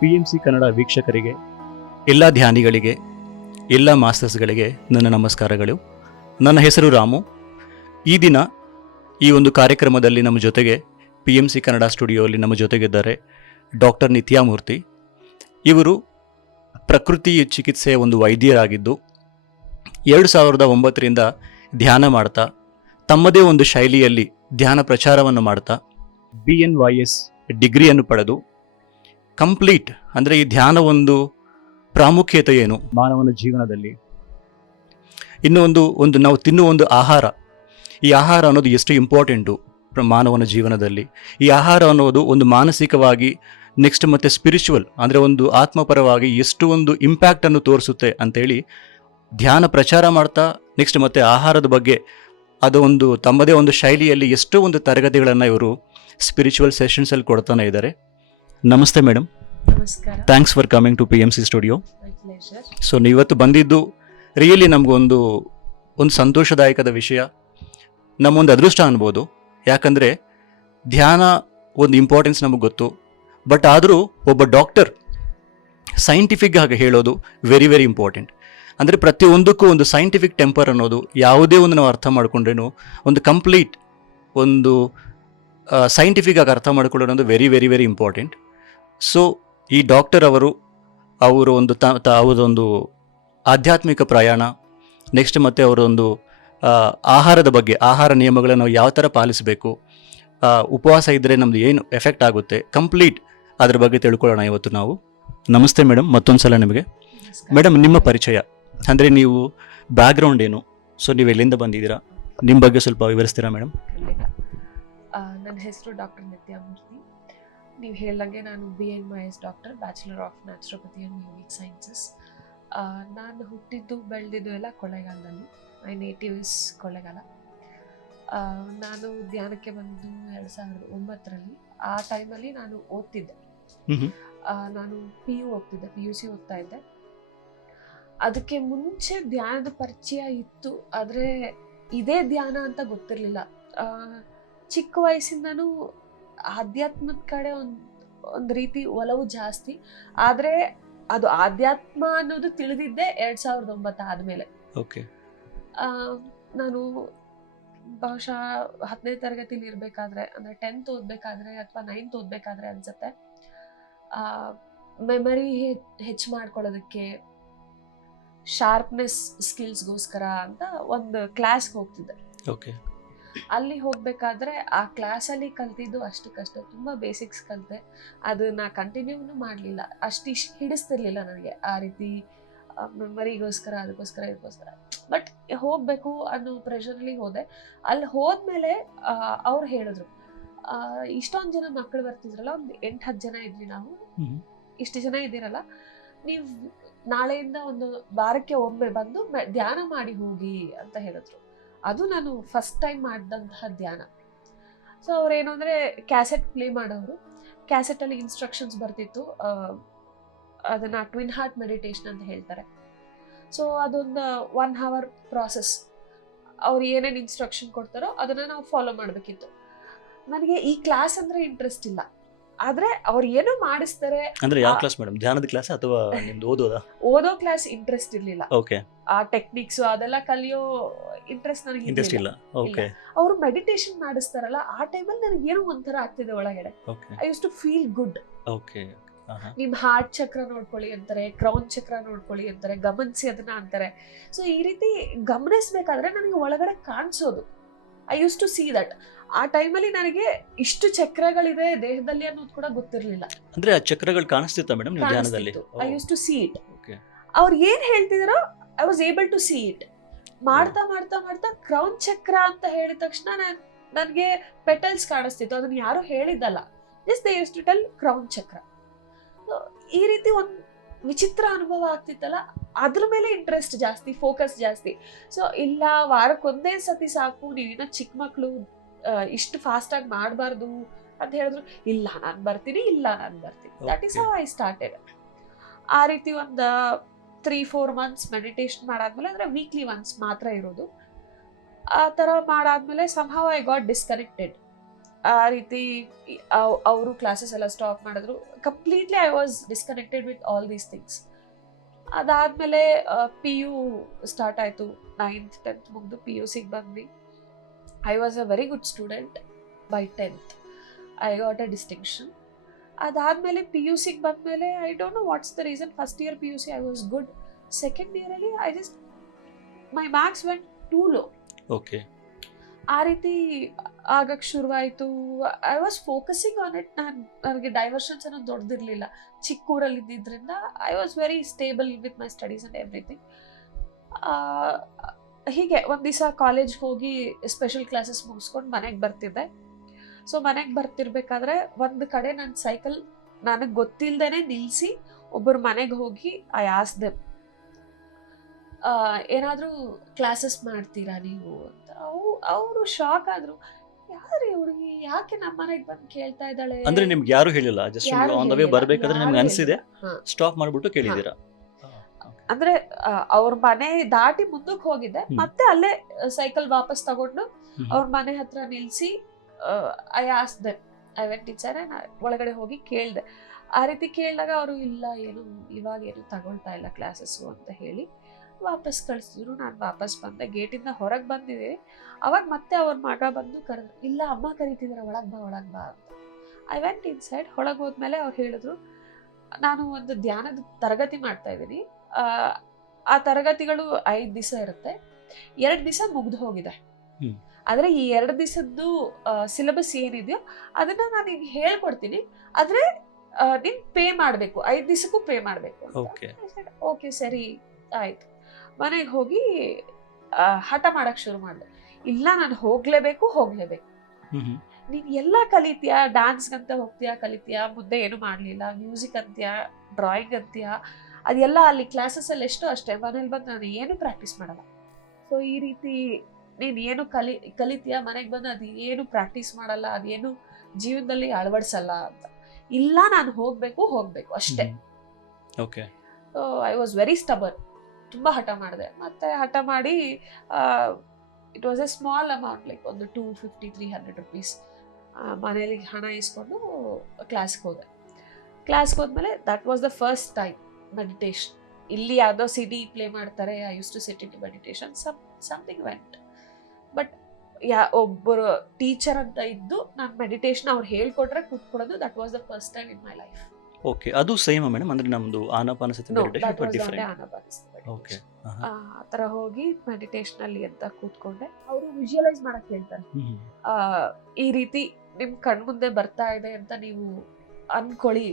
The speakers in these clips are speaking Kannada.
PMC ಕನ್ನಡ ವೀಕ್ಷಕರಿಗೆ, ಎಲ್ಲ ಧ್ಯಾನಿಗಳಿಗೆ, ಎಲ್ಲ ಮಾಸ್ಟರ್ಸ್ಗಳಿಗೆ ನನ್ನ ನಮಸ್ಕಾರಗಳು. ನನ್ನ ಹೆಸರು ರಾಮು. ಈ ದಿನ ಈ ಒಂದು ಕಾರ್ಯಕ್ರಮದಲ್ಲಿ ನಮ್ಮ ಜೊತೆಗೆ PMC ಕನ್ನಡ ಸ್ಟುಡಿಯೋಲ್ಲಿ ನಮ್ಮ ಜೊತೆಗಿದ್ದಾರೆ ಡಾಕ್ಟರ್ ನಿತ್ಯಾಮೂರ್ತಿ. ಇವರು ಪ್ರಕೃತಿ ಚಿಕಿತ್ಸೆಯ ಒಂದು ವೈದ್ಯರಾಗಿದ್ದು 2009ರಿಂದ ಧ್ಯಾನ ಮಾಡ್ತಾ ತಮ್ಮದೇ ಒಂದು ಶೈಲಿಯಲ್ಲಿ ಧ್ಯಾನ ಪ್ರಚಾರವನ್ನು ಮಾಡ್ತಾ BNYS ಡಿಗ್ರಿಯನ್ನು ಪಡೆದು ಕಂಪ್ಲೀಟ್ ಅಂದರೆ ಈ ಧ್ಯಾನ ಒಂದು ಪ್ರಾಮುಖ್ಯತೆ ಏನು ಮಾನವನ ಜೀವನದಲ್ಲಿ, ಇನ್ನು ಒಂದು ನಾವು ತಿನ್ನುವ ಒಂದು ಆಹಾರ, ಈ ಆಹಾರ ಅನ್ನೋದು ಎಷ್ಟು ಇಂಪಾರ್ಟೆಂಟು ಮಾನವನ ಜೀವನದಲ್ಲಿ, ಈ ಆಹಾರ ಅನ್ನೋದು ಒಂದು ಮಾನಸಿಕವಾಗಿ ನೆಕ್ಸ್ಟ್ ಮತ್ತು ಸ್ಪಿರಿಚುವಲ್ ಅಂದರೆ ಒಂದು ಆತ್ಮಪರವಾಗಿ ಎಷ್ಟು ಒಂದು ಇಂಪ್ಯಾಕ್ಟನ್ನು ತೋರಿಸುತ್ತೆ ಅಂತೇಳಿ ಧ್ಯಾನ ಪ್ರಚಾರ ಮಾಡ್ತಾ ನೆಕ್ಸ್ಟ್ ಮತ್ತು ಆಹಾರದ ಬಗ್ಗೆ ಅದು ಒಂದು ತಮ್ಮದೇ ಒಂದು ಶೈಲಿಯಲ್ಲಿ ಎಷ್ಟೋ ಒಂದು ತರಗತಿಗಳನ್ನು ಇವರು ಸ್ಪಿರಿಚುವಲ್ ಸೆಷನ್ಸಲ್ಲಿ ಕೊಡ್ತಾನೆ ಇದ್ದಾರೆ. ನಮಸ್ತೆ ಮೇಡಮ್. ನಮಸ್ಕಾರ. Thanks for coming to PMC studio. So ನೀವತ್ತು ಬಂದಿದ್ದು ರಿಯಲಿ ನಮಗೊಂದು ಸಂತೋಷದಾಯಕದ ವಿಷಯ, ನಮ್ಮೊಂದು ಅದೃಷ್ಟ ಅನ್ಬೋದು. ಯಾಕಂದರೆ ಧ್ಯಾನ ಒಂದು ಇಂಪಾರ್ಟೆನ್ಸ್ ನಮಗೆ ಗೊತ್ತು, ಬಟ್ ಆದರೂ ಒಬ್ಬ ಡಾಕ್ಟರ್ ಸೈಂಟಿಫಿಕ್ ಆಗಿ ಹೇಳೋದು ವೆರಿ ವೆರಿ ಇಂಪಾರ್ಟೆಂಟ್. ಅಂದರೆ ಪ್ರತಿಯೊಂದಕ್ಕೂ ಒಂದು ಸೈಂಟಿಫಿಕ್ ಟೆಂಪರ್ ಅನ್ನೋದು ಯಾವುದೇ ಒಂದು ನಾವು ಅರ್ಥ ಮಾಡ್ಕೊಂಡ್ರೇನು ಒಂದು ಕಂಪ್ಲೀಟ್ ಒಂದು ಸೈಂಟಿಫಿಕ್ ಆಗಿ ಅರ್ಥ ಮಾಡ್ಕೊಳ್ಳೋದು very very very important. So ಈ ಡಾಕ್ಟರ್ ಅವರು ಒಂದು ಅವರೊಂದು ಆಧ್ಯಾತ್ಮಿಕ ಪ್ರಯಾಣ, ನೆಕ್ಸ್ಟ್ ಮತ್ತು ಅವರೊಂದು ಆಹಾರದ ಬಗ್ಗೆ, ಆಹಾರ ನಿಯಮಗಳನ್ನು ನಾವು ಯಾವ ಥರ ಪಾಲಿಸಬೇಕು, ಉಪವಾಸ ಇದ್ದರೆ ನಮ್ಮದು ಏನು ಎಫೆಕ್ಟ್ ಆಗುತ್ತೆ, ಕಂಪ್ಲೀಟ್ ಅದ್ರ ಬಗ್ಗೆ ತಿಳ್ಕೊಳ್ಳೋಣ ಇವತ್ತು ನಾವು. ನಮಸ್ತೆ ಮೇಡಮ್, ಮತ್ತೊಂದು ಸಲ ನಿಮಗೆ. ಮೇಡಮ್, ನಿಮ್ಮ ಪರಿಚಯ ಅಂದರೆ ನೀವು ಬ್ಯಾಕ್ಗ್ರೌಂಡ್ ಏನು, ಸೊ ನೀವು ಎಲ್ಲಿಂದ ಬಂದಿದ್ದೀರಾ, ನಿಮ್ಮ ಬಗ್ಗೆ ಸ್ವಲ್ಪ ವಿವರಿಸ್ತೀರಾ ಮೇಡಮ್? ನನ್ನ ಹೆಸರು ಡಾಕ್ಟರ್ ನಿತ್ಯಾಮೂರ್ತಿ. ನೀವು ಹೇಳ್ದಂಗೆ ನಾನು BNYS doctor, bachelor of naturopathy and yogic sciences. ನಾನು ಹುಟ್ಟಿದ್ದು ಬೆಳೆದಿದ್ದು ಎಲ್ಲ ಕೊಳ್ಳೇಗಾಲದಲ್ಲಿ. My native is Kollegal. ನಾನು ಧ್ಯಾನಕ್ಕೆ ಬಂದು 2009ರಲ್ಲಿ. ಆ ಟೈಮಲ್ಲಿ ನಾನು ಓದ್ತಿದ್ದೆ. ನಾನು PUC ಓದ್ತಾ ಇದ್ದೆ. ಅದಕ್ಕೆ ಮುಂಚೆ ಧ್ಯಾನದ ಪರಿಚಯ ಇತ್ತು, ಆದರೆ ಇದೇ ಧ್ಯಾನ ಅಂತ ಗೊತ್ತಿರಲಿಲ್ಲ. ಚಿಕ್ಕ ವಯಸ್ಸಿಂದನೂ ಆಧ್ಯಾತ್ಮದ ಕಡೆ ಒಂದು ರೀತಿ ಒಲವು ಜಾಸ್ತಿ, ಆದರೆ ಅದು ಆಧ್ಯಾತ್ಮ ಅನ್ನೋದು ತಿಳಿದಿದ್ದೆ 2009 ಆದಮೇಲೆ. ಓಕೆ. ನಾನು ಬಹುಶಃ 10ನೇ ತರಗತಿಲಿ ಇರಬೇಕಾದ್ರೆ, ಅಂದರೆ 10th ಓದಬೇಕಾದ್ರೆ ಅಥವಾ 9th ಓದಬೇಕಾದ್ರೆ ಅನ್ಸುತ್ತೆ, ಮೆಮರಿ ಹೆಚ್ಚು ಮಾಡ್ಕೊಳ್ಳೋದಕ್ಕೆ, ಶಾರ್ಪ್ನೆಸ್ ಸ್ಕಿಲ್ಸ್ಗೋಸ್ಕರ ಅಂತ ಒಂದು ಕ್ಲಾಸ್ಗೆ ಹೋಗ್ತಿದ್ದೆ. ಓಕೆ. ಅಲ್ಲಿ ಹೋಗ್ಬೇಕಾದ್ರೆ ಆ ಕ್ಲಾಸಲ್ಲಿ ಕಲ್ತಿದ್ದು ಅಷ್ಟಕ್ಕಷ್ಟೇ, ತುಂಬ ಬೇಸಿಕ್ಸ್ ಕಲಿತೆ. ಅದನ್ನ ಕಂಟಿನ್ಯೂನು ಮಾಡಲಿಲ್ಲ, ಅಷ್ಟು ಹಿಡಿಸ್ತಿರ್ಲಿಲ್ಲ ನನಗೆ ಆ ರೀತಿ ಮೆಮರಿಗೋಸ್ಕರ, ಇದಕ್ಕೋಸ್ಕರ. ಬಟ್ ಹೋಗಬೇಕು ಅನ್ನೋ ಪ್ರೆಷರಲ್ಲಿ ಹೋದೆ. ಅಲ್ಲಿ ಹೋದ್ಮೇಲೆ ಅವ್ರು ಹೇಳಿದ್ರು, ಇಷ್ಟೊಂದು ಜನ ಮಕ್ಕಳು ಬರ್ತಿದ್ರಲ್ಲ, ಒಂದು 8-10 ಜನ ಇದ್ವಿ ನಾವು, ಇಷ್ಟು ಜನ ಇದ್ದೀರಲ್ಲ, ನೀವು ನಾಳೆಯಿಂದ ಒಂದು ವಾರಕ್ಕೆ ಒಮ್ಮೆ ಬಂದು ಧ್ಯಾನ ಮಾಡಿ ಹೋಗಿ ಅಂತ ಹೇಳಿದ್ರು. ಅದು ನಾನು ಫಸ್ಟ್ ಟೈಮ್ ಮಾಡಿದಂತಹ ಧ್ಯಾನ. ಸೊ ಅವ್ರೇನು ಅಂದರೆ ಕ್ಯಾಸೆಟ್ ಪ್ಲೇ ಮಾಡೋರು, ಕ್ಯಾಸೆಟಲ್ಲಿ ಇನ್ಸ್ಟ್ರಕ್ಷನ್ಸ್ ಬರ್ತಿತ್ತು. ಅದನ್ನು ಟ್ವಿನ್ ಹಾರ್ಟ್ ಮೆಡಿಟೇಷನ್ ಅಂತ ಹೇಳ್ತಾರೆ. ಸೊ ಅದೊಂದು 1 hour ಪ್ರಾಸೆಸ್. ಅವ್ರು ಏನೇನು ಇನ್ಸ್ಟ್ರಕ್ಷನ್ ಕೊಡ್ತಾರೋ ಅದನ್ನು ನಾವು ಫಾಲೋ ಮಾಡಬೇಕಿತ್ತು. ನನಗೆ ಈ ಕ್ಲಾಸ್ ಅಂದರೆ ಇಂಟ್ರೆಸ್ಟ್ ಇಲ್ಲ, ಆದ್ರೆ ಅವ್ರು ಏನೋ ಮಾಡಿಸ್ತಾರೆ. ಅಂದ್ರೆ ಯಾವ ಕ್ಲಾಸ್ ಮೇಡಮ್? ಧ್ಯಾನದ ಕ್ಲಾಸ್ ಅಥವಾ ನಿಮ್ದು ಓದೋ ಕ್ಲಾಸ್ ಇಂಟ್ರೆಸ್ಟ್ ಇರ್ಲಿಲ್ಲ. ಓಕೆ. ಆ ಟೆಕ್ನಿಕ್ಸ್ ಅದೆಲ್ಲ ಕಲಿಯೋ ಇಂಟ್ರೆಸ್ಟ್ ನನಗೆ ಇಂಟ್ರೆಸ್ಟ್ ಇಲ್ಲ. ಓಕೆ. ಅವರು ಮೆಡಿಟೇಷನ್ ಮಾಡಿಸ್ತಾರಲ್ಲ, ಆ ಟೈಮಲ್ಲಿ ನನಗೆ ಏನೋ ಒಂಥರ ಆಗ್ತಿದೆ ಒಳಗಡೆ. I use to feel good. Okay. ನಿಮ್ ಹಾರ್ಟ್ ಚಕ್ರ ನೋಡ್ಕೊಳ್ಳಿ ಅಂತಾರೆ, ಕ್ರೌನ್ ಚಕ್ರ ನೋಡ್ಕೊಳ್ಳಿ ಅಂತಾರೆ, ಗಮನಿಸಿ ಅದನ್ನ ಅಂತಾರೆ. ಸೊ ಈ ರೀತಿ ಗಮನಿಸ್ಬೇಕಾದ್ರೆ ನನಗೆ ಒಳಗಡೆ ಕಾಣಿಸೋದು. I use to see that. ಆ ಟೈಮಲ್ಲಿ ನನಗೆ ಇಷ್ಟು ಚಕ್ರಗಳಿದೆ ದೇಹದಲ್ಲಿ ಅನ್ನೋದು ಕೂಡ ಗೊತ್ತಿರಲಿಲ್ಲ. ಅಂದ್ರೆ ಆ ಚಕ್ರಗಳು ಕಾಣಿಸ್ತಿತ್ತ ಮೇಡಮ್ ಧ್ಯಾನದಲ್ಲಿ? I use to see it. ಅವ್ರು ಏನ್ ಹೇಳ್ತಿದಾರೋ I was able to see it. ಮಾಡ್ತಾ ಕ್ರೌನ್ ಚಕ್ರ ಅಂತ ಹೇಳಿದ ತಕ್ಷಣ ನನಗೆ ಪೆಟಲ್ಸ್ ಕಾಣಿಸ್ತಿತ್ತು. ಅದನ್ನ ಯಾರು ಹೇಳಿದ್ದಲ್ಲ, just they use to tell crown chakra. ಈ ರೀತಿ ಒಂದು ವಿಚಿತ್ರ ಅನುಭವ ಆಗ್ತಿತ್ತಲ್ಲ, ಅದ್ರ ಮೇಲೆ ಇಂಟ್ರೆಸ್ಟ್ ಜಾಸ್ತಿ, ಫೋಕಸ್ ಜಾಸ್ತಿ. ಸೊ ಇಲ್ಲ, ವಾರಕ್ಕೊಂದೇ ಸತಿ ಸಾಕು, ನೀವಿನ್ನ ಚಿಕ್ಕ ಮಕ್ಕಳು, ಇಷ್ಟು ಫಾಸ್ಟ್ ಆಗಿ ಮಾಡಬಾರ್ದು ಅಂತ ಹೇಳಿದ್ರು. ಇಲ್ಲ ನಾನು ಬರ್ತೀನಿ. That is how I started. ಆ ರೀತಿ ಒಂದು 3-4 months ಮೆಡಿಟೇಷನ್ ಮಾಡಾದ್ಮೇಲೆ, ಅಂದರೆ ವೀಕ್ಲಿ ಒನ್ಸ್ ಮಾತ್ರ ಇರೋದು, ಆ ಥರ ಮಾಡಾದ್ಮೇಲೆ somehow I got disconnected. ಆ ರೀತಿ ಅವರು ಕ್ಲಾಸಸ್ ಎಲ್ಲ ಸ್ಟಾಪ್ ಮಾಡಿದ್ರು. Completely I was disconnected with all these things. ಅದಾದ್ಮೇಲೆ PU ಸ್ಟಾರ್ಟ್ ಆಯಿತು. 9th 10th ಮುಗಿದು PUC ಬಂದ್ವಿ. I was a very good student. By 10th I got a distinction. ಅದಾದ್ಮೇಲೆ PUC ಬಂದ್ಮೇಲೆ I don't know what's the reason. First year PUC I was good. Second ಇಯರಲ್ಲಿ I just my marks went too low. Okay. ಆ ರೀತಿ ಆಗಕ್ಕೆ ಶುರುವಾಯಿತು. I was focusing on it. ನನಗೆ ಡೈವರ್ಷನ್ಸ್ ಅನ್ನೋದು ದೊಡ್ಡದಿರಲಿಲ್ಲ. ಚಿಕ್ಕ ಊರಲ್ಲಿ ಇದ್ದಿದ್ದರಿಂದ I was very stable with my studies and everything. ಹೀಗೆ ಒಂದು ದಿವಸ ಕಾಲೇಜ್ಗೆ ಹೋಗಿ ಸ್ಪೆಷಲ್ ಕ್ಲಾಸಸ್ ಮುಗಿಸ್ಕೊಂಡು ಮನೆಗೆ ಬರ್ತಿದ್ದೆ. ಸೊ ಮನೆಗೆ ಬರ್ತಿರ್ಬೇಕಾದ್ರೆ ಒಂದು ಕಡೆ ನನ್ನ ಸೈಕಲ್ ನನಗೆ ಗೊತ್ತಿಲ್ಲದೇ ನಿಲ್ಲಿಸಿ ಒಬ್ಬರು ಮನೆಗೆ ಹೋಗಿ ಐ ಆಸ್ ದೆಮ್, ಏನಾದರೂ ಕ್ಲಾಸಸ್ ಮಾಡ್ತೀರಾ ನೀವು ಅಂತ. ಅವರು ಶಾಕ್ ಆದರು. ಯಾರು ಹುಡುಗಿ, ಯಾಕೆ ನಮ್ಮ ಮನೆಗೆ ಬಂದು ಕೇಳ್ತಾ ಇದ್ದಾಳೆ? ಅಂದ್ರೆ ನಿಮ್ಗೆ ಯಾರು ಹೇಳಿಲ್ಲ, ಜಸ್ಟ್ ಆನ್ ದ ವೇ ಬರ್ಬೇಕಾದ್ರೆ ನಿಮ್ಗೆ ಅನ್ಸಿದೆ, ಸ್ಟಾಪ್ ಮಾಡ್ಬಿಟ್ಟು ಕೇಳಿದ್ದೀರಾ? ಅಂದ್ರೆ ಅವ್ರ ಮನೆ ದಾಟಿ ಮುಂದಕ್ಕೆ ಹೋಗಿದ್ದೆ, ಮತ್ತೆ ಅಲ್ಲೇ ಸೈಕಲ್ ವಾಪಸ್ ತಗೊಂಡು ಅವ್ರ ಮನೆ ಹತ್ರ ನಿಲ್ಸಿ I asked them. I went inside and ಒಳಗಡೆ ಹೋಗಿ ಕೇಳಿದೆ. ಆ ರೀತಿ ಕೇಳಿದಾಗ ಅವರು ಇಲ್ಲ, ಏನು ಇವಾಗ ಏನು ತಗೊಳ್ತಾ ಇಲ್ಲ ಕ್ಲಾಸಸ್ಸು ಅಂತ ಹೇಳಿ ವಾಪಸ್ ಕಳಿಸಿದ್ರು. ನಾನು ವಾಪಸ್ ಬಂದೆ. ಗೇಟಿಂದ ಹೊರಗೆ ಬಂದಿದ್ದೀವಿ, ಅವಾಗ ಮತ್ತೆ ಅವ್ರ ಮಗ ಬಂದು ಕರೆದ್ರು. ಇಲ್ಲ, ಅಮ್ಮ ಕರೀತಿದ್ದಾರೆ, ಒಳಗೆ ಬಾ ಒಳಗೆ ಬಾ ಅಂತ. I went inside. ಹೊಳಗೆ ಹೋದ್ಮೇಲೆ ಅವ್ರು ಹೇಳಿದ್ರು, ನಾನು ಒಂದು ಧ್ಯಾನದ ತರಗತಿ ಮಾಡ್ತಾ ಇದ್ದೀನಿ. ಆ ತರಗತಿಗಳು 5 ದಿವಸ ಇರುತ್ತೆ. 2 ದಿವಸ ಮುಗ್ದು ಹೋಗಿದೆ. ಆದರೆ ಈ 2 ದಿವಸದ್ದು ಸಿಲೆಬಸ್ ಏನಿದೆಯೋ ಅದನ್ನ ನಾನು ಈಗ ಹೇಳ್ಕೊಡ್ತೀನಿ, ಆದರೆ ನೀನು ಪೇ ಮಾಡಬೇಕು, 5 ದಿವಸಕ್ಕೂ ಪೇ ಮಾಡಬೇಕು. ಓಕೆ ಸರಿ ಆಯ್ತು. ಮನೆಗೆ ಹೋಗಿ ಹಠ ಮಾಡಕ್ ಶುರು ಮಾಡಿದೆ. ಇಲ್ಲ, ನಾನು ಹೋಗ್ಲೇಬೇಕು. ನೀನು ಎಲ್ಲ ಕಲಿತೀಯಾ, ಡ್ಯಾನ್ಸ್ಗಂತ ಹೋಗ್ತೀಯಾ, ಕಲಿತೀಯಾ, ಮುಂದೆ ಏನು ಮಾಡಲಿಲ್ಲ, ಮ್ಯೂಸಿಕ್ ಅಂತೀಯಾ, ಡ್ರಾಯಿಂಗ್ ಅಂತೀಯಾ, ಅದೆಲ್ಲ ಅಲ್ಲಿ ಕ್ಲಾಸಸ್ಸಲ್ಲಿ ಎಷ್ಟೋ ಅಷ್ಟೇ. ಮನೇಲಿ ಬಂದು ನಾನು ಏನು ಪ್ರಾಕ್ಟೀಸ್ ಮಾಡಲ್ಲ. ಸೊ ಈ ರೀತಿ ನೀನು ಏನು ಕಲಿತೀಯಾ, ಮನೆಗೆ ಬಂದು ಅದು ಏನು ಪ್ರಾಕ್ಟೀಸ್ ಮಾಡಲ್ಲ, ಅದೇನು ಜೀವನದಲ್ಲಿ ಅಳವಡಿಸಲ್ಲ ಅಂತ. ಇಲ್ಲ, ನಾನು ಹೋಗಬೇಕು ಅಷ್ಟೇ. Okay. So I was very stubborn. ತುಂಬ ಹಠ ಮಾಡಿದೆ. ಮತ್ತೆ ಹಠ ಮಾಡಿ it was A small amount, like ಒಂದು 250-300 rupees ಮನೇಲಿ ಹಣ ಇಸ್ಕೊಂಡು ಕ್ಲಾಸ್ಗೆ ಹೋದೆ. ಕ್ಲಾಸ್ಗೆ ಹೋದ್ಮೇಲೆ that was the first time meditation. ಇಲ್ಲಿ ಯಾವುದೋ CD ಪ್ಲೇ ಮಾಡ್ತಾರೆ, I use to sit in meditation, something went. But ಒಬ್ಬರು ಟೀಚರ್ ಅಂತ ಇದ್ದು ನಾನು ಮೆಡಿಟೇಷನ್ ಅವ್ರು ಹೇಳ್ಕೊಟ್ರೆ ಕೂತ್ಕೊಳ್ಳೋದು, that was the first time in my life. Okay. ಅದು ಸೇಮ್ ಮೇಡಮ್, ಅಂದ್ರೆ ನಮ್ದು ಆನಾಪಾನಸತಿ ಮೆಡಿಟೇಷನ್ ಅಥವಾ ಡಿಫರೆಂಟ್? ಓಕೆ. ಆ ಥರ ಹೋಗಿ ಮೆಡಿಟೇಷನ್ ಅಲ್ಲಿ ಅಂತ ಕೂತ್ಕೊಂಡೆ. ಅವರು ವಿಜುವಲೈಸ್ ಮಾಡಕ್ ಹೇಳ್ತಾರೆ. ಈ ರೀತಿ ನಿಮ್ ಕಣ್ಮುಂದೆ ಬರ್ತಾ ಇದೆ ಅಂತ ನೀವು ಅನ್ಕೊಳ್ಳಿ.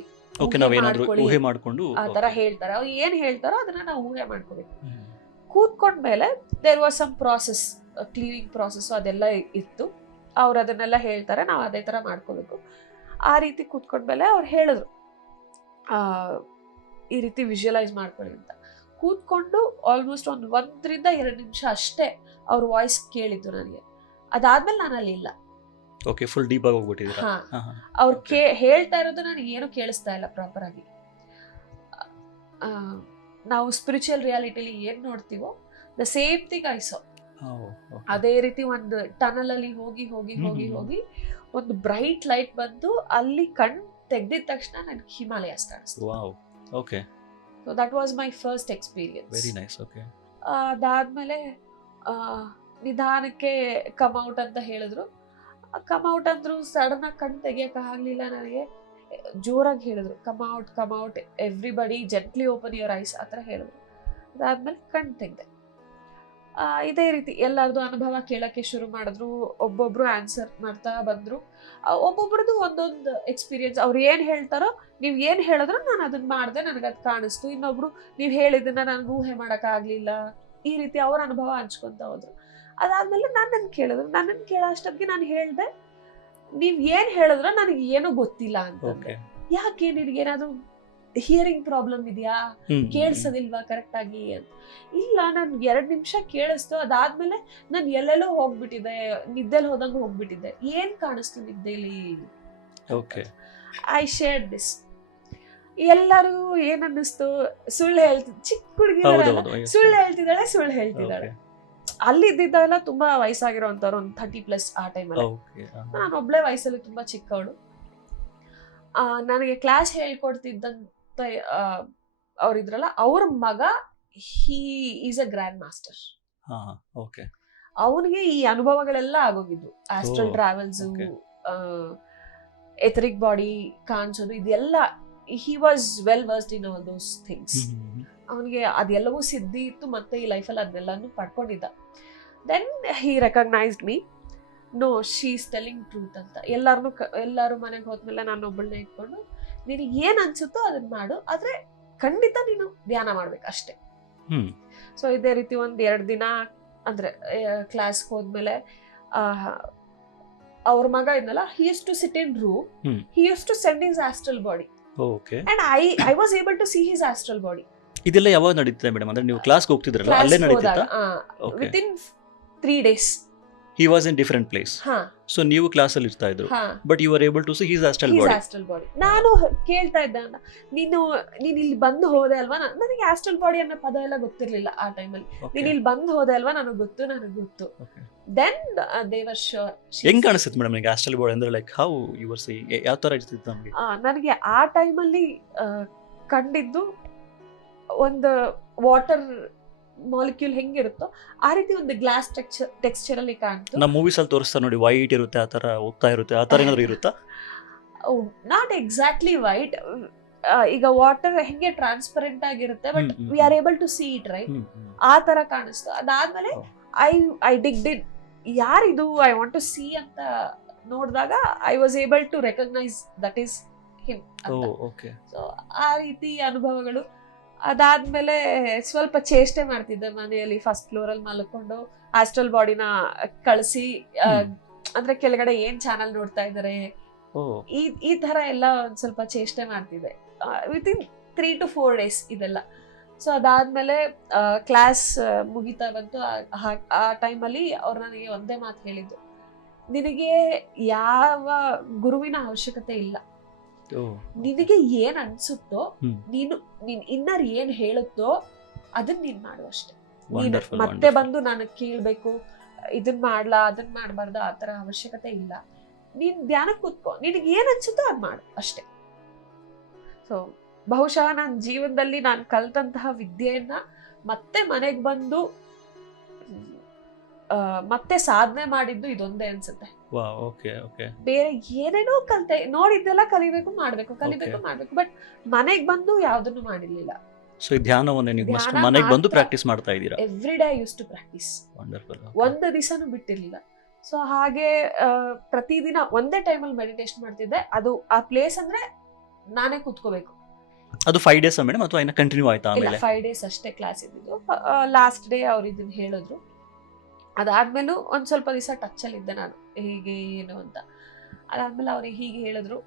ಓಕೆ, ನಾವೇನಾದ್ರೂ ಊಹೆ ಮಾಡ್ಕೊಂಡು ಆ ತರ ಹೇಳ್ತಾರೆ. ಅವ್ರು ಏನ್ ಹೇಳ್ತಾರೋ ಅದನ್ನ ನಾವು ಊಹೆ ಮಾಡ್ಕೋಬೇಕು. ಕೂತ್ಕೊಂಡ್ಮೇಲೆ there was some process, cleaning process ಅದೆಲ್ಲ ಇತ್ತು. ಅವ್ರು ಅದನ್ನೆಲ್ಲ ಹೇಳ್ತಾರೆ, ನಾವು ಅದೇ ತರ ಮಾಡ್ಕೋಬೇಕು. ಆ ರೀತಿ ಕೂತ್ಕೊಂಡ್ಮೇಲೆ ಅವ್ರು ಹೇಳಿದ್ರು ಈ ರೀತಿ ವಿಜುವಲೈಸ್ ಮಾಡ್ಕೊಳ್ಳಿ ಅಂತ. ಕೂತ್ಕೊಂಡು ಆಲ್ಮೋಸ್ಟ್ 1-2 ನಿಮಿಷ ಅಷ್ಟೇ ಅವ್ರ ವಾಯ್ಸ್ ಕೇಳಿದ್ದು ನನಗೆ. ಅದಾದ್ಮೇಲೆ ನಾನು ಅಲ್ಲಿ ಇಲ್ಲ. ಓಕೆ, ಫುಲ್ ಡೀಪ್ ಆಗಿ ಹೋಗ್ಬಿಟ್ಟಿದ್ದೀರಾ? ಅವ್ರು ಹೇಳ್ತಾ ಇರೋದು ನನಗೆ ಏನು ಕೇಳಿಸ್ತಾ ಇಲ್ಲ ಪ್ರಾಪರ್ ಆಗಿ. ನಾವು ಸ್ಪಿರಿಚುವಲ್ ರಿಯಾಲಿಟಿಲಿ ಏನ್ ನೋಡ್ತೀವೋ the same thing I saw. ಅದೇ ರೀತಿ ಒಂದು ಟನಲ್ ಅಲ್ಲಿ ಹೋಗಿ ಒಂದು ಬ್ರೈಟ್ ಲೈಟ್ ಬಂದು ಅಲ್ಲಿ ಕಣ್ ತೆಗ್ದಿದ ತಕ್ಷಣ ನನಗೆ ಹಿಮಾಲಯಸ್ ಕಾಣಿಸ್ತು. Wow. Okay. So that was my first experience. Very nice. Okay. ಅದಾದ್ಮೇಲೆ ನಿಧಾನಕ್ಕೆ ಕಮ್ ಔಟ್ ಅಂತ ಹೇಳಿದ್ರು. ಕಮ್ ಔಟ್ ಅಂದ್ರು ಸಡನ್ ಆಗಿ ಕಣ್ ತೆಗಿಯಕ್ಕೆ ಆಗ್ಲಿಲ್ಲ ನನಗೆ. ಜೋರಾಗಿ ಹೇಳಿದ್ರು, come out everybody gently open your eyes, ಆ ಥರ ಹೇಳಿದ್ರು. ಅದಾದ್ಮೇಲೆ ಕಣ್ ತೆಗ್ದೆ. ಇದೇ ರೀತಿ ಎಲ್ಲರದು ಅನುಭವ ಕೇಳಕ್ಕೆ ಶುರು ಮಾಡಿದ್ರು. ಒಬ್ಬೊಬ್ರು ಆನ್ಸರ್ ಮಾಡ್ತಾ ಬಂದ್ರು. ಒಬ್ಬೊಬ್ರದ್ದು ಒಂದೊಂದು ಎಕ್ಸ್ಪೀರಿಯನ್ಸ್. ಅವ್ರು ಏನು ಹೇಳ್ತಾರೋ, ನೀವು ಏನು ಹೇಳಿದ್ರು ನಾನು ಅದನ್ನ ಮಾಡಿದೆ, ನನಗೆ ಅದು ಕಾಣಿಸ್ತು. ಇನ್ನೊಬ್ರು ನೀವು ಹೇಳಿದ್ದನ್ನ ನನಗೆ ಊಹೆ ಮಾಡೋಕ್ಕಾಗಲಿಲ್ಲ. ಈ ರೀತಿ ಅವ್ರ ಅನುಭವ ಹಂಚ್ಕೊತ ಹೋದ್ರು. ಅದಾದ್ಮೇಲೆ ನನ್ನನ್ನು ಕೇಳಿದ್ರು. ನನ್ನನ್ನು ಕೇಳೋ ಅಷ್ಟೊತ್ತಿಗೆ ನಾನು ಹೇಳಿದೆ, ನೀವು ಏನು ಹೇಳಿದ್ರು ನನಗೆ ಏನೂ ಗೊತ್ತಿಲ್ಲ ಅಂತಂದೆ. ಯಾಕೆ, ನಿನಗೇನಾದರೂ ಹಿಯರಿಂಗ್ ಪ್ರಾಬ್ಲಮ್ ಇದೆಯಾ, ಕೇಳಿಸೋದಿಲ್ವಾ ಕರೆಕ್ಟ್ ಆಗಿ ಅಂತ. ಇಲ್ಲ, ನನ್ಗೆ 2 ನಿಮಿಷ ಕೇಳಿಸ್ತು. ಅದಾದ್ಮೇಲೆ ನಾನು ಎಲ್ಲೆಲ್ಲೋ ಹೋಗ್ಬಿಟ್ಟಿದ್ದೆ, ನಿದ್ದೆಲಿ ಹೋದಂಗೆ ಹೋಗ್ಬಿಟ್ಟಿದ್ದೆ. ಏನ್ ಕಾಣಿಸ್ತು ನಿದ್ದೆಲಿ? I shared this. ಎಲ್ಲರೂ ಏನ್ ಅನ್ನಿಸ್ತು, ಸುಳ್ಳು ಹೇಳ್ತಿದ್ ಚಿಕ್ಕ ಹುಡುಗಿ ಸುಳ್ಳು ಹೇಳ್ತಿದ್ದಾಳೆ. ಅಲ್ಲಿ ಇದ್ದಿದ್ದೆಲ್ಲ ತುಂಬಾ ವಯಸ್ಸಾಗಿರೋಂಥವ್ರು, ಒಂದು 30+ ಆ ಟೈಮಲ್ಲಿ. ಓಕೆ. ನಾನು ಒಬ್ಳೆ ವಯಸ್ಸಲ್ಲಿ ತುಂಬಾ ಚಿಕ್ಕವಳು. ನನಗೆ ಕ್ಲಾಸ್ ಹೇಳ್ಕೊಡ್ತಿದ್ದಂತ ಅವ್ರಿದ್ರಲ್ಲ, ಅವ್ರ ಮಗ he is a grand master. ಹಾ, ಓಕೆ. ಅವನಿಗೆ ಈ ಅನುಭವಗಳೆಲ್ಲ ಆಗೋಗಿದ್ದು, astral travels, okay. Etheric body ಕಾಣಿಸೋದು, ಇದೆಲ್ಲ he was well versed in all those things. ಅವನಿಗೆ ಅದೆಲ್ಲವೂ ಸಿದ್ಧಿ ಇತ್ತು, ಮತ್ತೆ ಈ ಲೈಫಲ್ಲಿ ಅದನ್ನೆಲ್ಲಾನು ಪಡ್ಕೊಂಡಿದ್ದ. Then he recognised me, no she is telling truth ಅಂತ. ಎಲ್ಲರೂ ಮನೆಗೆ ಹೋದ್ಮೇಲೆ ನಾನು ಒಬ್ಬಳನ್ನ ಇಟ್ಕೊಂಡು, ನಿನಗೆ ಏನ್ ಅನ್ಸುತ್ತೋ ಅದನ್ನ ಮಾಡು, ಆದ್ರೆ ಖಂಡಿತ ನೀನು ಧ್ಯಾನ ಮಾಡ್ಬೇಕು ಅಷ್ಟೇ. ಸೊ ಇದೇ ರೀತಿ 1-2 ದಿನ ಅಂದ್ರೆ ಕ್ಲಾಸ್ಗೆ ಹೋದ್ಮೇಲೆ ಅವ್ರ ಮಗ ಇದ್ನಲ್ಲ, he use to sit in room, he use to send his astral body, and I was able to see his astral body. ಇದೆಲ್ಲ ಯಾವಾಗ ನಡೀತದೆ ಮೇಡಮ್? ಅಂದ್ರೆ ನೀವು ಕ್ಲಾಸ್ಗೆ ಹೋಗ್ತಿದ್ರಲ್ಲ, ಅಲ್ಲೇ ನಡೀತಿತ್ತಾ? Within 3 days. He was in different place. So ನೀವು ಕ್ಲಾಸ್ ಅಲ್ಲಿ ಇರ್ತಾ ಇದ್ರು, but you are able to see his astral body. ನಾನು ಕೇಳ್ತಾ ಇದ್ದೆ, ನೀನು ಇಲ್ಲಿ ಬಂದು ಹೋದೆ ಅಲ್ವಾ, ನನಗೆ ಆಸ್ಟ್ರಲ್ ಬಾಡಿ ಅನ್ನೋ ಪದ ಎಲ್ಲ ಗೊತ್ತಿರ್ಲಿಲ್ಲ ಆ ಟೈಮಲ್ಲಿ. ನೀನ್ ಇಲ್ಲಿ ಬಂದು ಹೋದೆ ಅಲ್ವಾ, ನನಗೆ ಗೊತ್ತು. Then they were sure. ಹೆಂಗ್ ಕಾಣಿಸುತ್ತೆ ಮೇಡಮ್ ನಿಮಗೆ ಆಸ್ಟ್ರಲ್ ಬಾಡಿ ಅಂದ್ರೆ? Like how you were seeing, ಯಾವ ತರ ಇರ್ತಿತ್ತು ನಮಗೆ? ನನಗೆ ಆ ಟೈಮಲ್ಲಿ ಕಂಡಿದ್ದು ಒಂದು ವಾಟರ್ ಮಾಲಿಕ್ಯೂಲ್ ಹೆಂಗಿರುತ್ತೋ ಆ ರೀತಿ ಒಂದು ಗ್ಲಾಸ್ ಟೆಕ್ಸ್ಚರ್ ಅಲ್ಲಿ ಕಾಣ್ತು. ನಮ್ಮ ಮೂವೀಸ್ ಅಲ್ಲಿ ತೋರಿಸ್ತಾರೆ ನೋಡಿ, ವೈಟ್ ಇರುತ್ತೆ, ಆ ತರ ಹೋಗ್ತಾ ಇರುತ್ತೆ, ಆ ತರ ಏನಾದ್ರು ಇರುತ್ತಾ? Not exactly white. ಈಗ ವಾಟರ್ ಹೆಂಗೆ ಟ್ರಾನ್ಸ್ಪರೆಂಟ್ ಆಗಿರುತ್ತೆ, but we are able to see it, right? ಆ ತರ ಕಾಣಿಸ್ತು. ಅದಾದ್ಮೇಲೆ ಐ ಡಿಗ್ಡ್ ಇನ್, ಯಾರಿದು, ಐ ವಾಂಟ್ ಟು ಸಿ ಅಂತ ನೋಡಿದಾಗ I was able to recognise that is him ಅಂತ. ಸೊ ಆ ರೀತಿ ಅನುಭವಗಳು. ಅದಾದ್ಮೇಲೆ ಸ್ವಲ್ಪ ಚೇಷ್ಟೆ ಮಾಡ್ತಿದ್ದೆ ಮನೆಯಲ್ಲಿ, ಫಸ್ಟ್ ಫ್ಲೋರ್ ಅಲ್ಲಿ ಮಲ್ಕೊಂಡು ಆಸ್ಟ್ರಲ್ ಬಾಡಿನ ಕಳಿಸಿ, ಅಂದ್ರೆ ಕೆಳಗಡೆ ಏನ್ ಚಾನಲ್ ನೋಡ್ತಾ ಇದಾರೆ, ಈ ತರ ಎಲ್ಲ ಒಂದ್ ಸ್ವಲ್ಪ ಚೇಷ್ಟೆ ಮಾಡ್ತಿದ್ದೆ ವಿತಿನ್ 3 to 4 days ಇದೆಲ್ಲ. ಸೊ ಅದಾದ್ಮೇಲೆ ಕ್ಲಾಸ್ ಮುಗಿತಾ ಬಂತು. ಆ ಟೈಮಲ್ಲಿ ಅವ್ರು ನನಗೆ ಒಂದೇ ಮಾತು ಹೇಳಿದ್ದು, ನಿನಗೆ ಯಾವ ಗುರುವಿನ ಅವಶ್ಯಕತೆ ಇಲ್ಲ, ನಿನಗೆ ಏನ್ ಅನ್ಸುತ್ತೋ, ನೀನ್ ಇನ್ನರ್ ಏನ್ ಹೇಳುತ್ತೋ ಅದನ್ನ ನೀನ್ ಮಾಡು ಅಷ್ಟೇ. ನೀನು ಮತ್ತೆ ಬಂದು ನಾನು ಕೇಳ್ಬೇಕು, ಇದನ್ ಮಾಡ್ಲಾ ಅದನ್ ಮಾಡ್ಬಾರ್ದ, ಆ ತರ ಅವಶ್ಯಕತೆ ಇಲ್ಲ. ನೀನ್ ಧ್ಯಾನಕ್ಕೆ ಕೂತ್ಕೋ, ನಿನಗೆ ಏನ್ ಅನ್ಸುತ್ತೋ ಅದ್ ಮಾಡು ಅಷ್ಟೇ. ಸೊ ಬಹುಶಃ ನನ್ನ ಜೀವನದಲ್ಲಿ ನಾನು ಕಲ್ತಂತಹ ವಿದ್ಯೆಯನ್ನ ಮತ್ತೆ ಮನೆಗ್ ಬಂದು ಮತ್ತೆ ಸಾಧನೆ ಮಾಡಿದ್ದು ಇದೊಂದೇ ಅನ್ಸುತ್ತೆ. ಬೇರೆ ಏನೇನೋ ಕಲ್ತೆ, ನೋಡಿದ್ದೆಲ್ಲ ಕಲಿಬೇಕು ಮಾಡ್ಬೇಕು, ಬಟ್ ಮನೆಗ್ ಬಂದು ಯಾವ್ದನ್ನು ಮಾಡಿರ್ಲಿಲ್ಲ. ಸೊ ಈ ಧ್ಯಾನವನ್ನ ನೀವು ಮನೆಗೆ ಬಂದು ಪ್ರಾಕ್ಟೀಸ್ ಮಾಡ್ತಾ ಇದ್ದೀರಾ? Every day I use to practise. Wonderful. ಒಂದು ದಿವಸನೂ ಬಿಟ್ಟಿರ್ಲಿಲ್ಲ. ಸೊ ಹಾಗೆ ಪ್ರತಿದಿನ ಒಂದೇ ಟೈಮಲ್ಲಿ ಮೆಡಿಟೇಷನ್ ಮಾಡ್ತಿದ್ದೆ. ಅದು ಆ ಪ್ಲೇಸ್ ಅಂದ್ರೆ ನಾನೇ ಕೂತ್ಕೋಬೇಕು. ಅದು 5 days ಮೇಡಮ್, ಅಥವಾ ಇನ್ನ ಕಂಟಿನ್ಯೂ ಆಯ್ತಾ? ಆಮೇಲೆ 5 days ಅಷ್ಟೇ ಕ್ಲಾಸ್ ಇದ್ದಿದ್ದು. ಲಾಸ್ಟ್ ಡೇ ಅವ್ರು ಇದನ್ನ ಹೇಳಿದ್ರು. ಅದಾದ್ಮೇಲೂ ಒಂದ್ ಸ್ವಲ್ಪ ದಿವಸ ಟಚ್ ಅಲ್ಲಿ ಇದ್ದೆ ನಾನು, ಹೀಗೆ ಏನು ಅಂತ. ಅದಾದ್ಮೇಲೆ ಅವ್ರಿಗೆ ಹೀಗೆ ಹೇಳಿದ್ರು,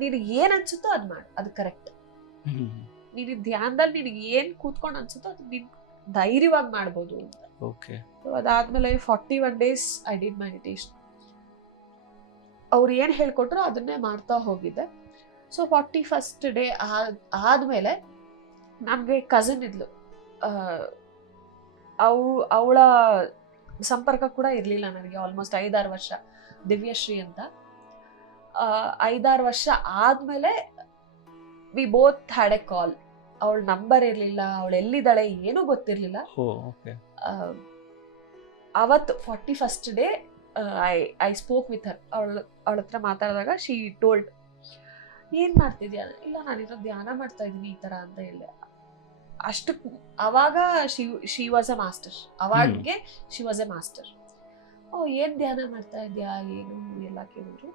ನಿನಗೆ ಏನ್ ಅನ್ಸುತ್ತೋ ಅದ್ ಮಾಡು, ಅದು ಕರೆಕ್ಟ್. ನೀನು ಧ್ಯಾನದಲ್ಲಿ ನಿನಗೆ ಏನ್ ಕೂತ್ಕೊಂಡು ಅನ್ಸುತ್ತೋ ಅದು ನೀನ್ ಧೈರ್ಯವಾಗಿ ಮಾಡ್ಬೋದು ಅಂತ. ಅದಾದ್ಮೇಲೆ 41 days ಐ ಡಿಡ್ ಮೆಡಿಟೇಷನ್. ಅವ್ರು ಏನ್ ಹೇಳ್ಕೊಟ್ರು ಅದನ್ನೇ ಮಾಡ್ತಾ ಹೋಗಿದ್ದೆ. ಸೊ 41st day ಆದ್ಮೇಲೆ ನಮ್ಗೆ ಕಸಿನ್ ಇದ್ಲು, ಅವಳ ಸಂಪರ್ಕ ಕೂಡ ಇರ್ಲಿಲ್ಲ ನನಗೆ ಆಲ್ಮೋಸ್ಟ್ 5-6 ವರ್ಷ, ದಿವ್ಯಶ್ರೀ ಅಂತ. 5-6 ವರ್ಷ ಆದ್ಮೇಲೆ ವಿ ಬೋತ್ ಹ್ಯಾಡ್ ಎ ಕಾಲ್. ಅವಳ ನಂಬರ್ ಇರ್ಲಿಲ್ಲ, ಅವಳು ಎಲ್ಲಿದ್ದಾಳೆ ಏನೂ ಗೊತ್ತಿರ್ಲಿಲ್ಲ. ಅವತ್ತು 41st day I spoke with her. ಅವಳ ಹತ್ರ ಮಾತಾಡಿದಾಗ ಶಿ ಟೋಲ್ಡ್, ಏನ್ ಮಾಡ್ತಿದ್ಯಾ? ಇಲ್ಲ, ನಾನಿರೋ ಧ್ಯಾನ ಮಾಡ್ತಾ ಇದೀನಿ ಈ ತರ ಅಂತ ಹೇಳಿದೆ. ಅಷ್ಟು ಅವಾಗ ಶಿ ವಾಸ್ ಅ ಮಾಸ್ಟರ್. ಅವಾಗೆ ಶಿ ವಾಸ್ ಎ ಮಾಸ್ಟರ್. ಏನ್ ಧ್ಯಾನ ಮಾಡ್ತಾ ಇದ್ಯಾ, ಏನು ಎಲ್ಲ ಕೇಳಿದ್ರು.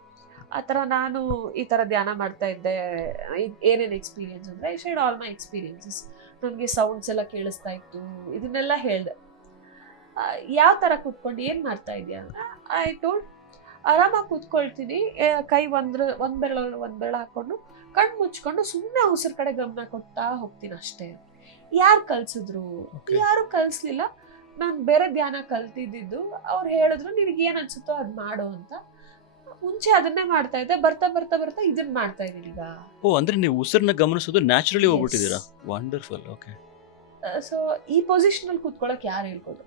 ಆತರ ನಾನು ಈ ತರ ಧ್ಯಾನ ಮಾಡ್ತಾ ಇದ್ದೆ. ಏನೇನ್ ಎಕ್ಸ್ಪೀರಿಯನ್ಸ್ ಅಂದ್ರೆ I shared all my experiences. ನನಗೆ ಸೌಂಡ್ಸ್ ಎಲ್ಲ ಕೇಳಿಸ್ತಾ ಇತ್ತು, ಇದನ್ನೆಲ್ಲ ಹೇಳ್ದೆ. ಯಾವ ತರ ಕೂತ್ಕೊಂಡು ಏನ್ ಮಾಡ್ತಾ ಇದ್ಯಾ ಅಂದ್ರೆ ಐ ಟೋಲ್ಡ್, ಆರಾಮಾಗಿ ಕೂತ್ಕೊಳ್ತೀನಿ, ಕೈ ಒಂದ್ ಬೆರಳು ಹಾಕೊಂಡು ಕಣ್ಣು ಮುಚ್ಕೊಂಡು ಸುಮ್ಮನೆ ಉಸಿರು ಕಡೆ ಗಮನ ಕೊಡ್ತಾ ಹೋಗ್ತೀನಿ ಅಷ್ಟೇ. ಯಾರು ಕಲ್ಸಿದ್ರು? ಯಾರು ಕಲ್ಸ್ಲಿಲ್ಲ. ನಾನು ಬೇರೆ ಧ್ಯಾನ ಕಲ್ತಿದ್ದು. ಅವ್ರು ಹೇಳಿದ್ರು ನಿನಗೆ ಏನ್ ಅನ್ಸುತ್ತೋ ಅದ್ ಮಾಡು ಅಂತ. ಮುಂಚೆ ಅದನ್ನೇ ಮಾಡ್ತಾ ಇದ್ದೆ, ಬರ್ತಾ ಬರ್ತಾ ಬರ್ತಾ ಇದನ್ನ ಮಾಡ್ತಾ ಇದೀನಿ ಈಗ. ಅಂದ್ರೆ ನೀವು ಉಸಿರನ್ನ ಗಮನಿಸೋದು ನ್ಯಾಚುರಲಿ ಹೋಗ್ಬಿಟ್ಟಿದ್ದೀರಾ. ವಂಡರ್ಫುಲ್. ಓಕೆ. ಸೊ ಈ ಪೊಸಿಷನ್ ಅಲ್ಲಿ ಕೂತ್ಕೊಳ್ಳೋಕೆ ಯಾರು ಹೇಳ್ಬೋದು?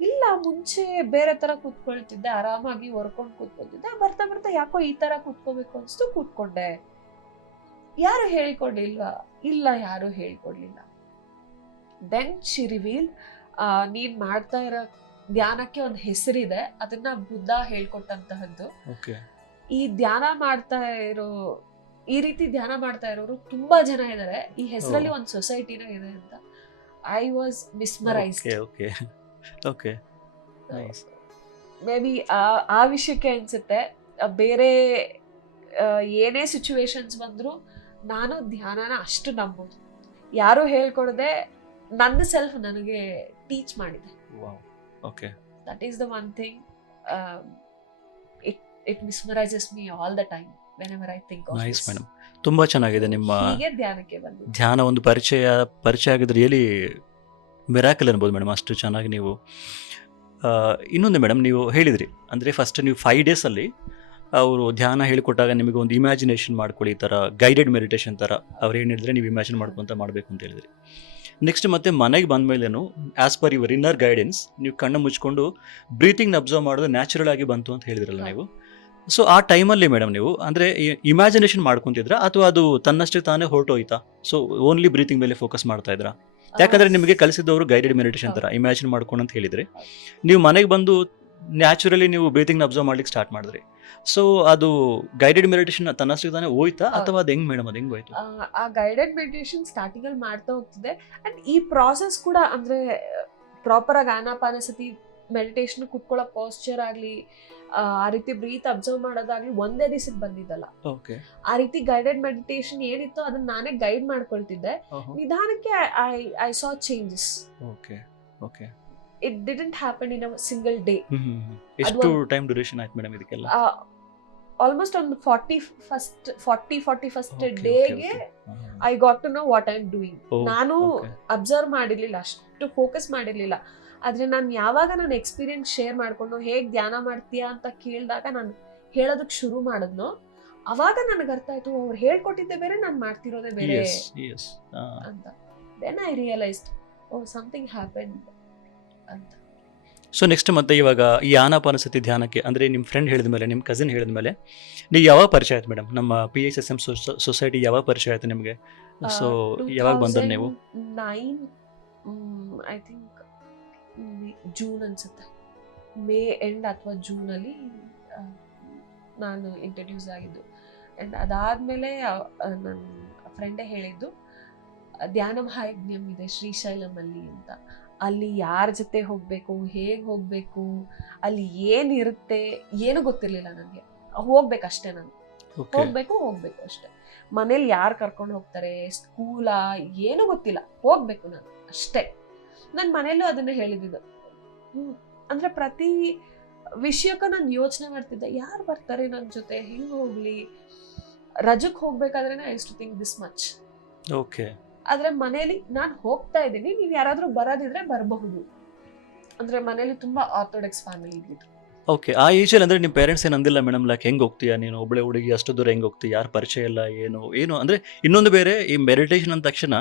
ಇಲ್ಲ ಮುಂಚೆ ಬೇರೆ ತರ ಕೂತ್ಕೊಳ್ತಿದ್ದೆ, ಆರಾಮಾಗಿ ಹೊರ್ಕೊಂಡು ಕೂತ್ಕೊಳ್ತಿದ್ದೆ, ಬರ್ತಾ ಬರ್ತಾ ಯಾಕೋ ಈ ತರ ಕೂತ್ಕೋಬೇಕು ಅನ್ಸ್ತು, ಕೂತ್ಕೊಂಡೆ. ಯಾರು ಹೇಳ್ಕೊಡ್ಲಿಲ್ವಾ? ಇಲ್ಲ, ಯಾರು ಹೇಳ್ಕೊಡ್ಲಿಲ್ಲ. ದೆನ್ ಶಿ ರಿವೀಲ್, ನೀನ್ ಮಾಡ್ತಾ ಇರೋ ಧ್ಯಾನಕ್ಕೆ ಒಂದು ಹೆಸರಿದೆ, ಅದನ್ನ ಬುದ್ಧ ಹೇಳ್ಕೊಟ್ಟಂತಹದ್ದು. ಈ ಧ್ಯಾನ ಮಾಡ್ತಾ ಇರೋ, ಈ ರೀತಿ ಧ್ಯಾನ ಮಾಡ್ತಾ ಇರೋರು ತುಂಬಾ ಜನ ಇದಾರೆ, ಈ ಹೆಸರಲ್ಲಿ ಒಂದು ಸೊಸೈಟಿನ ಇದೆ ಅಂತ. I was mesmerised. Maybe ಆ ವಿಷಯಕ್ಕೆ ಅನ್ಸುತ್ತೆ. ಬೇರೆ ಏನೇ ಸಿಚುವೇಶನ್ಸ್ ಬಂದ್ರು ನಾನು ಧ್ಯಾನನ ಅಷ್ಟು ನಂಬೋದು. ಯಾರು ಹೇಳ್ಕೊಡದೆ ನನ್ನ ಸೆಲ್ಫ್ ನನಗೆ ಟೀಚ್ ಮಾಡಿದೆ. That is the one thing. It mesmerises me all the time whenever I think of nice this. Madam, ತುಂಬ ಚೆನ್ನಾಗಿದೆ ನಿಮ್ಮ ಹೀಗೆ ಧ್ಯಾನಕ್ಕೆ ಬಂದಿದ್ದು. ಧ್ಯಾನ ಒಂದು ಪರಿಚಯ ಆಗಿದ್ರೆ ರಿಯಲಿ ಮಿರಾಕಲ್ ಅನ್ಬೋದು ಮೇಡಮ್, ಅಷ್ಟು ಚೆನ್ನಾಗಿ ನೀವು. ಇನ್ನೊಂದು ಮೇಡಮ್, ನೀವು ಹೇಳಿದ್ರಿ ಅಂದರೆ ಫಸ್ಟ್ ನೀವು 5 ಡೇಸಲ್ಲಿ ಅವರು ಧ್ಯಾನ ಹೇಳಿಕೊಟ್ಟಾಗ ನಿಮಗೆ ಒಂದು ಇಮ್ಯಾಜಿನೇಷನ್ ಮಾಡ್ಕೊಳ್ಳಿ, ಈ ಥರ ಗೈಡೆಡ್ ಮೆಡಿಟೇಷನ್ ಥರ ಅವ್ರು ಏನು ಹೇಳಿದ್ರೆ ನೀವು ಇಮ್ಯಾಜಿನ್ ಮಾಡ್ಕೊತ ಮಾಡಬೇಕು ಅಂತ ಹೇಳಿದ್ರಿ. ನೆಕ್ಸ್ಟ್ ಮತ್ತೆ ಮನೆಗೆ ಬಂದ ಮೇಲೇನು as per your inner guidance ನೀವು ಕಣ್ಣು ಮುಚ್ಕೊಂಡು ಬ್ರೀತಿಂಗ್ನ ಅಬ್ಸರ್ವ್ ಮಾಡೋದು ನ್ಯಾಚುರಲ್ ಆಗಿ ಬಂತು ಅಂತ ಹೇಳಿದ್ರಲ್ಲ ನೀವು. ಸೊ ಆ ಟೈಮಲ್ಲಿ ಮೇಡಮ್ ನೀವು ಅಂದರೆ ಇಮ್ಯಾಜಿನೇಷನ್ ಮಾಡ್ಕೊತಿದ್ರಾ ಅಥವಾ ಅದು ತನ್ನಷ್ಟೇ ತಾನೇ ಹೊರಟೋಯ್ತಾ? ಸೊ ಓನ್ಲಿ ಬ್ರೀತಿಂಗ್ ಮೇಲೆ ಫೋಕಸ್ ಮಾಡ್ತಾ ಇದ್ರಾ? ಯಾಕಂದರೆ ನಿಮಗೆ ಕಲಿಸಿದವರು ಗೈಡೆಡ್ ಮೆಡಿಟೇಷನ್ ಥರ ಇಮ್ಯಾಜಿನ್ ಮಾಡ್ಕೊಂಡು ಅಂತ ಹೇಳಿದ್ರಿ. ನೀವು ಮನೆಗೆ ಬಂದು ನ್ಯಾಚುರಲಿ ನೀವು ಬ್ರೀತಿಂಗ್ನ ಅಬ್ಸರ್ವ್ ಮಾಡ್ಲಿಕ್ಕೆ ಸ್ಟಾರ್ಟ್ ಮಾಡಿದ್ರಿ. ಸೊ ಅದು ಗೈಡೆಡ್ ಮೆಡಿಟೇಷನ್ ತನ್ನಷ್ಟೇ ತಾನೇ ಹೋಯ್ತಾ ಅಥವಾ ಅದು ಹೆಂಗ್ ಮೇಡಮ್, ಅದು ಹೆಂಗ್ ಹೋಯ್ತು? ಆ ಗೈಡೆಡ್ ಮೆಡಿಟೇಷನ್ ಸ್ಟಾರ್ಟಿಂಗ್ ಅಲ್ಲಿ ಮಾಡ್ತಾ ಹೋಗ್ತಿದೆ. ಅಂಡ್ ಈ ಪ್ರಾಸೆಸ್ ಕೂಡ ಅಂದ್ರೆ ಪ್ರಾಪರ್ ಆಗಿ ಆನಾಪಾನಸತಿ ಮೆಡಿಟೇಷನ್ ಕುತ್ಕೊಳ್ಳೋ ಪಾಸ್ಚರ್ ಆಗ್ಲಿ, ಆ ರೀತಿ ಬ್ರೀತ್ ಅಬ್ಸರ್ವ್ ಮಾಡೋದಾಗ್ಲಿ ಒಂದೇ ದಿವಸಕ್ಕೆ ಬಂದಿದ್ದಲ್ಲ. ಆ ರೀತಿ ಗೈಡೆಡ್ ಮೆಡಿಟೇಷನ್ ಏನಿತ್ತು ಅದನ್ನ ನಾನೇ ಗೈಡ್ ಮಾಡ್ಕೊಳ್ತಿದ್ದೆ. ನಿಧಾನಕ್ಕೆ I saw changes. It didn't happen in a single day. ಎಷ್ಟು ಟೈಮ್ ಡ್ಯೂರೇಷನ್ ಆಯ್ತು ಮೇಡಮ್ ಇದಕ್ಕೆಲ್ಲ? ಆಲ್ಮೋಸ್ಟ್ ಒಂದು 40-41st ಡೇಗೆ I got to know what I am doing. ನಾನು ಅಬ್ಸರ್ವ್ ಮಾಡಿರ್ಲಿಲ್ಲ, ಅಷ್ಟು ಫೋಕಸ್ ಮಾಡಿರ್ಲಿಲ್ಲ. ಆದ್ರೆ ನಾನು ಯಾವಾಗ ನನ್ನ ಎಕ್ಸ್ಪೀರಿಯನ್ಸ್ ಶೇರ್ ಮಾಡ್ಕೊಂಡು ಹೇಗ್ ಧ್ಯಾನ ಮಾಡ್ತೀಯಾ ಅಂತ ಕೇಳಿದಾಗ ನಾನು ಹೇಳೋದಕ್ಕೆ ಶುರು ಮಾಡಿದ್ನೋ ಅವಾಗ ನನಗೆ ಅರ್ಥ ಆಯ್ತು, ಅವ್ರು ಹೇಳ್ಕೊಟ್ಟಿದ್ದೆ ಬೇರೆ, ನಾನು ಮಾಡ್ತಿರೋದೇ ಬೇರೆ ಅಂತ. Then I realised something happened ಅಂತ. ಸೊ ನೆಕ್ಸ್ಟ್ ಮತ್ತೆ ಇವಾಗ ಈ ಆನಾಪಾನಸತಿ ಧ್ಯಾನಕ್ಕೆ ಅಂದರೆ ನಿಮ್ಮ ಫ್ರೆಂಡ್ ಹೇಳಿದ ಮೇಲೆ, ನಿಮ್ಮ ಕಸಿನ್ ಹೇಳಿದ ಮೇಲೆ ನೀವು ಯಾವಾಗ ಪರಿಚಯ ಆಯ್ತು ಮೇಡಮ್? ನಮ್ಮ PHSM ಸೊಸೈಟಿ ಯಾವಾಗ ಪರಿಚಯ ಆಯ್ತು ನಿಮಗೆ? ಸೊ ಯಾವಾಗ ಬಂದ್ರೆ ನೀವು? 2009 ಐ ಥಿಂಕ್ ಜೂನ್ ಅನ್ಸುತ್ತೆ, ಮೇ ಎಂಡ್ ಅಥವಾ ಜೂನಲ್ಲಿ ನಾನು ಇಂಟ್ರಡ್ಯೂಸ್ ಆಗಿದ್ದು. ಆ್ಯಂಡ್ ಅದಾದಮೇಲೆ ನನ್ನ ಫ್ರೆಂಡೇ ಹೇಳಿದ್ದು ಧ್ಯಾನ ಮಹಾಯಜ್ಞಂ ಇದೆ ಶ್ರೀಶೈಲಮಲ್ಲಿ ಅಂತ. ಅಲ್ಲಿ ಯಾರ ಜೊತೆ ಹೋಗಬೇಕು, ಹೇಗೆ ಹೋಗಬೇಕು, ಅಲ್ಲಿ ಏನಿರುತ್ತೆ ಏನು ಗೊತ್ತಿರಲಿಲ್ಲ ನನಗೆ. ಹೋಗ್ಬೇಕಷ್ಟೇ, ನಾನು ಹೋಗ್ಬೇಕು ಅಷ್ಟೇ. ಮನೇಲಿ ಯಾರು ಕರ್ಕೊಂಡು ಹೋಗ್ತಾರೆ, ಸ್ಕೂಲಾ ಏನೂ ಗೊತ್ತಿಲ್ಲ, ಹೋಗ್ಬೇಕು ನಾನು ಅಷ್ಟೇ. ನನ್ನ ಮನೇಲೂ ಅದನ್ನ ಹೇಳಿದ್ದು. ಅಂದ್ರೆ ಪ್ರತಿ ವಿಷಯಕ್ಕೂ ನಾನು ಯೋಚನೆ ಮಾಡ್ತಿದ್ದೆ, ಯಾರು ಬರ್ತಾರೆ ನನ್ನ ಜೊತೆ, ಹೆಂಗ್ ಹೋಗ್ಲಿ. ರಜಕ್ಕೆ ಹೋಗ್ಬೇಕಾದ್ರೆ I use to think this much. ಆದ್ರೆ ಮನೇಲಿ ನಾನು ಹೋಗ್ತಾ ಇದ್ದೀನಿ, ನೀವು ಯಾರಾದ್ರೂ ಬರೋದಿದ್ರೆ ಬರಬಹುದು. ಅಂದ್ರೆ ಮನೇಲಿ ತುಂಬಾ ಆರ್ಥೋಡಾಕ್ಸ್ ಫ್ಯಾಮಿಲಿ ಇದ್ದಿದ್ದು. ಆ ಏಜಲ್ಲಿ ಅಂದ್ರೆ ನಿಮ್ಮ ಪೇರೆಂಟ್ಸ್ ಏನು ಅಂದಿಲ್ಲ ಮೇಡಮ್, ಲೈಕ್ ಹೆಂಗೆ ಹೋಗ್ತೀಯಾ ನೀನು ಒಬ್ಬಳೆ ಹುಡುಗಿ, ಅಷ್ಟು ದೂರ ಹೆಂಗೆ ಹೋಗ್ತೀಯ, ಯಾರು ಪರಿಚಯ ಇಲ್ಲ ಏನು ಅಂದರೆ? ಇನ್ನೊಂದು ಬೇರೆ, ಈ ಮೆಡಿಟೇಷನ್ ಅಂದ ತಕ್ಷಣ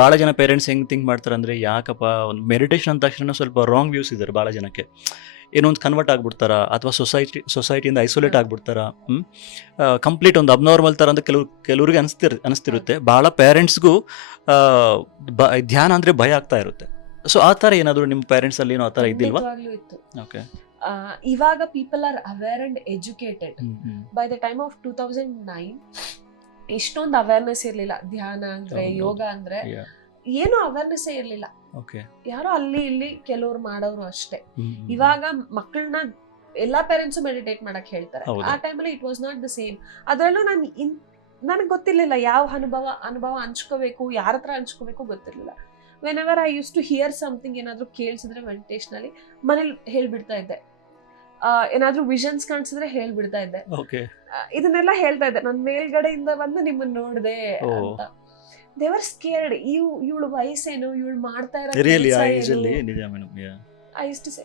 ಭಾಳ ಜನ ಪೇರೆಂಟ್ಸ್ ಹೆಂಗೆ ಥಿಂಕ್ ಮಾಡ್ತಾರೆ ಅಂದರೆ, ಯಾಕಪ್ಪ ಒಂದು ಮೆಡಿಟೇಷನ್ ಅಂದ ತಕ್ಷಣ ಸ್ವಲ್ಪ ರಾಂಗ್ ವ್ಯೂಸ್ ಇದ್ದಾರೆ ಭಾಳ ಜನಕ್ಕೆ. ಏನೋ ಒಂದು ಕನ್ವರ್ಟ್ ಆಗ್ಬಿಡ್ತಾರ ಅಥವಾ ಸೊಸೈಟಿಯಿಂದ ಐಸೋಲೇಟ್ ಆಗ್ಬಿಡ್ತಾರ, ಕಂಪ್ಲೀಟ್ ಒಂದು ಅಬ್ನಾರ್ಮಲ್ ಥರ ಅಂತ ಕೆಲವ್ರಿಗೆ ಅನಿಸ್ತಿರುತ್ತೆ. ಭಾಳ ಪೇರೆಂಟ್ಸ್ಗೂ ಧ್ಯಾನ ಅಂದರೆ ಭಯ ಆಗ್ತಾ ಇರುತ್ತೆ. ಸೊ ಆ ಥರ ಏನಾದರೂ ನಿಮ್ಮ ಪೇರೆಂಟ್ಸ್ ಅಲ್ಲಿ ಏನೋ ಆ ಥರ ಇದ್ದಿಲ್ವಾ? ಇವಾಗ people are aware and educated. By the time of 2009 ಇಷ್ಟೊಂದು ಅವೇರ್ನೆಸ್ ಇರ್ಲಿಲ್ಲ. ಧ್ಯಾನ ಅಂದ್ರೆ, ಯೋಗ ಅಂದ್ರೆ ಏನು ಅವೇರ್ನೆಸ್ ಇರ್ಲಿಲ್ಲ. ಯಾರೋ ಅಲ್ಲಿ ಇಲ್ಲಿ ಕೆಲವ್ರು ಮಾಡೋರು ಅಷ್ಟೇ. ಇವಾಗ ಮಕ್ಕಳನ್ನ ಎಲ್ಲಾ ಪೇರೆಂಟ್ಸ್ ಮೆಡಿಟೇಟ್ ಮಾಡಕ್ ಹೇಳ್ತಾರೆ. ಆ ಟೈಮಲ್ಲಿ it was not the same. ಅದ್ರಲ್ಲೂ ನನಗೆ ಗೊತ್ತಿರ್ಲಿಲ್ಲ ಯಾವ ಅನುಭವ ಹಂಚ್ಕೋಬೇಕು, ಯಾರ ಹತ್ರ ಹಂಚ್ಕೋಬೇಕು ಗೊತ್ತಿರ್ಲಿಲ್ಲ. Whenever I use to hear something, ಏನಾದ್ರು ಕೇಳಿಸಿದ್ರೆ ಮೆಡಿಟೇಷನ್ ಅಲ್ಲಿ ಮನೇಲಿ ಹೇಳ್ಬಿಡ್ತಾ ಇದ್ದೆ. ಏನಾದ್ರೂ ವಿಷನ್ಸ್ ಕಾಣಿಸಿದ್ರೆ ಹೇಳ್ಬಿಡ್ತಾ ಇದ್ದೆ. ಇದನ್ನೆಲ್ಲ ಹೇಳ್ತಾ ಇದ್ದೆ. ನನ್ ಮೇಲ್ಗಡೆಯಿಂದ ಬಂದು ನಿಮ್ಮನ್ನ ನೋಡ್ದೆ ಅಂತ. They were scared. ಇವಳು ವಯಸ್ಸೇನು, ಇವಳು ಮಾಡ್ತಾ ಇರೋ ಐ ಯೂಸ್ ಟು ಸೇ,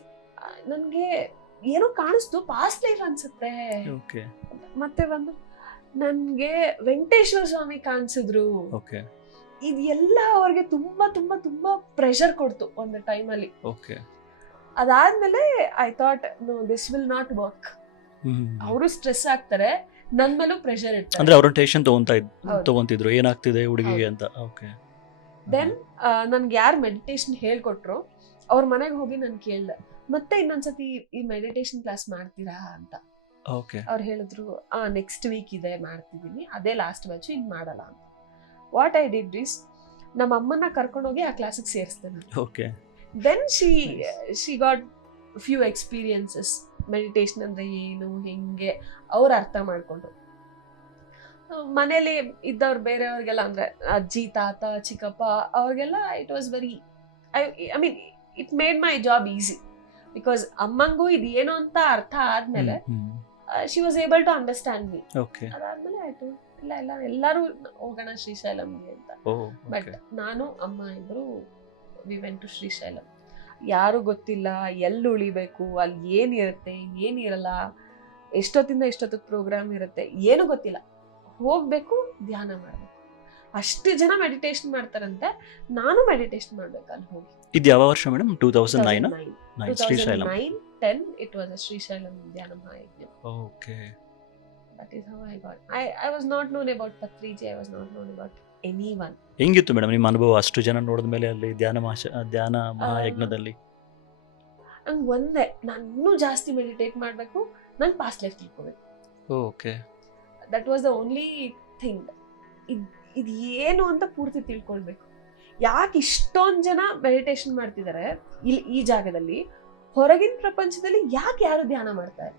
ನನ್ಗೆ ಏನೋ ಕಾಣಿಸ್ತು, ಪಾಸ್ಟ್ ಲೈಫ್ ಅನ್ಸುತ್ತೆ. ಮತ್ತೆ ಬಂದು ನನ್ಗೆ ವೆಂಕಟೇಶ್ವರ ಸ್ವಾಮಿ ಕಾಣಿಸಿದ್ರು. ಇದೆಲ್ಲ ಅವ್ರಿಗೆ ತುಂಬಾ ತುಂಬಾ ತುಂಬಾ ಪ್ರೆಷರ್ ಕೊಡ್ತು ಒಂದು ಟೈಮಲ್ಲಿ. ಅದಾದ್ಮೇಲೆ I thought no this will not work. ಅವರು ಸ್ಟ್ರೆಸ್ ಆಗ್ತಾರೆ, ನನ್ ಮೇಲೂ ಪ್ರೆಷರ್ ಇರ್ತಾರೆ. ಅಂದ್ರೆ ಅವ್ರ ಟೆನ್ಷನ್ ಹೌದು. ತಗೊಂತಿದ್ರು ಏನಾಗ್ತಿದೆ ಹುಡುಗಿಗೆ ಹೌದು. ಅಂತ. ಓಕೆ. ದೆನ್ ನನ್ಗೆ ಯಾರು ಮೆಡಿಟೇಷನ್ ಹೇಳ್ಕೊಟ್ರು ಅವ್ರ ಮನೆಗೆ ಹೋಗಿ ನಾನು ಕೇಳ್ದೆ, ಮತ್ತೆ ಇನ್ನೊಂದ್ಸತಿ ಈ ಮೆಡಿಟೇಷನ್ ಕ್ಲಾಸ್ ಮಾಡ್ತೀರಾ ಅಂತ. ಓಕೆ. ಅವ್ರು ಹೇಳಿದ್ರು ನೆಕ್ಸ್ಟ್ ವೀಕ್ ಇದೆ, ಮಾಡ್ತಿದ್ದೀನಿ, ಅದೇ ಲಾಸ್ಟ್ ಬ್ಯಾಚ್, ಇನ್ ಮಾಡಲ್ಲ ಅಂತ. ವಾಟ್ ಐ ಡಿಡ್ ಇಸ್ ನಮ್ಮ ಅಮ್ಮನ ಕರ್ಕೊಂಡೋಗಿ ಆ ಕ್ಲಾಸಿಗೆ ಸೇರಿಸ್ತೇನೆ. Okay. Then she got few experiences, meditation ಅಂದ್ರೆ ಏನು ಹೆಂಗೆ ಅವ್ರು ಅರ್ಥ ಮಾಡ್ಕೊಂಡ್ರು. ಮನೇಲಿ ಇದ್ದವ್ರು ಬೇರೆಯವ್ರಿಗೆಲ್ಲ ಅಂದ್ರೆ ಅಜ್ಜಿ ತಾತ ಚಿಕ್ಕಪ್ಪ ಅವ್ರಿಗೆಲ್ಲ it was very I mean it made my job easy, because ಅಮ್ಮಂಗೂ ಇದು ಏನು ಅಂತ ಅರ್ಥ ಆದ್ಮೇಲೆ she was able to understand me. Okay. ಅದಾದ್ಮೇಲೆ ಆಯ್ತು, ಎಲ್ಲರೂ ಹೋಗೋಣ ಶ್ರೀಶೈಲಂಗೆ ಅಂತ. ಬಟ್ ನಾನು ಅಮ್ಮ ಇಬ್ರು ವಿ ವೆಂಟ್ ಟು ಶ್ರೀಶೈಲಂ. ಯಾರು ಗೊತ್ತಿಲ್ಲ, ಎಲ್ಲಿ ಉಳಿಬೇಕು, ಅಲ್ಲಿ ಏನಿರುತ್ತೆ ಏನಿರಲ್ಲ, ಎಷ್ಟೊತ್ತಿಂದ ಎಷ್ಟೊತ್ತಿಗೆ ಪ್ರೋಗ್ರಾಮ್ ಇರುತ್ತೆ ಏನು ಗೊತ್ತಿಲ್ಲ. ಹೋಗ್ಬೇಕು, ಧ್ಯಾನ ಮಾಡ್ಬೇಕು. ಅಷ್ಟು ಜನ ಮೆಡಿಟೇಷನ್ ಮಾಡ್ತಾರಂತೆ, ನಾನು ಮೆಡಿಟೇಷನ್ ಮಾಡ್ಬೇಕು ಅಲ್ಲಿ ಹೋಗಿ. ಇದು ಯಾವ ವರ್ಷ madam? 2009 Srisailam. 2009-10 it was a Srisailam Dhyana Mahayajna. Okay. That is how I got. I was not known about Patriji, I was not known about anyone. ಹೆಂಗಿತ್ತು ಮೇಡಮ್ ನಿಮ್ಮ ಅನುಭವ ಅಷ್ಟು ಜನ ನೋಡಿದ್ಮೇಲೆ ಅಲ್ಲಿ ಧ್ಯಾನ ಮಹಾಯಜ್ಞದಲ್ಲಿ? ನಂಗೆ ಒಂದೇ, ನಾನು ಇನ್ನೂ ಜಾಸ್ತಿ ಮೆಡಿಟೇಟ್ ಮಾಡಬೇಕು, ನನ್ನ ಪಾಸ್ಟ್ ಲೈಫ್ ತಿಳ್ಕೋಬೇಕು. Okay. That was the only thing. ಇದು ಏನು ಅಂತ ಪೂರ್ತಿ ತಿಳ್ಕೊಳ್ಬೇಕು. ಯಾಕೆ ಇಷ್ಟೊಂದು ಜನ ಮೆಡಿಟೇಷನ್ ಮಾಡ್ತಿದ್ದಾರೆ ಇಲ್ಲಿ ಈ ಜಾಗದಲ್ಲಿ, ಹೊರಗಿನ ಪ್ರಪಂಚದಲ್ಲಿ ಯಾಕೆ ಯಾರು ಧ್ಯಾನ ಮಾಡ್ತಾರೆ?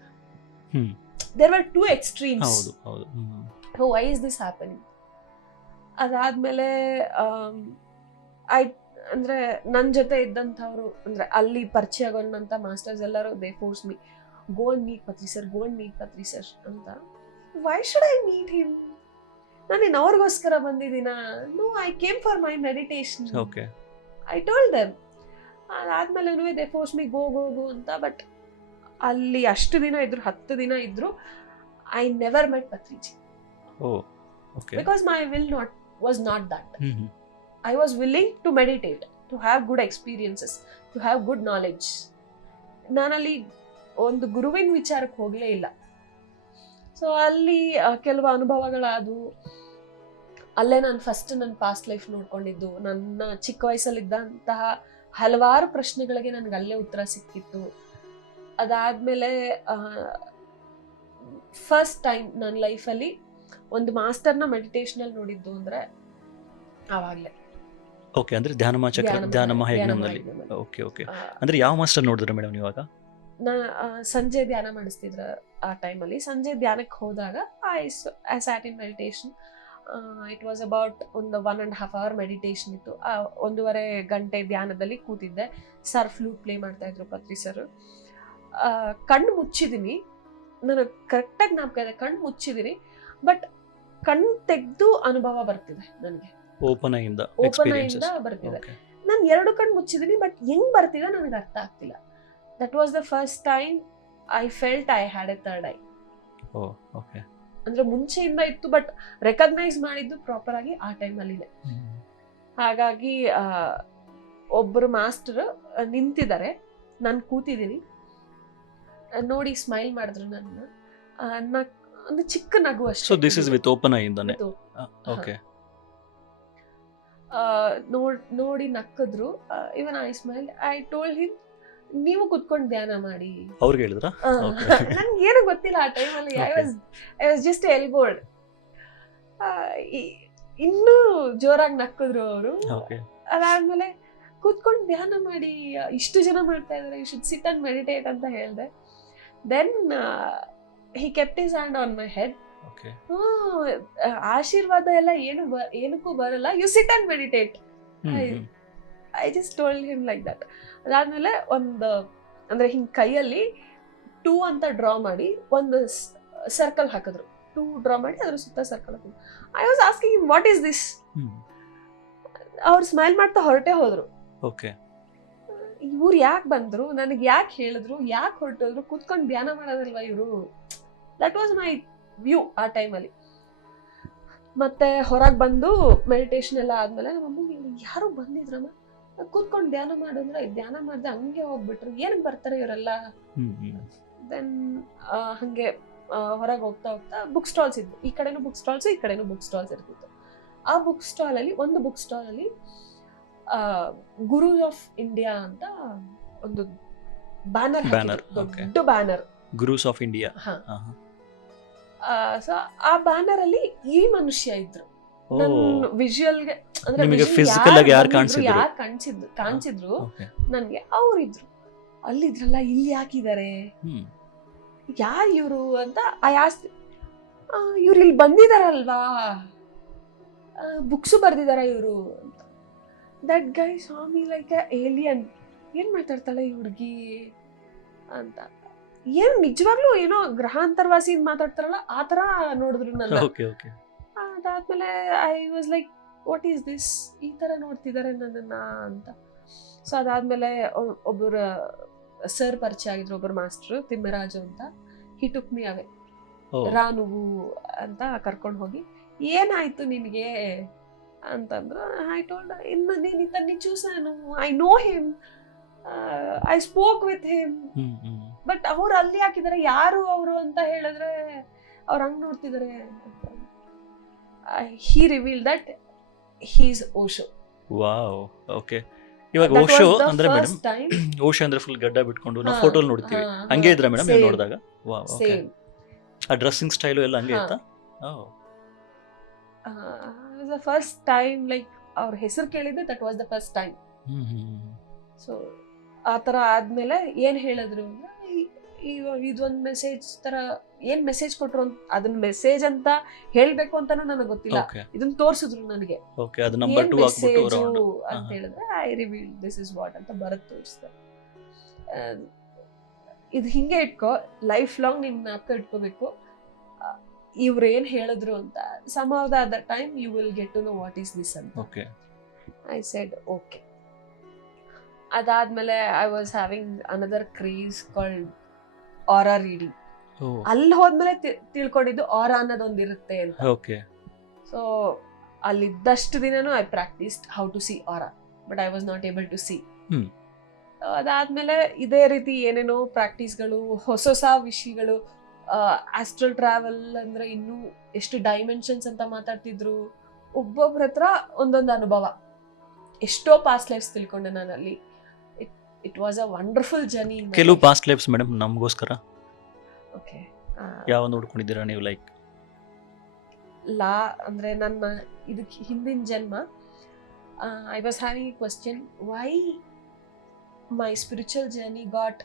There were two extremes. ಹೌದು ಹೌದು. So why is this happening? ಅದಾದ್ಮೇಲೆ ಅಂದ್ರೆ ನನ್ನ ಜೊತೆ ಇದ್ದಂಥವ್ರು, ಅಂದ್ರೆ ಅಲ್ಲಿ ಪರಿಚಯ ಆಗೋಂಥ ಮಾಸ್ಟರ್ಸ್ ಎಲ್ಲರೂ they force me, go and meet Patri sir, go and meet Patri sir ಅಂತ. Why should I meet him? ನಾನೇನು ಅವ್ರಿಗೋಸ್ಕರ ಬಂದಿದ್ದೀನ? No, I came for my meditation. Okay. I told them. ಅದಾದ್ಮೇಲೆ they force me go go go ಅಂತ. ಬಟ್ ಅಲ್ಲಿ ಅಷ್ಟು ದಿನ ಇದ್ರು, 10 ದಿನ ಇದ್ರು, I never met Patriji. Because my will was not that. I was willing to meditate, to have good experiences, to have good knowledge. ನಾನಲ್ಲಿ ಒಂದು ಗುರುವಿನ ವಿಚಾರಕ್ಕೆ ಹೋಗಲೇ ಇಲ್ಲ. ಸೊ ಅಲ್ಲಿ ಕೆಲವು ಅನುಭವಗಳಾದವು. ಅಲ್ಲೇ ನಾನು ಫಸ್ಟ್ ನನ್ನ ಪಾಸ್ಟ್ ಲೈಫ್ ನೋಡ್ಕೊಂಡಿದ್ದು, ನನ್ನ ಚಿಕ್ಕ ವಯಸ್ಸಲ್ಲಿದ್ದಂತಹ ಹಲವಾರು ಪ್ರಶ್ನೆಗಳಿಗೆ ನನಗೆ ಅಲ್ಲೇ ಉತ್ತರ ಸಿಕ್ಕಿತ್ತು. ಅದಾದ್ಮೇಲೆ ಫಸ್ಟ್ ಟೈಮ್ ನನ್ನ ಲೈಫಲ್ಲಿ ಒಂದು ಮಾಸ್ಟರ್ನ ಮೆಡಿಟೇಷನ್ ಅಲ್ಲಿ ನೋಡಿದ್ದು ಅಂದ್ರೆ ಆವಾಗ್ಲೇ. ಓಕೆ. ಅಂದ್ರೆ ಧ್ಯಾನ ಮಹಾಯಜ್ಞಂನಲ್ಲಿ. Okay okay. ಅಂದ್ರೆ ಯಾವ ಮಾಸ್ಟರ್ ನೋಡಿದ್ರೆ ಮೇಡಮ್ ನೀವಾಗ? ಸಂಜೆ ಧ್ಯಾನ ಮಾಡಿಸ್ತಿದ್ರ ಆ ಟೈಮಲ್ಲಿ. ಸಂಜೆ ಧ್ಯಾನಕ್ಕೆ ಹೋದಾಗ I sat in meditation. It was about ಒಂದು 1.5 hour ಮೆಡಿಟೇಷನ್ ಇತ್ತು. 1.5 ಗಂಟೆ ಧ್ಯಾನದಲ್ಲಿ ಕೂತಿದ್ದೆ. ಸರ್ ಫ್ಲೂಟ್ ಪ್ಲೇ ಮಾಡ್ತಾ ಇದ್ರು, ಪತ್ರಿ ಸರ್. ಕಣ್ಣು ಮುಚ್ಚಿದೀನಿ, ನನಗೆ ಕರೆಕ್ಟಾಗಿ ಜ್ಞಾಪಕ ಇದೆ, ಕಣ್ಣು ಮುಚ್ಚಿದೀನಿ, ಬಟ್ ಕಣ್ಣು ತೆಗೆದು ಅನುಭವ ಬರ್ತಿದೆ ನನಗೆ. ಓಪನ್ ಇಂದ ಬರ್ತಿದೆ. ನಾನು 2 ಕಣ್ಣು ಮುಚ್ಚಿದೀನಿ, ಬಟ್ ಹೆಂಗ್ ಬರ್ತಿದೆ ನನಗೆ ಅರ್ಥ ಆಗ್ತಿಲ್ಲ. That was the first time I felt I had A third I. ಅಂದ್ರೆ ಮುಂಚೆಯಿಂದ ಇತ್ತು, ಬಟ್ ರೆಕಗ್ನೈಸ್ ಮಾಡಿದ್ದು ಪ್ರಾಪರ್ ಆಗಿ ಆ ಟೈಮಲ್ಲಿದೆ. ಹಾಗಾಗಿ ಒಬ್ಬರು ಮಾಸ್ಟರ್ ನಿಂತಿದ್ದಾರೆ, ನಾನು ಕೂತಿದ್ದೀನಿ, ನೋಡಿ ಸ್ಮೈಲ್ ಮಾಡಿದ್ರು ನನ್ನ, ಒಂದು ಚಿಕ್ಕ ನಗು ಅಷ್ಟೇ. So this is with open eye ಇಂದಾನೆ. ಓಕೆ. ನೋಡಿ ನಕ್ಕಿದ್ರು. Even I smile. I told him, ನೀವು ಕುತ್ಕೊಂಡು ಧ್ಯಾನ ಮಾಡಿ. ಅವ್ರಿಗೆ ಹೇಳಿದ್ರಾ? ನನ್ಗೆ ಏನು ಗೊತ್ತಿಲ್ಲ ಆ ಟೈಮಲ್ಲಿ. ಐ ವಾಸ್ ಜಸ್ಟ್ ಎಲ್ಬೋಲ್ಡ್. ಇನ್ನೂ ಜೋರಾಗಿ ನಕ್ಕಿದ್ರು ಅವರು. ಅದಾದ್ಮೇಲೆ ಕೂತ್ಕೊಂಡು ಧ್ಯಾನ ಮಾಡಿ, ಇಷ್ಟು ಜನ ಮಾಡ್ತಾ ಇದಾರೆ, you should sit and meditate ಅಂತ ಹೇಳಿದೆ. Then he kept his hand on my head. Okay. ಆಶೀರ್ವಾದ ಎಲ್ಲ ಏನಕ್ಕೂ ಬರಲ್ಲ, you sit and meditate. I just told him like that. ಅದಾದ್ಮೇಲೆ ಅಂದ್ರೆ ಹಿಂಗ್ ಕೈಯಲ್ಲಿ 2 ಅಂತ ಡ್ರಾ ಮಾಡಿ ಒಂದು ಸರ್ಕಲ್ ಹಾಕಿದ್ರು. 2 ಡ್ರಾ ಮಾಡಿ ಅದ್ರ ಸುತ್ತ ಸರ್ಕಲ್ ಹಾಕಿದ್ರು. I was asking him, what is this? ಅವ್ರು ಸ್ಮೈಲ್ ಮಾಡ್ತಾ ಹೊರಟೆ ಹೋದ್ರು. ಓಕೆ. ಇವ್ರು ಯಾಕೆ ಬಂದ್ರು, ನನಗೆ ಯಾಕೆ ಹೇಳಿದ್ರು, ಯಾಕೆ ಹೊರಟೋದ್ರು, ಕುತ್ಕೊಂಡು ಧ್ಯಾನ ಮಾಡೋದಲ್ವಾ ಇವರು? ದಟ್ ವಾಸ್ ಮೈ ವ್ಯೂ ಆ ಟೈಮಲ್ಲಿ. ಮತ್ತೆ ಹೊರಗೆ ಬಂದು ಮೆಡಿಟೇಷನ್ ಎಲ್ಲ ಆದ್ಮೇಲೆ ನಮ್ಮಮ್ಮ, ಯಾರು ಬಂದಿದ್ರಮ್ಮ, ಕೂತ್ಕೊಂಡು ಧ್ಯಾನ ಮಾಡಿದ್ರೆ ಧ್ಯಾನ ಮಾಡ್ದೆ ಹಂಗೆ ಹೋಗ್ಬಿಟ್ರು. ಏನಕ್ಕೆ ಬರ್ತಾರೆ ಇವರೆಲ್ಲ? ದೆನ್ ಹಂಗೆ ಹೊರಗೆ ಹೋಗ್ತಾ ಹೋಗ್ತಾ ಬುಕ್ ಸ್ಟಾಲ್ಸ್ ಇದ್ವು. ಈ ಕಡೆನೂ ಬುಕ್ ಸ್ಟಾಲ್ಸ್, ಈ ಕಡೆನೂ ಬುಕ್ ಸ್ಟಾಲ್ಸ್ ಇರ್ತಿತ್ತು. ಆ ಬುಕ್ ಸ್ಟಾಲ್ ಅಲ್ಲಿ ಒಂದು ಬುಕ್ ಸ್ಟಾಲ್ ಅಲ್ಲಿ ಗುರು ಆಫ್ ಇಂಡಿಯಾ ಅಂತ ಒಂದು ಬ್ಯಾನರ್, ದೊಡ್ಡ ಬ್ಯಾನರ್, ಗುರುಸ್ ಆಫ್ ಇಂಡಿಯಾ. ಸೊ ಆ ಬ್ಯಾನರ್ ಅಲ್ಲಿ ಈ ಮನುಷ್ಯ ಇದ್ರು. ನನ್ನ ವಿಜುವಲ್ಗೆ ಅಂದ್ರೆ ನಿಮಗೆ ಫಿಸಿಕಲ್ ಆಗಿ ಯಾರು ಕಾಣಿಸಿದ್ರು ನನ್ಗೆ ಅವ್ರಿದ್ರು. ಅಲ್ಲಿದ್ರಲ್ಲ, ಇಲ್ಲಿ ಯಾಕಿದ್ದಾರೆ, ಯಾರು ಇವ್ರು ಅಂತ ಇವ್ರು ಇಲ್ಲಿ ಬಂದಿದಾರಲ್ವಾ, ಬುಕ್ಸು ಬರ್ದಿದಾರ ಇವ್ರು ಅಂತ. That Guy saw me like A alien. ಏನ್ ಮಾತಾಡ್ತಾಳೆ ಈ ಹುಡುಗಿ ಅಂತ. ಏನ್ ನಿಜವಾಗ್ಲೂ ಏನೋ ಗ್ರಹಾಂತರವಾಸಿ ಮಾತಾಡ್ತಾರಲ್ಲ ಆ ತರ ನೋಡಿದ್ರು ನನ್ನ. ಅದಾದ್ಮೇಲೆ I was like what is this, ಈ ತರ ನೋಡ್ತಿದ್ದಾರೆ ನನ್ನನ್ನ ಅಂತ. ಸೊ ಅದಾದ್ಮೇಲೆ ಒಬ್ಬರ ಸರ್ ಪರಿಚಯ ಆಗಿದ್ರು, ಒಬ್ಬರು ಮಾಸ್ಟರ್ ತಿಮ್ಮರಾಜು ಅಂತ. ಹಿ ಟುಕ್ ಮಿ ಅವೇ, ರಾನು ಅಂತ ಕರ್ಕೊಂಡು ಹೋಗಿ, ಏನಾಯ್ತು ನಿನ್ಗೆ ಅಂತಂದ್ರು. ಐ ಟೋಲ್ಡ್, ನೀನು ಚೂಸಾನು, I know him, I spoke with him, but ಅವ್ರು ಅಲ್ಲಿ ಹಾಕಿದಾರೆ, ಯಾರು ಅವರು ಅಂತ ಹೇಳಿದ್ರೆ ಅವ್ರು ಹಂಗ್ ನೋಡ್ತಿದಾರೆ ಅಂತ. He reveal that he is Osho. Wow, okay. ಇವಾಗ ಓಶೋ ಅಂದ್ರೆ ಮೇಡಮ್, ಓಶೋ ಅಂದ್ರೆ ಫುಲ್ ಗಡ್ಡ ಬಿಟ್ಕೊಂಡು ನಾವು ಫೋಟೋ ನೋಡ್ತೀವಿ, ಹಂಗೆ ಇದ್ರ ಮೇಡಮ್ ನೀವು ನೋಡಿದಾಗ? Wow, okay. ಆ ಡ್ರೆಸ್ಸಿಂಗ್ ಸ್ಟೈಲು ಎಲ್ಲ ಹಂಗೆ ಇತ್ತಾ? ದ ಫಸ್ಟ್ ಟೈಮ್, ಲೈಕ್ ಅವ್ರ ಹೆಸರು ಕೇಳಿದ್ದೆ, that was the first time. So ಆ ಥರ ಆದ್ಮೇಲೆ ಏನ್ ಹೇಳಿದ್ರು ಅಂದ್ರೆ, ಇದೊಂದು ಮೆಸೇಜ್ ತರ, ಏನ್ ಮೆಸೇಜ್ ಕೊಟ್ರು ಅಂತ, ಅದನ್ನ ಮೆಸೇಜ್ ಅಂತ ಹೇಳ್ಬೇಕು ಅಂತಾನು ನನಗೆ ಗೊತ್ತಿಲ್ಲ. ಇದನ್ನ ತೋರ್ಸಿದ್ರು ನನಗೆ, ಮೆಸೇಜ್ ಅಂತ ಹೇಳಿದ್ರೆ I reveal this is what ಅಂತ ಬರತ್ ತೋರಿಸ್ದೆ. ಇದು ಹಿಂಗೆ ಇಟ್ಕೋ, ಲೈಫ್ ಲಾಂಗ್ ನಿನ್ ಜ್ಞಾಪಕ ಇಟ್ಕೋಬೇಕು, ಇವ್ರು ಏನ್ ಹೇಳಿದ್ರು ಅಂತ. Some of the time you will get to know what is this ಅಂತ. I said okay. ಅದಾದ್ಮೇಲೆ I was having another craze called aura reading. ಅಲ್ಲಿ ಹೋದ್ಮೇಲೆ ತಿಳ್ಕೊಂಡಿದ್ದು ಆರಾ ಅನ್ನೋದೊಂದು ಇರುತ್ತೆ ಅಂತ. ಸೊ ಅಲ್ಲಿದ್ದಷ್ಟು ದಿನನೂ I practised how to see aura, but I was not able to see. ಅದಾದ್ಮೇಲೆ ಇದೇ ರೀತಿ ಏನೇನೋ ಪ್ರಾಕ್ಟೀಸ್ಗಳು, ಹೊಸ ಹೊಸ ವಿಷಯಗಳು. ಆಸ್ಟ್ರಲ್ ಟ್ರಾವೆಲ್ ಅಂದ್ರೆ ಇನ್ನೂ ಎಷ್ಟು ಡೈಮೆನ್ಷನ್ಸ್ ಅಂತ ಮಾತಾಡ್ತಿದ್ರು. ಒಬ್ಬೊಬ್ರ ಹತ್ರ ಒಂದೊಂದು ಅನುಭವ, ಎಷ್ಟೋ ಪಾಸ್ಟ್ ಲೈಫ್ಸ್ ತಿಳ್ಕೊಂಡೆ ನಾನು ಅಲ್ಲಿ. It was a wonderful journey. ಕೆಲವು ಪಾಸ್ಟ್ ಲೈಫ್ಸ್ ಮೇಡಮ್ ನಮಗೋಸ್ಕರ ಓಕೆ, ಯಾವ ನೋಡ್ಕೊಂಡಿದ್ದೀರಾ ನೀವು? ಲೈಕ್ ಅಂದ್ರೆ ನನ್ನ ಇದಕ್ಕೆ ಹಿಂದಿನ ಜನ್ಮ, I was having a question, why my spiritual journey got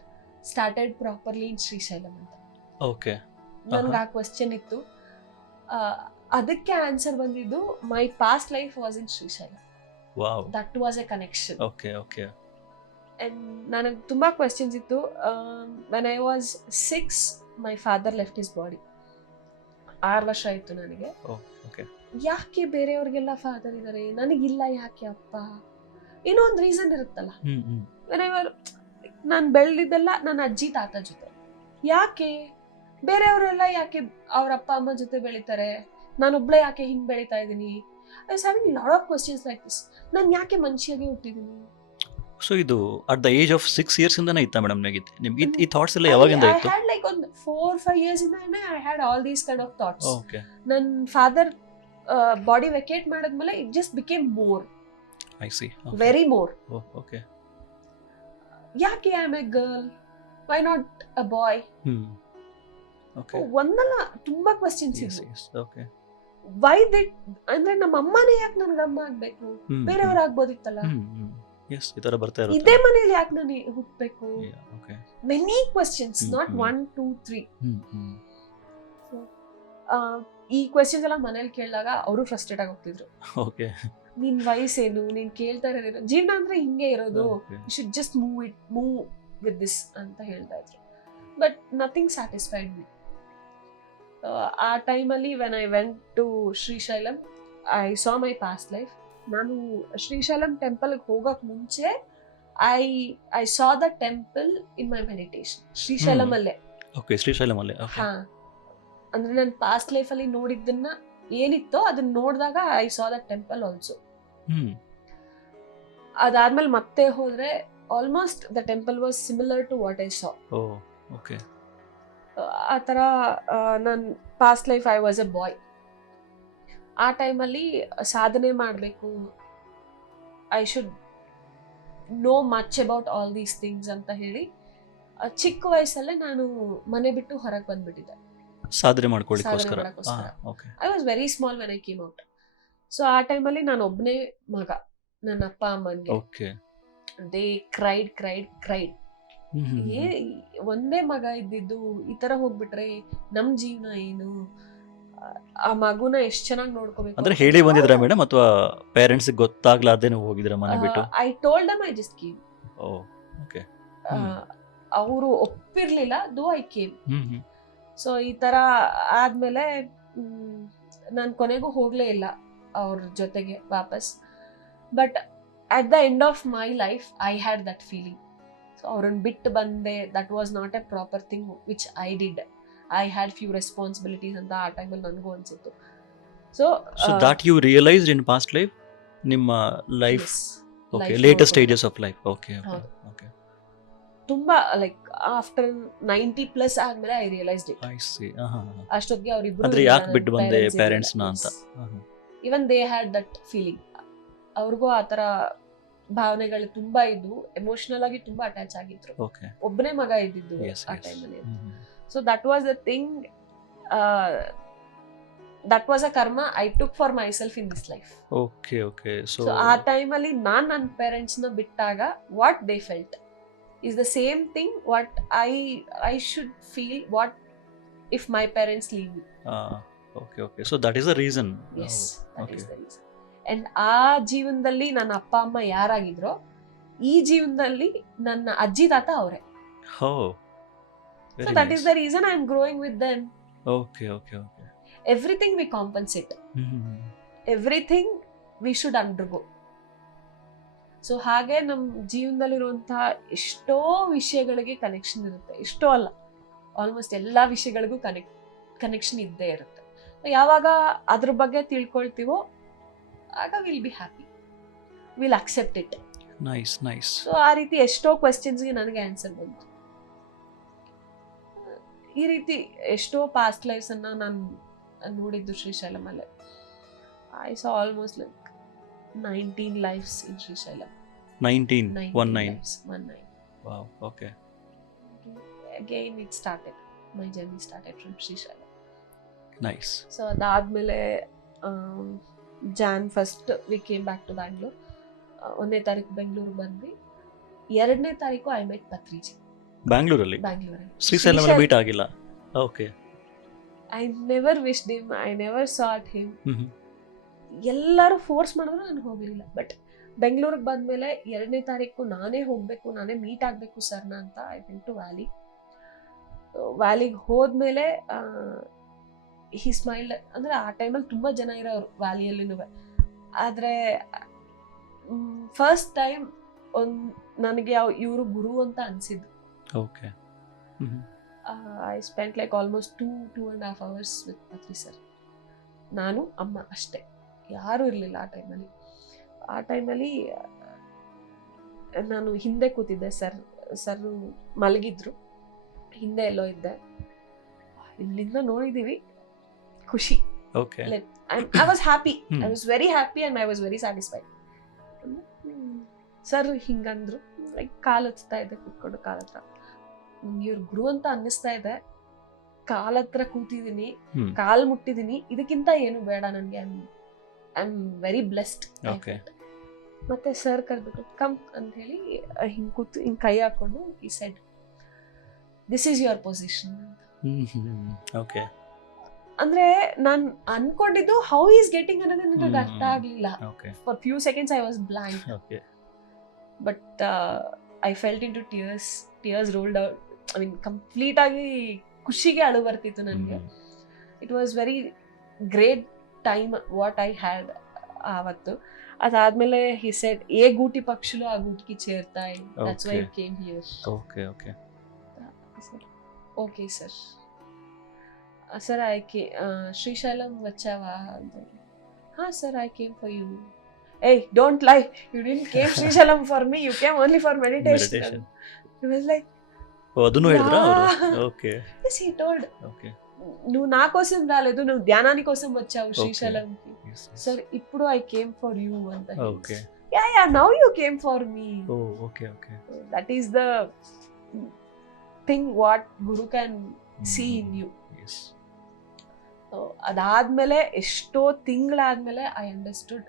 started properly in Srisailam ಅಂತ. ಓಕೆ, ನನ್ಗೆ ಆ ಕ್ವೆಶ್ಚನ್ ಇತ್ತು. ಅದಕ್ಕೆ ಆನ್ಸರ್ ಬಂದಿದ್ದು, my past life was in Srisailam. Wow, that was a connection. Okay okay. And ನನಗೆ ತುಂಬಾ ಕ್ವೆಶ್ಚನ್ಸ್ ಇತ್ತು. When I was 6, my father left his body. 6 ವರ್ಷ ಆಯ್ತು ನನಗೆ. ಯಾಕೆ ಬೇರೆಯವ್ರಿಗೆಲ್ಲ ಫಾದರ್ ಇದಾರೆ, ನನಗಿಲ್ಲ ಯಾಕೆ ಅಪ್ಪ? ಏನೋ ಒಂದು ರೀಸನ್ ಇರುತ್ತಲ್ಲ. ನಾನು ಬೆಳೆದಿದ್ದೆಲ್ಲ ನನ್ನ ಅಜ್ಜಿ ತಾತ ಜೊತೆ, ಯಾಕೆ ಬೇರೆಯವರೆಲ್ಲ ಯಾಕೆ ಅವ್ರ ಅಪ್ಪ ಅಮ್ಮ ಜೊತೆ ಬೆಳಿತಾರೆ, ನಾನೊಬ್ಳೆ ಯಾಕೆ ಹಿಂಗ್ ಬೆಳಿತಾ ಇದ್ದೀನಿ? I was having lot of questions like this. ನಾನು ಯಾಕೆ ಮನುಷ್ಯಾಗಿ ಹುಟ್ಟಿದ್ದೀನಿ? ಸೊ ಇದು at the age of 6 years ಇಂದನೇ ಇತ್ತಾ ಮೇಡಮ್ ನಿಮಗೆ ಈ ಥಾಟ್ಸ್ ಎಲ್ಲ? ಯಾವಾಗಿಂದ ಇತ್ತು? ಐ ಹ್ಯಾಡ್ ಲೈಕ್ ಒಂದು 4-5 years ಇಂದ I had all these kind of thoughts. Okay. ನನ್ನ ಫಾದರ್ ಬಾಡಿ ವೆಕೇಟ್ ಮಾಡಿದ್ಮೇಲೆ it just became more. I see. Very more. Okay. ಯಾಕೆ I am a girl, why not a boy? Okay. ಒಂದಲ್ಲ ತುಂಬಾ ಕ್ವೆಶ್ಚನ್ಸ್ ಇದ್ವು. ಓಕೆ. ವೈ ದಿಟ್ ಅಂದ್ರೆ ನಮ್ಮ ಅಮ್ಮನೇ ಯಾಕೆ ನನ್ಗೆ ಅಮ್ಮ ಆಗ್ಬೇಕು, ಬೇರೆಯವ್ರು ಆಗ್ಬೋದಿತ್ತಲ್ಲ. ಈ ತರ ಬರ್ತಾ ಇರುತ್ತೆ. ಇದೇ ಮನೇಲಿ ಯಾಕೆ ನಾನು ಹುಟ್ಟಬೇಕು? Many questions, not 1 2 3. ಈ ಕ್ವೆಶ್ಚನ್ಸ್ ಎಲ್ಲ ಮನೇಲಿ ಕೇಳಿದಾಗ ಅವರು ಫ್ರಸ್ಟ್ರೇಟ್ ಆಗಿ ಹೋಗ್ತಿದ್ರು. ಓಕೆ. ನಿನ್ ವಯಸ್ಸೇನು, ನೀನ್ ಕೇಳ್ತಾ ಇರೋದೇನು, ಜೀವನ ಅಂದ್ರೆ ಹಿಂಗೆ ಇರೋದು, you should just move with this ಅಂತ ಹೇಳ್ತಾ ಇದ್ರು. But nothing satisfied me. ಆ ಟೈಮಲ್ಲಿ when I went to Srisailam, I saw my past life. ನಾನು ಶ್ರೀಶೈಲಂ ಟೆಂಪಲ್ಗೆ ಹೋಗಕ್ ಮುಂಚೆ I saw the temple in my meditation. Srisailam ಅಲ್ಲೇ. ಓಕೆ, ಶ್ರೀಶೈಲಂ ಅಲ್ಲೇ. ಹಾ, ಅಂದ್ರೆ ನನ್ನ ಪಾಸ್ಟ್ ಲೈಫ್ ಅಲ್ಲಿ ನೋಡಿದ್ದನ್ನ ಏನಿತ್ತೋ ಅದನ್ನ ನೋಡಿದಾಗ I saw the temple also. ಅದಾದ್ಮೇಲೆ ಮತ್ತೆ ಹೋದ್ರೆ almost the temple was similar to what I saw. Oh okay. ಆ ಥರ ನನ್ನ past life I was a boy. ಆ ಟೈಮಲ್ಲಿ ಸಾಧನೆ ಮಾಡಬೇಕು, I should know much about all these things ಅಂತ ಹೇಳಿ ಚಿಕ್ಕ ವಯಸ್ಸಲ್ಲೇ ನಾನು ಮನೆ ಬಿಟ್ಟು ಹೊರಗೆ ಬಂದ್ಬಿಟ್ಟಿದ್ದೆ ಸಾಧನೆ ಮಾಡ್ಕೊಳ್ಳಿಕ್ಕೋಸ್ಕರ. ಮಾಡೋಕ್ಕೋಸ್ಕರ. Okay. I was very small when I came out. So ಆ ಟೈಮಲ್ಲಿ ನಾನು ಒಬ್ಬನೇ ಮಗ ನನ್ನ ಅಪ್ಪ ಅಮ್ಮನಿಗೆ. ಓಕೆ. They cried. ಒಂದೇ ಮಗ ಇದ್ದಿದ್ದು ಈ ತರ ಹೋಗ್ಬಿಟ್ರೆ ನಮ್ ಜೀವನ ಏನು, ಆ ಮಗುನ ಎಷ್ಟ್ ಚೆನ್ನಾಗಿ ನೋಡ್ಕೋಬೇಕು. ಅಂದ್ರೆ ಹೇಳಿ ಬಂದಿದ್ರ ಮೇಡಮ್ ಅಥವಾ ಪೇರೆಂಟ್ಸ್ ಗೊತ್ತಾಗ್ಲಾರ್ದೇನೆ ಹೋಗಿದ್ರ ಮನೆ ಬಿಟ್ಟು? I told them I just came. Oh okay. ಅವರು ಒಪ್ಪಿರ್ಲಿಲ್ಲ, ದೋ ಐ ಕೇಮ್. ಸೊ ಈ ತರ ಆದ್ಮೇಲೆ ನಾನು ಕೊನೆಗೂ ಹೋಗ್ಲೇ ಇಲ್ಲ ಅವ್ರ ಜೊತೆಗೆ ವಾಪಸ್. But at the end of my life I had that feeling. So ಅವ್ರನ್ನ ಬಿಟ್ಟು ಬಂದೆ, that was not a proper thing which I did. I had few responsibilities ಅಂತ ಆ ಟೈಮಲ್ಲಿ ನನಗೂ ಅನ್ಸಿತ್ತು. So that you realised in past life, ನಿಮ್ಮ life okay latest stages of life. Okay okay. ತುಂಬಾ ಲೈಕ್ ಆಫ್ಟರ್ 90+ ಆದ್ಮೇಲೆ I realised it. I see. ಅಷ್ಟೊತ್ತಿಗೆ ಅವರಿಬ್ರು ಅಂದ್ರೆ ಯಾಕೆ ಬಿಟ್ಟು ಬಂದೆ ಪೇರೆಂಟ್ಸ್ ನ ಅಂತ. Even they had that feeling. ಅವ್ರಿಗೂ ಆ ತರ ಭಾವನೆಗಳು ತುಂಬಾ ಇದ್ವು, ಎಮೋಷನಲ್ ಆಗಿ ತುಂಬಾ ಅಟ್ಯಾಚ್ ಆಗಿದ್ರು. ಓಕೆ. ಒಬ್ಬನೇ ಮಗ ಇದ್ದಿದ್ದು ಆ ಟೈಮಲ್ಲಿ. So that was the thing, that was a karma I took for myself in this life. Okay okay. So ಆ ಟೈಮಲ್ಲಿ ನಾನ್ ನನ್ನ ಪೇರೆಂಟ್ಸ್ ನ ಬಿಟ್ಟಾಗ what they felt is the same thing what I should feel what if my parents leave me. Okay okay. So that is the reason. Yes, that okay. is the reason. And ಆ ಜೀವನದಲ್ಲಿ ನನ್ನ ಅಪ್ಪ ಅಮ್ಮ ಯಾರಾಗಿದ್ರೋ ಈ ಜೀವನದಲ್ಲಿ ನನ್ನ ಅಜ್ಜಿ ತಾತ ಅವರೇ. Oh. So that is the reason I am growing with them. Okay okay okay. Everything we compensate. Everything we should undergo. So ಹಾಗೆ ನಮ್ಮ ಜೀವನದಲ್ಲಿರುವಂತಹ ಎಷ್ಟೋ ವಿಷಯಗಳಿಗೆ ಕನೆಕ್ಷನ್ ಇರುತ್ತೆ. ಎಷ್ಟೋ ಅಲ್ಲ, ಆಲ್ಮೋಸ್ಟ್ ಎಲ್ಲ ವಿಷಯಗಳಿಗೂ ಕನೆಕ್ಷನ್ ಇದ್ದೇ ಇರುತ್ತೆ. ಯಾವಾಗ ಅದ್ರ ಬಗ್ಗೆ ತಿಳ್ಕೊಳ್ತೀವೋ ಆಗ will be happy, will accept it. Nice nice. So ಆ ರೀತಿ ಎಷ್ಟೋ ಕ್ವೆಶ್ಚನ್ಸ್ಗೆ ನನಗೆ ಆನ್ಸರ್ ಬಂತು. ಈ ರೀತಿ ಎಷ್ಟೋ ಪಾಸ್ಟ್ ಲೈಫ್ಸ್ ಅನ್ನ ನಾನು ನೋಡಿದ್ದು ಶ್ರೀಶೈಲಮಲ್ಲೇ. I saw almost like 19 lives in Srisailam. 19 lives, 19. Wow, okay. Again it started, my journey started from Srisailam. Nice. So adadmele Jan 1st we came back to Bangalore. 1ನೇ ತಾರೀಕು ಬೆಂಗಳೂರು ಬಂದ್ವಿ. 2ನೇ ತಾರೀಕು I met Patriji. Bangalore ಅಲ್ಲಿ? ಶ್ರೀಶೈಲಂ ಅಲ್ಲಿ ಮೀಟ್ ಆಗಿಲ್ಲ. Okay. I never wished him, I never sought him. ಎಲ್ಲರೂ ಫೋರ್ಸ್ ಮಾಡಿದ್ರು ನಾನು ಹೋಗ್ಲಿಲ್ಲ. ಬಟ್ ಬೆಂಗಳೂರಿಗೆ ಬಂದ್ಮೇಲೆ 2ನೇ ತಾರೀಕು ನಾನೇ ಹೋಗ್ಬೇಕು, ನಾನೇ ಮೀಟ್ ಆಗ್ಬೇಕು ಸರ್ನ ಅಂತ ಐ ವೆಂಟ್ ಟು ವ್ಯಾಲಿಗೆ ಹೋದ್ಮೇಲೆ ಹಿ ಸ್ಮೈಲ್ಡ್. ಅಂದ್ರೆ ಆ ಟೈಮಲ್ಲಿ ತುಂಬಾ ಜನ ಇರೋರು ವ್ಯಾಲಿಯಲ್ಲಿನೂ. ಆದ್ರೆ ಫಸ್ಟ್ ಟೈಮ್ ನನಗೆ ಇವರು ಗುರು ಅಂತ ಅನ್ಸಿದ್ದು. Okay. I spent like almost 2.5 hours with Patri sir. ನಾನು ಅಮ್ಮ ಅಷ್ಟೇ, ಯಾರೂ ಇರಲಿಲ್ಲ ಆ ಟೈಮಲ್ಲಿ. ನಾನು ಹಿಂದೆ ಕೂತಿದ್ದೆ, ಸರ್ ಮಲಗಿದ್ರು, ಹಿಂದೆ ಎಲ್ಲೋ ಇದ್ದೆ. ಇಲ್ಲಿಂದ ನೋಡಿದೀವಿ, ಖುಷಿ. I was happy, I was very happy and I was very satisfied. Sir ಹಿಂಗಂದ್ರು, ಲೈಕ್ ಕಾಲು ಹಚ್ತಾ ಇದ್ದೆ ಕೂತ್ಕೊಂಡು ಕಾಲ ಹತ್ರ. ಇವ್ರ ಗುರು ಅಂತ ಅನ್ನಿಸ್ತಾ ಇದೆ, ಕಾಲ ಹತ್ರ ಕೂತಿದ್ದೀನಿ, ಕಾಲ್ ಮುಟ್ಟಿದೀನಿ, ಇದಕ್ಕಿಂತ ಏನು ಬೇಡ ನನಗೆ. I am very blessed. ಮತ್ತೆ ಸರ್ ಕರೆದ್ಬಿಟ್ಟು ಕಮ್ ಅಂತ ಹೇಳಿ ಹಿಂಗ್ ಕೂತು ಹಿಂಗ್ ಕೈ ಹಾಕೊಂಡು he said this is your position. ಅಂದ್ರೆ ನಾನ್ ಅನ್ಕೊಂಡಿದ್ದು ಹೌ ಈಸ್ ಗೆಟಿಂಗ್ ಅನ್ನೋದು ನನಗೆ ಅರ್ಥ ಆಗ್ಲಿಲ್ಲ. For few seconds I was blank. But I felt into tears rolled out. I mean complete ಆಗಿ ಖುಷಿಗೆ ಅಳು ಬರ್ತಿತ್ತು ನನಗೆ. It was very great time what I had ಆವತ್ತು. ಅದಾದ್ಮೇಲೆ ಹಿ ಸೆಡ್ ಏ ಗೂಟಿ ಪಕ್ಷಿಲು ಆ ಗೂಟಿಗೆ ಚೇರ್ತಾ ಇದೆ, that's why I came here. Okay okay okay sir. Sir I Srisailam ವಚ್ಚಾವಾ ಅಂತ. ಹಾ sir I came for you. hey, don't lie, you didn't came Srishalam for me, you came only for meditation. Meditation. He was like, ಅದನ್ನು ಹೇಳಿದ್ರಾ ಅವರು? yeah. Okay Yes, he told, okay నువ్వు నా కోసం రాలేదు, నువ్వు ధ్యానాని కోసం వచ్చావు శ్రీశైలంకి. సార్ ఇప్పుడు ఐ కేమ్ ఫర్ యూ అంత. Okay yeah now you came for me. Oh okay okay that is the thing what guru can see in you. ಅದಾದ್ಮೇಲೆ ಎಷ್ಟೋ ತಿಂಗಳಾದ್ಮೇಲೆ ಐ ಅಂಡರ್ಸ್ಟುಡ್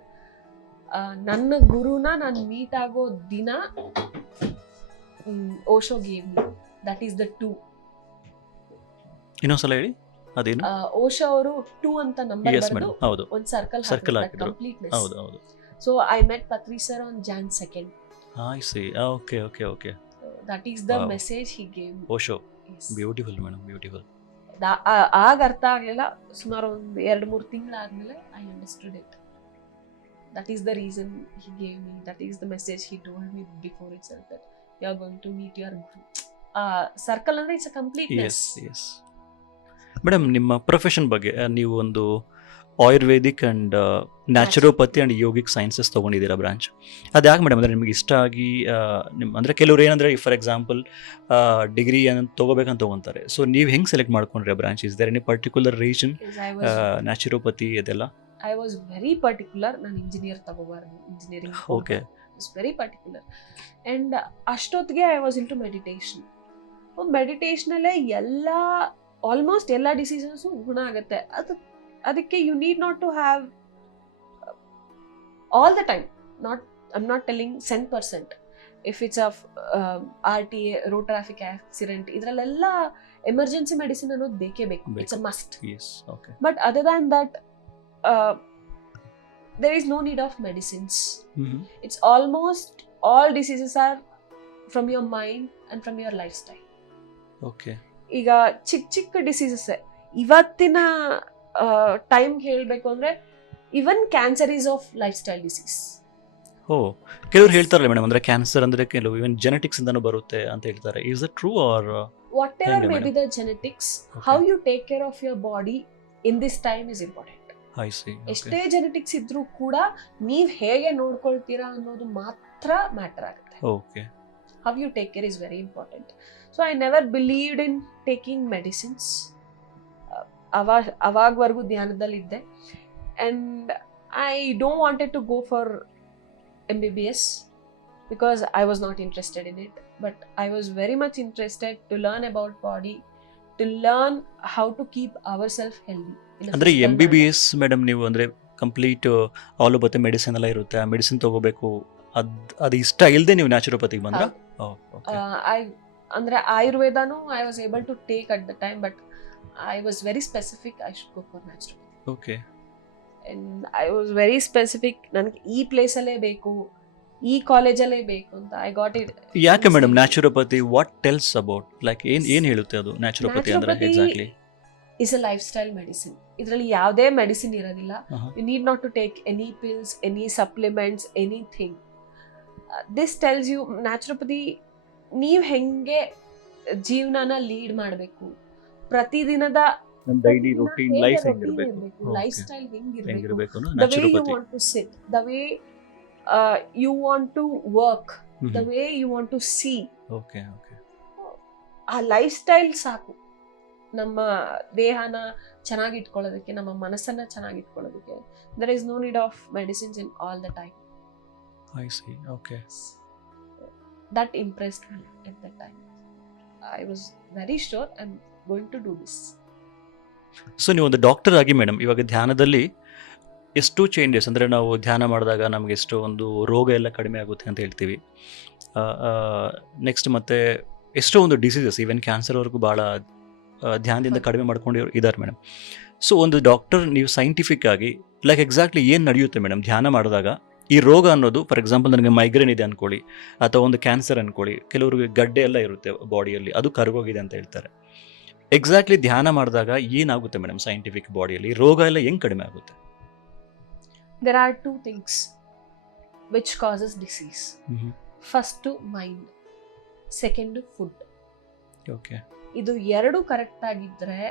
ನನ್ನ ಗುರುನ ನಾನು ಮೀಟ್ ಆಗೋ ದಿನ Osho gave me. That is the 2. ಇನ್ನೊಂದ್ಸಲ ಹೇಳಿ ಅದೇನು? ಓಶೋ ಅವರು 2 ಅಂತ ನಂಬರ್ Yes, ಬರೆದು madam. ಹೌದು ಒಂದು ಸರ್ಕಲ್ Circle ಹಾಕಿದ್ರು, ಹಾಕಿದ್ರು. ಕಂಪ್ಲೀಟ್ನೆಸ್. ಹೌದು ಹೌದು. So I met Patri sir on Jan 2nd. I see. Okay okay okay. That is the Wow. Message he gave me. Osho beautiful madam, beautiful. ಆಗ ಅರ್ಥ ಆಗಲಿಲ್ಲ. ಸುಮಾರು ಒಂದು 2-3 ತಿಂಗಳಾದ್ಮೇಲೆ I understood it. That is the reason he gave me, that is the message he told me before itself, that you are going to meet your guru. Circle ಅಂದ್ರೆ it's a completeness. S S. Madam ನಿಮ್ಮ ಪ್ರೊಫೆಷನ್ ಬಗ್ಗೆ ನೀವು ಒಂದು Ayurvedic and naturopathy and yogic sciences ತೊಗೊಂಡಿದ್ದೀರಾ ಬ್ರಾಂಚ್. ಅದು ಯಾಕೆ ಮೇಡಮ್? ಅಂದರೆ ನಿಮಗೆ ಇಷ್ಟ ಆಗಿ ನಿಮ್ಮ ಅಂದರೆ ಕೆಲವ್ರು ಏನಂದರೆ ಫಾರ್ ಎಕ್ಸಾಂಪಲ್ ಡಿಗ್ರಿ ಏನಂತ ತೊಗೋಬೇಕಂತ ತೊಗೊತಾರೆ. ಸೊ ನೀವು ಹೆಂಗೆ ಸೆಲೆಕ್ಟ್ ಮಾಡ್ಕೊಂಡ್ರೆ branch? Is there any particular reason? Naturopathy ಇದೆಲ್ಲ ಐ ವಾಸ್ ವೆರಿ ಪರ್ಟಿಕ್ಯುಲರ್. ನಾನು ಇಂಜಿನಿಯರ್ ತಗೋಬಾರ್ದು, engineering. Okay. Very particular. And ಅಷ್ಟೊತ್ತಿಗೆ I was into meditation. ಮೆಡಿಟೇಷನಲ್ಲೇ ಆಲ್ಮೋಸ್ಟ್ ಎಲ್ಲ ಡಿಸೀಸಸ್ಸು ಗುಣ ಆಗುತ್ತೆ. ಅದಕ್ಕೆ you need not to have all the time, I'm not telling 100%. If it's a RTA, road traffic accident, ಇದರಲ್ಲೆಲ್ಲ ಎಮರ್ಜೆನ್ಸಿ ಮೆಡಿಸಿನ್ ಅನ್ನೋದು ಬೇಕೇ ಬೇಕು. It's a must. But other than that there is no need of medicines. It's almost all diseases are from your mind and from your lifestyle. Okay. ಈಗ ಚಿಕ್ಕ ಡಿಸೀಸಸ್ ಇವತ್ತಿನ ಟೈಮ್ ಹೇಳಬೇಕು ಅಂದ್ರೆ even cancer is of lifestyle disease. ಓ, ಕೆಲವ್ರು ಹೇಳ್ತಾರಲ್ಲ ಮೇಡಮ್, ಅಂದರೆ ಕ್ಯಾನ್ಸರ್ ಅಂದರೆ ಕೆಲವು ಇವನ್ ಜೆನೆಟಿಕ್ಸ್ ಇಂದನೂ ಬರುತ್ತೆ ಅಂತ ಹೇಳ್ತಾರೆ. Is it true or whatever may be the genetics, how you take care of your body in this time is important. I see. ಎಷ್ಟೇ ಜೆನೆಟಿಕ್ಸ್ ಇದ್ರೂ ಕೂಡ ನೀವ್ ಹೇಗೆ ನೋಡ್ಕೊಳ್ತೀರಾ ಅನ್ನೋದು ಮಾತ್ರ ಮ್ಯಾಟರ್ ಆಗುತ್ತೆ. Okay. How you take care is very important. So I never believed in taking medicines. ಅವಾಗವರೆಗೂ ಧ್ಯಾನದಲ್ಲಿದ್ದೆ. And I don't wanted to go for MBBS because I was not interested in it. But I was very much interested to learn about body, to learn how to keep ourselves healthy. ಅಂದರೆ MBBS ಮೇಡಮ್ ನೀವು ಅಂದರೆ ಕಂಪ್ಲೀಟ್ ಆಲೋಪತಿ ಮೆಡಿಸಿನ್ ಎಲ್ಲ ಇರುತ್ತೆ, ಆ ಮೆಡಿಸಿನ್ ತಗೋಬೇಕು, ಅದು ಇಷ್ಟ ಇಲ್ಲದೆ ನೀವು ನ್ಯಾಚುರೋಪತಿಗೆ ಬಂದ್ರೆ? ಅಂದ್ರೆ ಆಯುರ್ವೇದನು I was able to take at the time, but I was very specific I should go for naturopathy. Okay. And I was very specific, ನನಗೆ ಈ ಪ್ಲೇಸಲ್ಲೇ ಬೇಕು, ಈ ಕಾಲೇಜಲ್ಲೇ ಬೇಕು ಅಂತ. I got it. ಯಾಕೆ madam naturopathy? What tells about like ಏನು ಹೇಳುತ್ತೆ ಅದು ನ್ಯಾಚುರೋಪತಿ ಅಂದ್ರೆ exactly? Is a lifestyle medicine. ಇದರಲ್ಲಿ ಯಾವುದೇ ಮೆಡಿಸಿನ್ ಇರೋದಿಲ್ಲ. You need not to take any pills, any supplements, anything. This tells you naturopathy ನೀವು ಹೆಂಗೆ ಜೀವನನ ಲೀಡ್ ಮಾಡಬೇಕು, ಪ್ರತಿದಿನದ ಡೈಲಿ ರೂಟೀನ್ ಲೈಫ್ ಹೆಂಗಿರಬೇಕು, ಲೈಫ್ ಸ್ಟೈಲ್ ಹೆಂಗಿರಬೇಕು, the way you want to sit, the way you want to work, the way you want to see. Okay okay. ಆ ಲೈಫ್ ಸ್ಟೈಲ್ ಸಾಕು ನಮ್ಮ ದೇಹನ ಚೆನ್ನಾಗಿ ಇಟ್ಕೊಳ್ಳೋದಕ್ಕೆ, ನಮ್ಮ ಮನಸ್ಸನ್ನ ಚೆನ್ನಾಗಿ ಇಟ್ಕೊಳ್ಳೋದಕ್ಕೆ. There is no need of medicines in all the time. I see. Okay. That impressed me at that time. I was very sure I'm going to do this. So ನೀವು ಒಂದು ಡಾಕ್ಟರ್ ಆಗಿ ಮೇಡಮ್ ಇವಾಗ ಧ್ಯಾನದಲ್ಲಿ ಎಷ್ಟು ಚೇಂಜಸ್, ಅಂದರೆ ನಾವು ಧ್ಯಾನ ಮಾಡಿದಾಗ ನಮಗೆ ಎಷ್ಟು ಒಂದು ರೋಗ ಎಲ್ಲ ಕಡಿಮೆ ಆಗುತ್ತೆ ಅಂತ ಹೇಳ್ತೀವಿ. ನೆಕ್ಸ್ಟ್ ಮತ್ತೆ ಎಷ್ಟೋ ಒಂದು ಡಿಸೀಸಸ್ ಈವನ್ ಕ್ಯಾನ್ಸರ್ವರೆಗೂ ಭಾಳ ಧ್ಯಾನದಿಂದ ಕಡಿಮೆ ಮಾಡ್ಕೊಂಡು ಇದ್ದಾರೆ ಮೇಡಮ್. ಸೊ ಒಂದು ಡಾಕ್ಟರ್ ನೀವು ಸೈಂಟಿಫಿಕ್ ಆಗಿ ಲೈಕ್ ಎಕ್ಸಾಕ್ಟ್ಲಿ ಏನು ನಡೆಯುತ್ತೆ ಮೇಡಮ್ ಧ್ಯಾನ ಮಾಡಿದಾಗ? ಈ ರೋಗ ಅನ್ನೋದು ಫಾರ್ ಎಕ್ಸಾಂಪಲ್ ನನಗೆ ಮೈಗ್ರೇನ್ ಇದೆ ಅಂದ್ಕೊಳ್ಳಿ, ಅಥವಾ ಒಂದು ಕ್ಯಾನ್ಸರ್ ಅಂದ್ಕೊಳ್ಳಿ, ಕೆಲವ್ರಿಗೆ ಗಡ್ಡೆ ಎಲ್ಲ ಇರುತ್ತೆ ಬಾಡಿಯಲ್ಲಿ, ಅದು ಕರಗೋಗಿದೆ ಅಂತ ಹೇಳ್ತಾರೆ. ಎಕ್ಸಾಕ್ಟ್ಲಿ ಧ್ಯಾನ ಮಾಡಿದಾಗ ಏನಾಗುತ್ತೆ ಮೇಡಮ್ ಸೈಂಟಿಫಿಕ್ ಬಾಡಿಯಲ್ಲಿ? ರೋಗ ಎಲ್ಲ ಹೆಂಗೆ ಕಡಿಮೆ ಆಗುತ್ತೆ? There are two things which causes disease. First mind, second food. Okay. ಇದು ಎರಡು ಕರೆಕ್ಟ್ ಆಗಿದ್ರೆ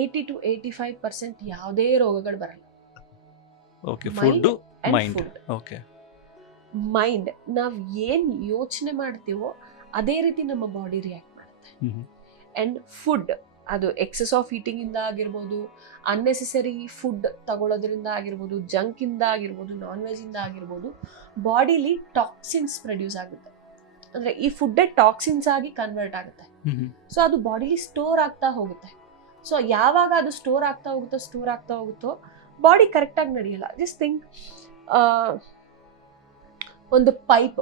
80 to 85% ಯಾವುದೇ ರೋಗಗಳು ಬರಲ್ಲ. Okay. Food and mind. Food. Okay. Mind, ನಾವು ಏನ್ ಯೋಚನೆ ಮಾಡ್ತೀವೋ ಅದೇ ರೀತಿ ನಮ್ಮ ಬಾಡಿ ರಿಯಾಕ್ಟ್ ಮಾಡುತ್ತೆ. ಅಂಡ್ ಫುಡ್, ಅದು ಎಕ್ಸೆಸ್ ಆಫ್ ಈಟಿಂಗ್ ಇಂದ ಆಗಿರ್ಬೋದು, ಅನ್ನೆಸೆಸರಿ ಫುಡ್ ತಗೊಳ್ಳೋದ್ರಿಂದ ಆಗಿರ್ಬೋದು, ಜಂಕ್ ಇಂದ ಆಗಿರ್ಬೋದು, ನಾನ್ ವೆಜ್ ಇಂದ ಆಗಿರ್ಬೋದು, ಬಾಡಿಲಿ ಟಾಕ್ಸಿನ್ಸ್ ಪ್ರೊಡ್ಯೂಸ್ ಆಗುತ್ತೆ. ಅಂದ್ರೆ ಈ ಫುಡ್ಡೇ ಟಾಕ್ಸಿನ್ಸ್ ಆಗಿ ಕನ್ವರ್ಟ್ ಆಗುತ್ತೆ. ಸೊ ಅದು ಬಾಡಿಲಿ ಸ್ಟೋರ್ ಆಗ್ತಾ ಹೋಗುತ್ತೆ. ಸೊ ಯಾವಾಗ ಅದು ಸ್ಟೋರ್ ಆಗ್ತಾ ಹೋಗುತ್ತೋ ಬಾಡಿ ಕರೆಕ್ಟಾಗಿ ನಡೆಯಲ್ಲ. ಜಸ್ಟ್ ಥಿಂಕ್, ಒಂದು ಪೈಪ್,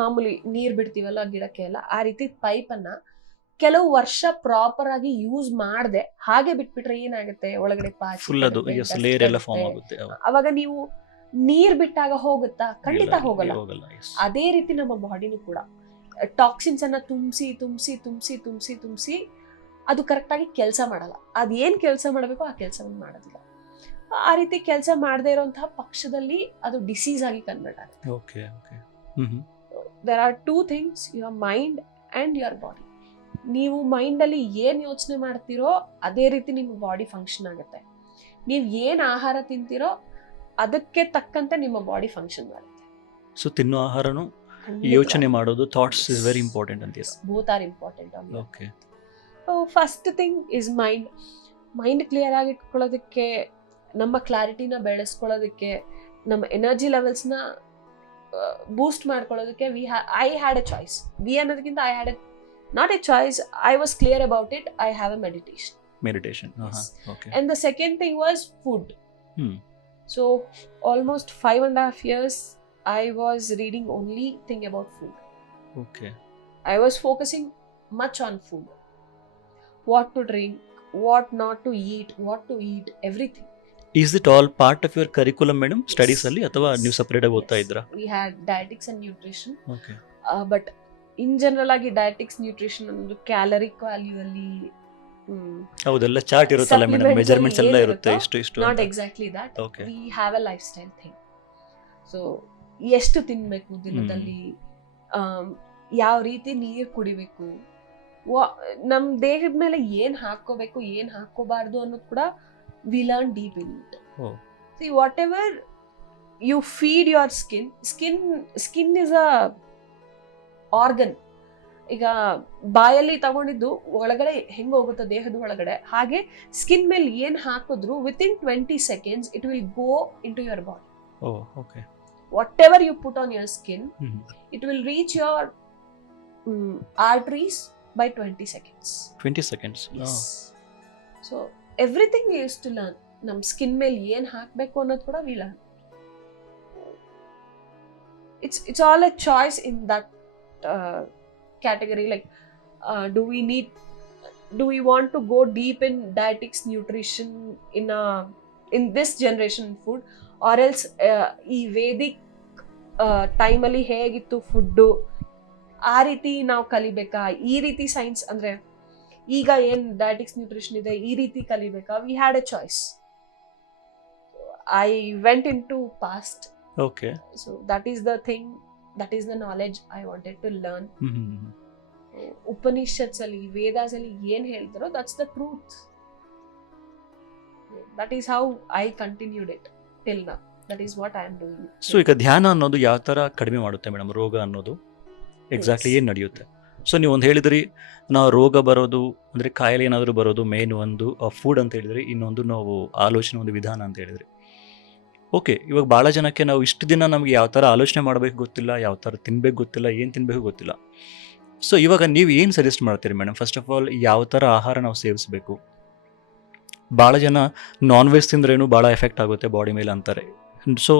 ಮಾಮೂಲಿ ನೀರು ಬಿಡ್ತೀವಲ್ಲ ಗಿಡಕ್ಕೆ ಎಲ್ಲ, ಆ ರೀತಿ ಪೈಪನ್ನು ಕೆಲವು ವರ್ಷ ಪ್ರಾಪರ್ ಆಗಿ ಯೂಸ್ ಮಾಡದೆ ಹಾಗೆ ಬಿಟ್ಬಿಟ್ರೆ ಏನಾಗುತ್ತೆ, ಒಳಗಡೆ ಪಾಚಿ ಫುಲ್ ಅದು ಲೇಯರ್ ಎಲ್ಲ ಫಾರ್ಮ್ ಆಗುತ್ತೆ. ಅವಾಗ ನೀವು ನೀರ್ ಬಿಟ್ಟಾಗ ಹೋಗುತ್ತಾ? ಖಂಡಿತ ಹೋಗಲ್ಲ. ಹೋಗಲ್ಲ. ಅದೇ ರೀತಿ ನಮ್ಮ ಬಾಡಿನೂ ಕೂಡ ಟಾಕ್ಸಿನ್ಸ್ ಅನ್ನ ತುಂಬಿಸಿ ಅದು ಕರೆಕ್ಟ್ ಆಗಿ ಕೆಲಸ ಮಾಡಲ್ಲ. ಅದೇನ್ ಕೆಲಸ ಮಾಡಬೇಕು ಆ ಕೆಲಸವನ್ನು ಮಾಡೋದಿಲ್ಲ. ಆ ರೀತಿ ಕೆಲಸ ಮಾಡದೇ ಇರುವಂತಹ ಪಕ್ಷದಲ್ಲಿ ಅದು ಡಿಸೀಸ್ ಆಗಿ ಕನ್ವರ್ಟ್ ಆಗುತ್ತೆ. Okay. There are two things, your mind and your body. ನೀವು ಮೈಂಡ್ ಅಲ್ಲಿ ಏನ್ ಯೋಚನೆ ಮಾಡ್ತೀರೋ ಅದೇ ರೀತಿ ನಿಮ್ಮ ಬಾಡಿ ಫಂಕ್ಷನ್ ಆಗುತ್ತೆ. ನೀವು ಏನ್ ಆಹಾರ ತಿಂತೀರೋ ಅದಕ್ಕೆ ತಕ್ಕಂತೆ ನಿಮ್ಮ ಬಾಡಿ ಫಂಕ್ಷನ್ ಮಾಡುತ್ತೆ. ಸೊ ತಿನ್ನೋ ಆಹಾರನು ಯೋಚನೆ ಮಾಡೋದು, ಥಾಟ್ಸ್ ಇಸ್ ವೆರಿ ಇಂಪಾರ್ಟೆಂಟ್ ಅಂತೀರಾ? Both are important. Okay. First thing is mind. Mind clear ಆಗಿ ಇಟ್ಕೊಳ್ಳೋದಕ್ಕೆ, ನಮ್ಮ ಕ್ಲಾರಿಟಿನ ಬೆಳೆಸ್ಕೊಳ್ಳೋದಕ್ಕೆ, ನಮ್ಮ ಎನರ್ಜಿ ಲೆವೆಲ್ಸ್ನ ಬೂಸ್ಟ್ ಮಾಡ್ಕೊಳ್ಳೋದಕ್ಕೆ I had a choice. We ಅನ್ನೋದಕ್ಕಿಂತ I had a not a choice, I was clear about it. I have a meditation. Yes. Okay. And the second thing was food. So almost 5.5 years I was reading only thing about food. Okay. I was focusing much on food, what to drink, what not to eat, everything. Is it all part of your curriculum, madam? Studies alli athava ನೀವು ಸೆಪರೇಟ್ ಆಗಿ ಓದ್ತಾ ಇದ್ರಾ? We had dietetics and nutrition. Okay. But in general ಆಗಿ ಡಯಟಿಕ್ಸ್, ನ್ಯೂಟ್ರಿಷನ್ ಅನ್ನೋದು ಕ್ಯಾಲರಿಕ್ ವ್ಯಾಲ್ಯೂ ಅಲ್ಲಿ ಹೌದೆಲ್ಲ ಚಾರ್ಟ್ ಇರುತ್ತಲ್ಲ ಮೇಡಮ್, ಮೆಜರ್ಮೆಂಟ್ಸ್ ಎಲ್ಲ ಇರುತ್ತೆ, ಇಷ್ಟು not exactly that. Okay. We have a life style thing. So ಎಷ್ಟು ತಿನ್ಬೇಕು ದಿನದಲ್ಲಿ, ಯಾವ ರೀತಿ ನೀರು ಕುಡಿಬೇಕು, ನಮ್ ದೇಹದ ಮೇಲೆ ಏನ್ ಹಾಕೋಬೇಕು ಏನ್ ಹಾಕೋಬಾರ್ದು ಅನ್ನೋದು ಕೂಡ we learn deep in it. See whatever you feed your skin is a organ. ಈಗ ಬಾಯಲ್ಲಿ ತಗೊಂಡಿದ್ದು ಒಳಗಡೆ ಹೆಂಗ್ ಹೋಗುತ್ತೆ ದೇಹದ ಒಳಗಡೆ, ಹಾಗೆ ಸ್ಕಿನ್ ಮೇಲೆ ಏನ್ ಹಾಕಿದ್ರು within 20 seconds it will go into your body. Whatever you put on your skin, it will reach your arteries by 20 seconds. 20 seconds. So everything we use to learn. ನಮ್ ಸ್ಕಿನ್ ಮೇಲೆ ಏನ್ ಹಾಕ್ಬೇಕು ಅನ್ನೋದು ಕೂಡ we learn. It's all a choice in that category. Like do we want to go deep in dietetics, nutrition in this generation food, or else ee vedic time ಅಲ್ಲಿ ಹೇಗಿತ್ತು ಫುಡ್ ಆ ರೀತಿ ನಾವು ಕಲಿಬೇಕಾ, ಈ ರೀತಿ ಸೈನ್ಸ್ ಅಂದ್ರೆ ಈಗ ಏನ್ ಡಯಟಿಕ್ಸ್ ನ್ಯೂಟ್ರಿಷನ್ ಇದೆ ಈ ರೀತಿ ಕಲಿಬೇಕಾ? We had a choice. I went into past. Okay. So that is the thing, that is the knowledge I wanted to learn. Upanishads ಅಲ್ಲಿ, ವೇದಾಸ್ ಅಲ್ಲಿ ಏನ್ ಹೇಳ್ತಾರೋ that's the truth. That is how I continued it till now. That is what I am doing. So ಈಗ ಧ್ಯಾನ ಅನ್ನೋದು ಯಾವ ತರ ಕಡಿಮೆ ಮಾಡುತ್ತೆ ಮೇಡಮ್ ರೋಗ ಅನ್ನೋದು? ಎಕ್ಸಾಕ್ಟ್ಲಿ ಏನ್ ನಡೆಯುತ್ತೆ? ಸೊ ನೀವು ಒಂದು ಹೇಳಿದ್ರಿ, ನಾವು ರೋಗ ಬರೋದು ಅಂದ್ರೆ ಕಾಯಿಲೆ ಏನಾದರೂ ಬರೋದು ಮೇನ್ ಒಂದು ಫುಡ್ ಅಂತ ಹೇಳಿದ್ರಿ, ಇನ್ನೊಂದು ನಾವು ಆಲೋಚನೆ ಒಂದು ವಿಧಾನ ಅಂತ ಹೇಳಿದ್ರಿ. ಓಕೆ, ಇವಾಗ ಭಾಳ ಜನಕ್ಕೆ ನಾವು ಇಷ್ಟು ದಿನ ನಮಗೆ ಯಾವ ಥರ ಆಲೋಚನೆ ಮಾಡಬೇಕು ಗೊತ್ತಿಲ್ಲ, ಯಾವ ಥರ ತಿನ್ಬೇಕು ಗೊತ್ತಿಲ್ಲ, ಏನು ತಿನ್ನಬೇಕು ಗೊತ್ತಿಲ್ಲ. ಸೊ ಇವಾಗ ನೀವು ಏನು ಸಜೆಸ್ಟ್ ಮಾಡ್ತೀರಿ ಮೇಡಮ್? ಫಸ್ಟ್ ಆಫ್ ಆಲ್ ಯಾವ ಥರ ಆಹಾರ ನಾವು ಸೇವಿಸಬೇಕು? ಭಾಳ ಜನ ನಾನ್ ವೆಜ್ ತಿಂದ್ರೇನು ಭಾಳ ಎಫೆಕ್ಟ್ ಆಗುತ್ತೆ ಬಾಡಿ ಮೇಲೆ ಅಂತಾರೆ. ಸೊ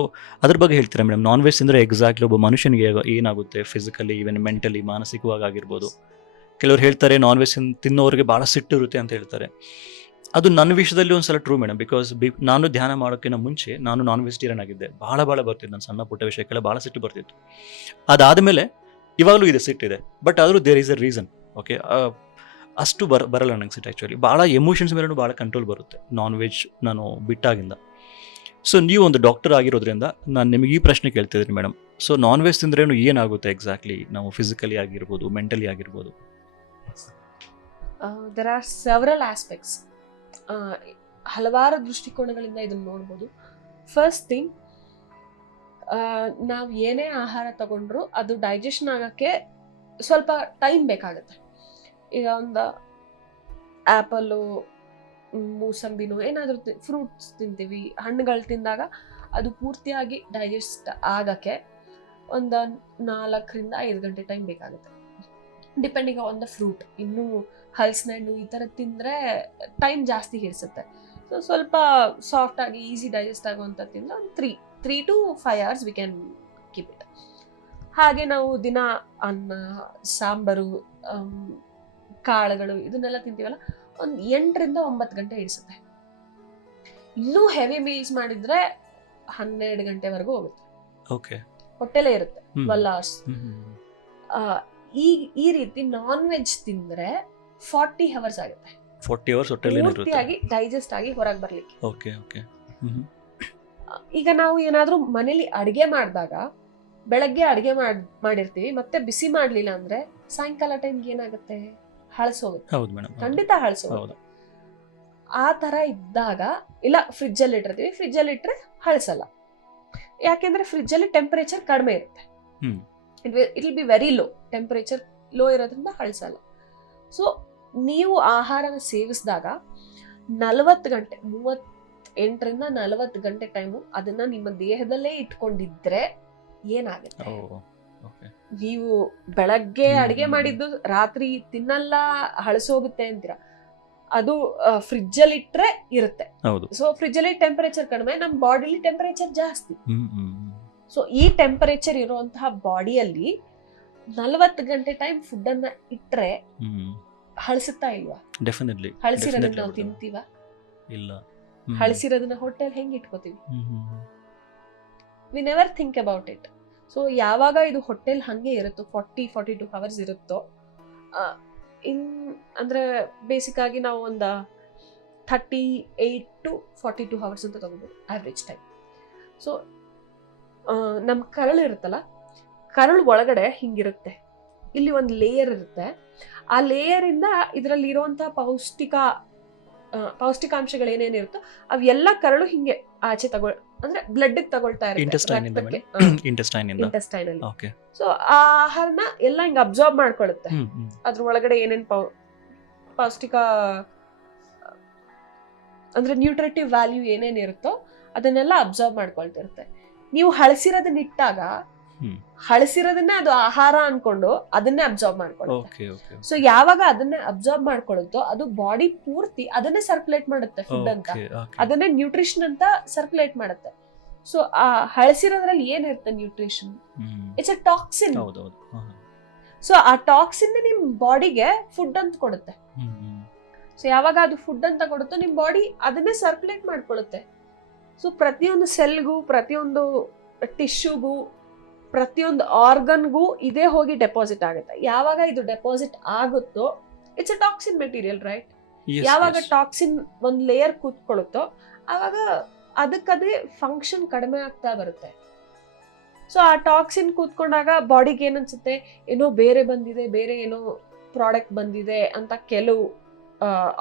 ಅದ್ರ ಬಗ್ಗೆ ಹೇಳ್ತೀರಾ ಮೇಡಮ್? ನಾನ್ ವೆಜ್ ತಿಂದರೆ ಎಕ್ಸಾಕ್ಟ್ಲಿ ಒಬ್ಬ ಮನುಷ್ಯನಿಗೆ ಏನಾಗುತ್ತೆ ಫಿಸಿಕಲಿ, ಈವನ್ ಮೆಂಟಲಿ, ಮಾನಸಿಕವಾಗಿ ಆಗಿರ್ಬೋದು. ಕೆಲವ್ರು ಹೇಳ್ತಾರೆ ನಾನ್ ವೆಜ್ ತಿನ್ನೋರಿಗೆ ಭಾಳ ಸಿಟ್ಟು ಇರುತ್ತೆ ಅಂತ ಹೇಳ್ತಾರೆ. ಅದು ನನ್ನ ವಿಷಯದಲ್ಲಿ ಒಂದ್ಸಲ ಟ್ರೂ ಮೇಡಮ್. ಬಿಕಾಸ್ ನಾನು ಧ್ಯಾನ ಮಾಡೋಕ್ಕಿಂತ ಮುಂಚೆ ನಾನು ನಾನ್ ವೆಜಿಟೇರಿಯನ್ ಆಗಿದ್ದೆ. ಭಾಳ ಬರ್ತಿತ್ತು, ನನ್ನ ಸಣ್ಣ ಪುಟ್ಟ ವಿಷಯಕ್ಕೆಲ್ಲ ಭಾಳ ಸಿಟ್ಟು ಬರ್ತಿತ್ತು. ಅದಾದಮೇಲೆ ಇವಾಗಲೂ ಇದೆ, ಸಿಟ್ಟಿದೆ. ಬಟ್ ಆದರೂ there is a reason. Okay, ಅಷ್ಟು ಬರಲ್ಲ ನನಗೆ ಸಿಟ್ಟು. ಆ್ಯಕ್ಚುಲಿ ಭಾಳ ಎಮೋಷನ್ಸ್ ಮೇಲೂ ಭಾಳ ಕಂಟ್ರೋಲ್ ಬರುತ್ತೆ ನಾನ್ ವೆಜ್ ನಾನು ಬಿಟ್ಟಾಗಿಂದ. ಸೊ ನೀವು ಒಂದು ಡಾಕ್ಟರ್ ಆಗಿರೋದ್ರಿಂದ ನಾನು ನಿಮಗೆ ಈ ಪ್ರಶ್ನೆ ಕೇಳ್ತಿದ್ದೀನಿ ಮೇಡಮ್. ಸೊ ನಾನ್ ವೆಜ್ ತಿಂದ್ರೇನು ಏನಾಗುತ್ತೆ ಎಕ್ಸಾಕ್ಟ್ಲಿ, ನಾವು ಫಿಸಿಕಲಿ ಆಗಿರ್ಬೋದು, ಮೆಂಟಲಿ ಆಗಿರ್ಬೋದು? there are several aspects. ಹಲವಾರು ದೃಷ್ಟಿಕೋನಗಳಿಂದ ಇದನ್ನು ನೋಡ್ಬೋದು. ಫಸ್ಟ್ ಥಿಂಗ್, ನಾವು ಏನೇ ಆಹಾರ ತಗೊಂಡ್ರು ಅದು ಡೈಜೆಷನ್ ಆಗಕ್ಕೆ ಸ್ವಲ್ಪ ಟೈಮ್ ಬೇಕಾಗುತ್ತೆ. ಈಗ ಒಂದು ಆ್ಯಪಲ್ಲು, ಮೂಸಂಬಿನೋ ಏನಾದರೂ ಫ್ರೂಟ್ಸ್ ತಿಂತೀವಿ, ಹಣ್ಣುಗಳು ತಿಂದಾಗ ಅದು ಪೂರ್ತಿಯಾಗಿ ಡೈಜೆಸ್ಟ್ ಆಗಕ್ಕೆ ಒಂದು 4-5 ಗಂಟೆ ಟೈಮ್ ಬೇಕಾಗುತ್ತೆ, ಡಿಪೆಂಡಿಂಗ್ ಆನ್ ದ ಫ್ರೂಟ್. ಇನ್ನು ಹಲಸಿನ ಹಣ್ಣು ಈ ಥರ ತಿಂದರೆ ಟೈಮ್ ಜಾಸ್ತಿ ಹಿಡಿಸುತ್ತೆ. ಸೊ ಸ್ವಲ್ಪ ಸಾಫ್ಟ್ ಆಗಿ ಈಸಿ ಡೈಜೆಸ್ಟ್ ಆಗುವಂಥ ತಿಂದರೆ ಒಂದು 3 to 5 hours we can keep it. ಹಾಗೆ ನಾವು ದಿನ ಅನ್ನ, ಸಾಂಬಾರು, ಕಾಳುಗಳು ಇದನ್ನೆಲ್ಲ ತಿಂತೀವಲ್ಲ, ಒಂದು 8-9 ಗಂಟೆ ಹಿಡಿಸುತ್ತೆ. ಇನ್ನೂ ಹೆವಿ ಮೀಲ್ಸ್ ಮಾಡಿದ್ರೆ 12 ಗಂಟೆವರೆಗೂ ಹೋಗುತ್ತೆ. ಓಕೆ, ಹೊಟ್ಟೆಲೇ ಇರುತ್ತೆ 12 hours. ಈ ರೀತಿ ನಾನ್ ವೆಜ್ ತಿಂದ್ರೆ 40 hours ಆಗುತ್ತೆ 40 hours ಹೊಟ್ಟೆಲಿ ಪೂರ್ತಿಯಾಗಿ ಡೈಜೆಸ್ಟ್ ಆಗಿ ಹೊರಗೆ ಬರ್ಲಿಕ್ಕೆ. Okay okay. ಈಗ ನಾವು ಏನಾದ್ರೂ ಮನೇಲಿ ಅಡಿಗೆ ಮಾಡಿದಾಗ ಬೆಳಗ್ಗೆ ಅಡಿಗೆ ಮಾಡಿರ್ತೀವಿ, ಮತ್ತೆ ಬಿಸಿ ಮಾಡ್ಲಿಲ್ಲ ಅಂದ್ರೆ ಸಾಯಂಕಾಲ ಟೈಮ್ಗೆ ಏನಾಗುತ್ತೆ, ಹಳಸೋಗುತ್ತೆ. ಹೌದು ಮೇಡಮ್, ಖಂಡಿತ ಹಳಸೋಗುತ್ತೆ. ಆ ತರ ಇದ್ದಾಗ ಇಲ್ಲ ಫ್ರಿಜ್ ಅಲ್ಲಿ ಇಟ್ಟಿರ್ತೀವಿ, ಫ್ರಿಜ್ ಅಲ್ಲಿ ಇಟ್ರೆ ಹಳಸಲ್ಲ. ಯಾಕೆಂದ್ರೆ ಫ್ರಿಜ್ ಅಲ್ಲಿ ಟೆಂಪರೇಚರ್ ಕಡಿಮೆ ಇರುತ್ತೆ, it will be very low, temperature low ಇರೋದ್ರಿಂದ ಹಳಸಲ್ಲ. ಸೊ ನೀವು ಆಹಾರನ ಸೇವಿಸಿದಾಗ 40 ಗಂಟೆ 38ರಿಂದ 40 ಗಂಟೆ ಟೈಮು ಅದನ್ನ ನಿಮ್ಮ ದೇಹದಲ್ಲೇ ಇಟ್ಕೊಂಡಿದ್ರೆ ಏನಾಗುತ್ತೆ, ನೀವು ಬೆಳಗ್ಗೆ ಅಡಿಗೆ ಮಾಡಿದ್ದು ರಾತ್ರಿ ತಿನ್ನಲ್ಲ ಹಳಸೋಗುತ್ತೆ ಅಂತೀರ, ಅದು ಫ್ರಿಜ್ ಅಲ್ಲಿ ಇಟ್ರೆ ಇರುತ್ತೆ. ಸೊ ಫ್ರಿಜ್ ಅಲ್ಲಿ ಟೆಂಪರೇಚರ್ ಕಡಿಮೆ, ನಮ್ಮ ಬಾಡಿಲಿ ಟೆಂಪರೇಚರ್ ಜಾಸ್ತಿ. ಸೊ ಈ ಟೆಂಪರೇಚರ್ ಇರುವಂತಹ ಬಾಡಿಯಲ್ಲಿ 40 ಗಂಟೆ ಟೈಮ್ ಫುಡ್ ಅನ್ನ ಇಟ್ರೆ ಹಳಸುತ್ತಾ ಇಲ್ವಾ? ಡೆಫಿನೆಟ್ಲಿ. ಹಳಸಿರೋದನ್ನ ನಾವು ತಿಂತೀವ? ಇಲ್ಲ. ಹಳಸಿರೋದನ್ನ ಹೊಟ್ಟೆಲ್ ಹೆಂಗ್ ಇಟ್ಕೋತೀವಿ? We never think about it. So ಯಾವಾಗ ಇದು ಹೊಟ್ಟೆಲ್ ಹಂಗೆ ಇರುತ್ತೋ 40-42 hours ಇರುತ್ತೋ, ಅಂದ್ರೆ ಬೇಸಿಕ್ ಆಗಿ ನಾವು ಒಂದು 38 to 42 hours ಅಂತ ತಗೋಬಹುದು ಆವ್ರೇಜ್ ಟೈಮ್. ಸೊ ನಮ್ಮ ಕರಳು ಇರುತ್ತಲ್ಲ, ಕರಳು ಒಳಗಡೆ ಹಿಂಗಿರುತ್ತೆ, ಇಲ್ಲಿ ಒಂದು ಲೇಯರ್ ಇರುತ್ತೆ. ಆ ಲೇಯರ್ ಇಂದ ಇದರಲ್ಲಿ ಇರುವಂತಹ ಪೌಷ್ಟಿಕಾಂಶಗಳು ಏನೇನಿರುತ್ತೋ ಅವೆಲ್ಲ ಕರಳು ಹಿಂಗೆ ಆಚೆ ಅಂದ್ರೆ ಬ್ಲಡ್ ತಗೊಳ್ತಾ ಇರುತ್ತೆ, ಇಂಟೆಸ್ಟೈನ್ ಅಲ್ಲಿ. ಸೊ ಆ ಆಹಾರನ ಎಲ್ಲ ಹಿಂಗೆ ಅಬ್ಸಾರ್ಬ್ ಮಾಡ್ಕೊಳ್ಳುತ್ತೆ. ಅದ್ರ ಒಳಗಡೆ ಏನೇನ್ ಪೌಷ್ಟಿಕ ಅಂದ್ರೆ ನ್ಯೂಟ್ರಿಟಿವ್ ವ್ಯಾಲ್ಯೂ ಏನೇನ್ ಇರುತ್ತೋ ಅದನ್ನೆಲ್ಲ ಅಬ್ಸಾರ್ಬ್ ಮಾಡ್ಕೊಳ್ತಿರುತ್ತೆ. ನೀವು ಹಳಸಿರೋದನ್ನ ಇಟ್ಟಾಗ ಹಳಸಿರೋದನ್ನೇ ಅದು ಆಹಾರ ಅನ್ಕೊಂಡು ಅದನ್ನೇ ಅಬ್ಸಾರ್ಬ್ ಮಾಡ್ಕೊಳ್ಳುತ್ತೆ. ಸೊ ಯಾವಾಗ ಅದನ್ನೇ ಅಬ್ಸಾರ್ಬ್ ಮಾಡ್ಕೊಳ್ಳುತ್ತೋ ಅದು ಬಾಡಿ ಪೂರ್ತಿ ಅದನ್ನೇ ಸರ್ಕ್ಯುಲೇಟ್ ಮಾಡುತ್ತೆ, ಫುಡ್ ಅಂತ ಅದನ್ನೇ ನ್ಯೂಟ್ರಿಷನ್ ಅಂತ ಸರ್ಕ್ಯುಲೇಟ್ ಮಾಡುತ್ತೆ. ಸೊ ಆ ಹಳಸಿರೋದ್ರಲ್ಲಿ ಏನಿರುತ್ತೆ nutrition, it's a toxin. So ಆ ಟಾಕ್ಸಿನ್ ನಿಮ್ ಬಾಡಿಗೆ ಫುಡ್ ಅಂತ ಕೊಡುತ್ತೆ. ಸೊ ಯಾವಾಗ ಅದು ಫುಡ್ ಅಂತ ಕೊಡುತ್ತೋ ನಿಮ್ ಬಾಡಿ ಅದನ್ನೇ ಸರ್ಕ್ಯುಲೇಟ್ ಮಾಡ್ಕೊಳ್ಳುತ್ತೆ. ಸೊ ಪ್ರತಿಯೊಂದು ಸೆಲ್ಗೂ, ಪ್ರತಿಯೊಂದು ಟಿಶ್ಯೂಗೂ, ಪ್ರತಿಯೊಂದು ಆರ್ಗನ್ಗೂ ಇದೇ ಹೋಗಿ ಡೆಪಾಸಿಟ್ ಆಗುತ್ತೆ. ಯಾವಾಗ ಇದು ಡೆಪಾಸಿಟ್ ಆಗುತ್ತೋ it's a toxin material, right? ಯಾವಾಗ ಟಾಕ್ಸಿನ್ ಒಂದ್ ಲೇಯರ್ ಕೂತ್ಕೊಳ್ಳುತ್ತೋ ಆವಾಗ ಅದಕ್ಕದೇ ಫಂಕ್ಷನ್ ಕಡಿಮೆ ಆಗ್ತಾ ಬರುತ್ತೆ. ಸೊ ಆ ಟಾಕ್ಸಿನ್ ಕೂತ್ಕೊಂಡಾಗ ಬಾಡಿಗೆ ಏನನ್ಸುತ್ತೆ, ಏನೋ ಬೇರೆ ಬಂದಿದೆ, ಬೇರೆ ಏನೋ ಪ್ರಾಡಕ್ಟ್ ಬಂದಿದೆ ಅಂತ ಕೆಲವು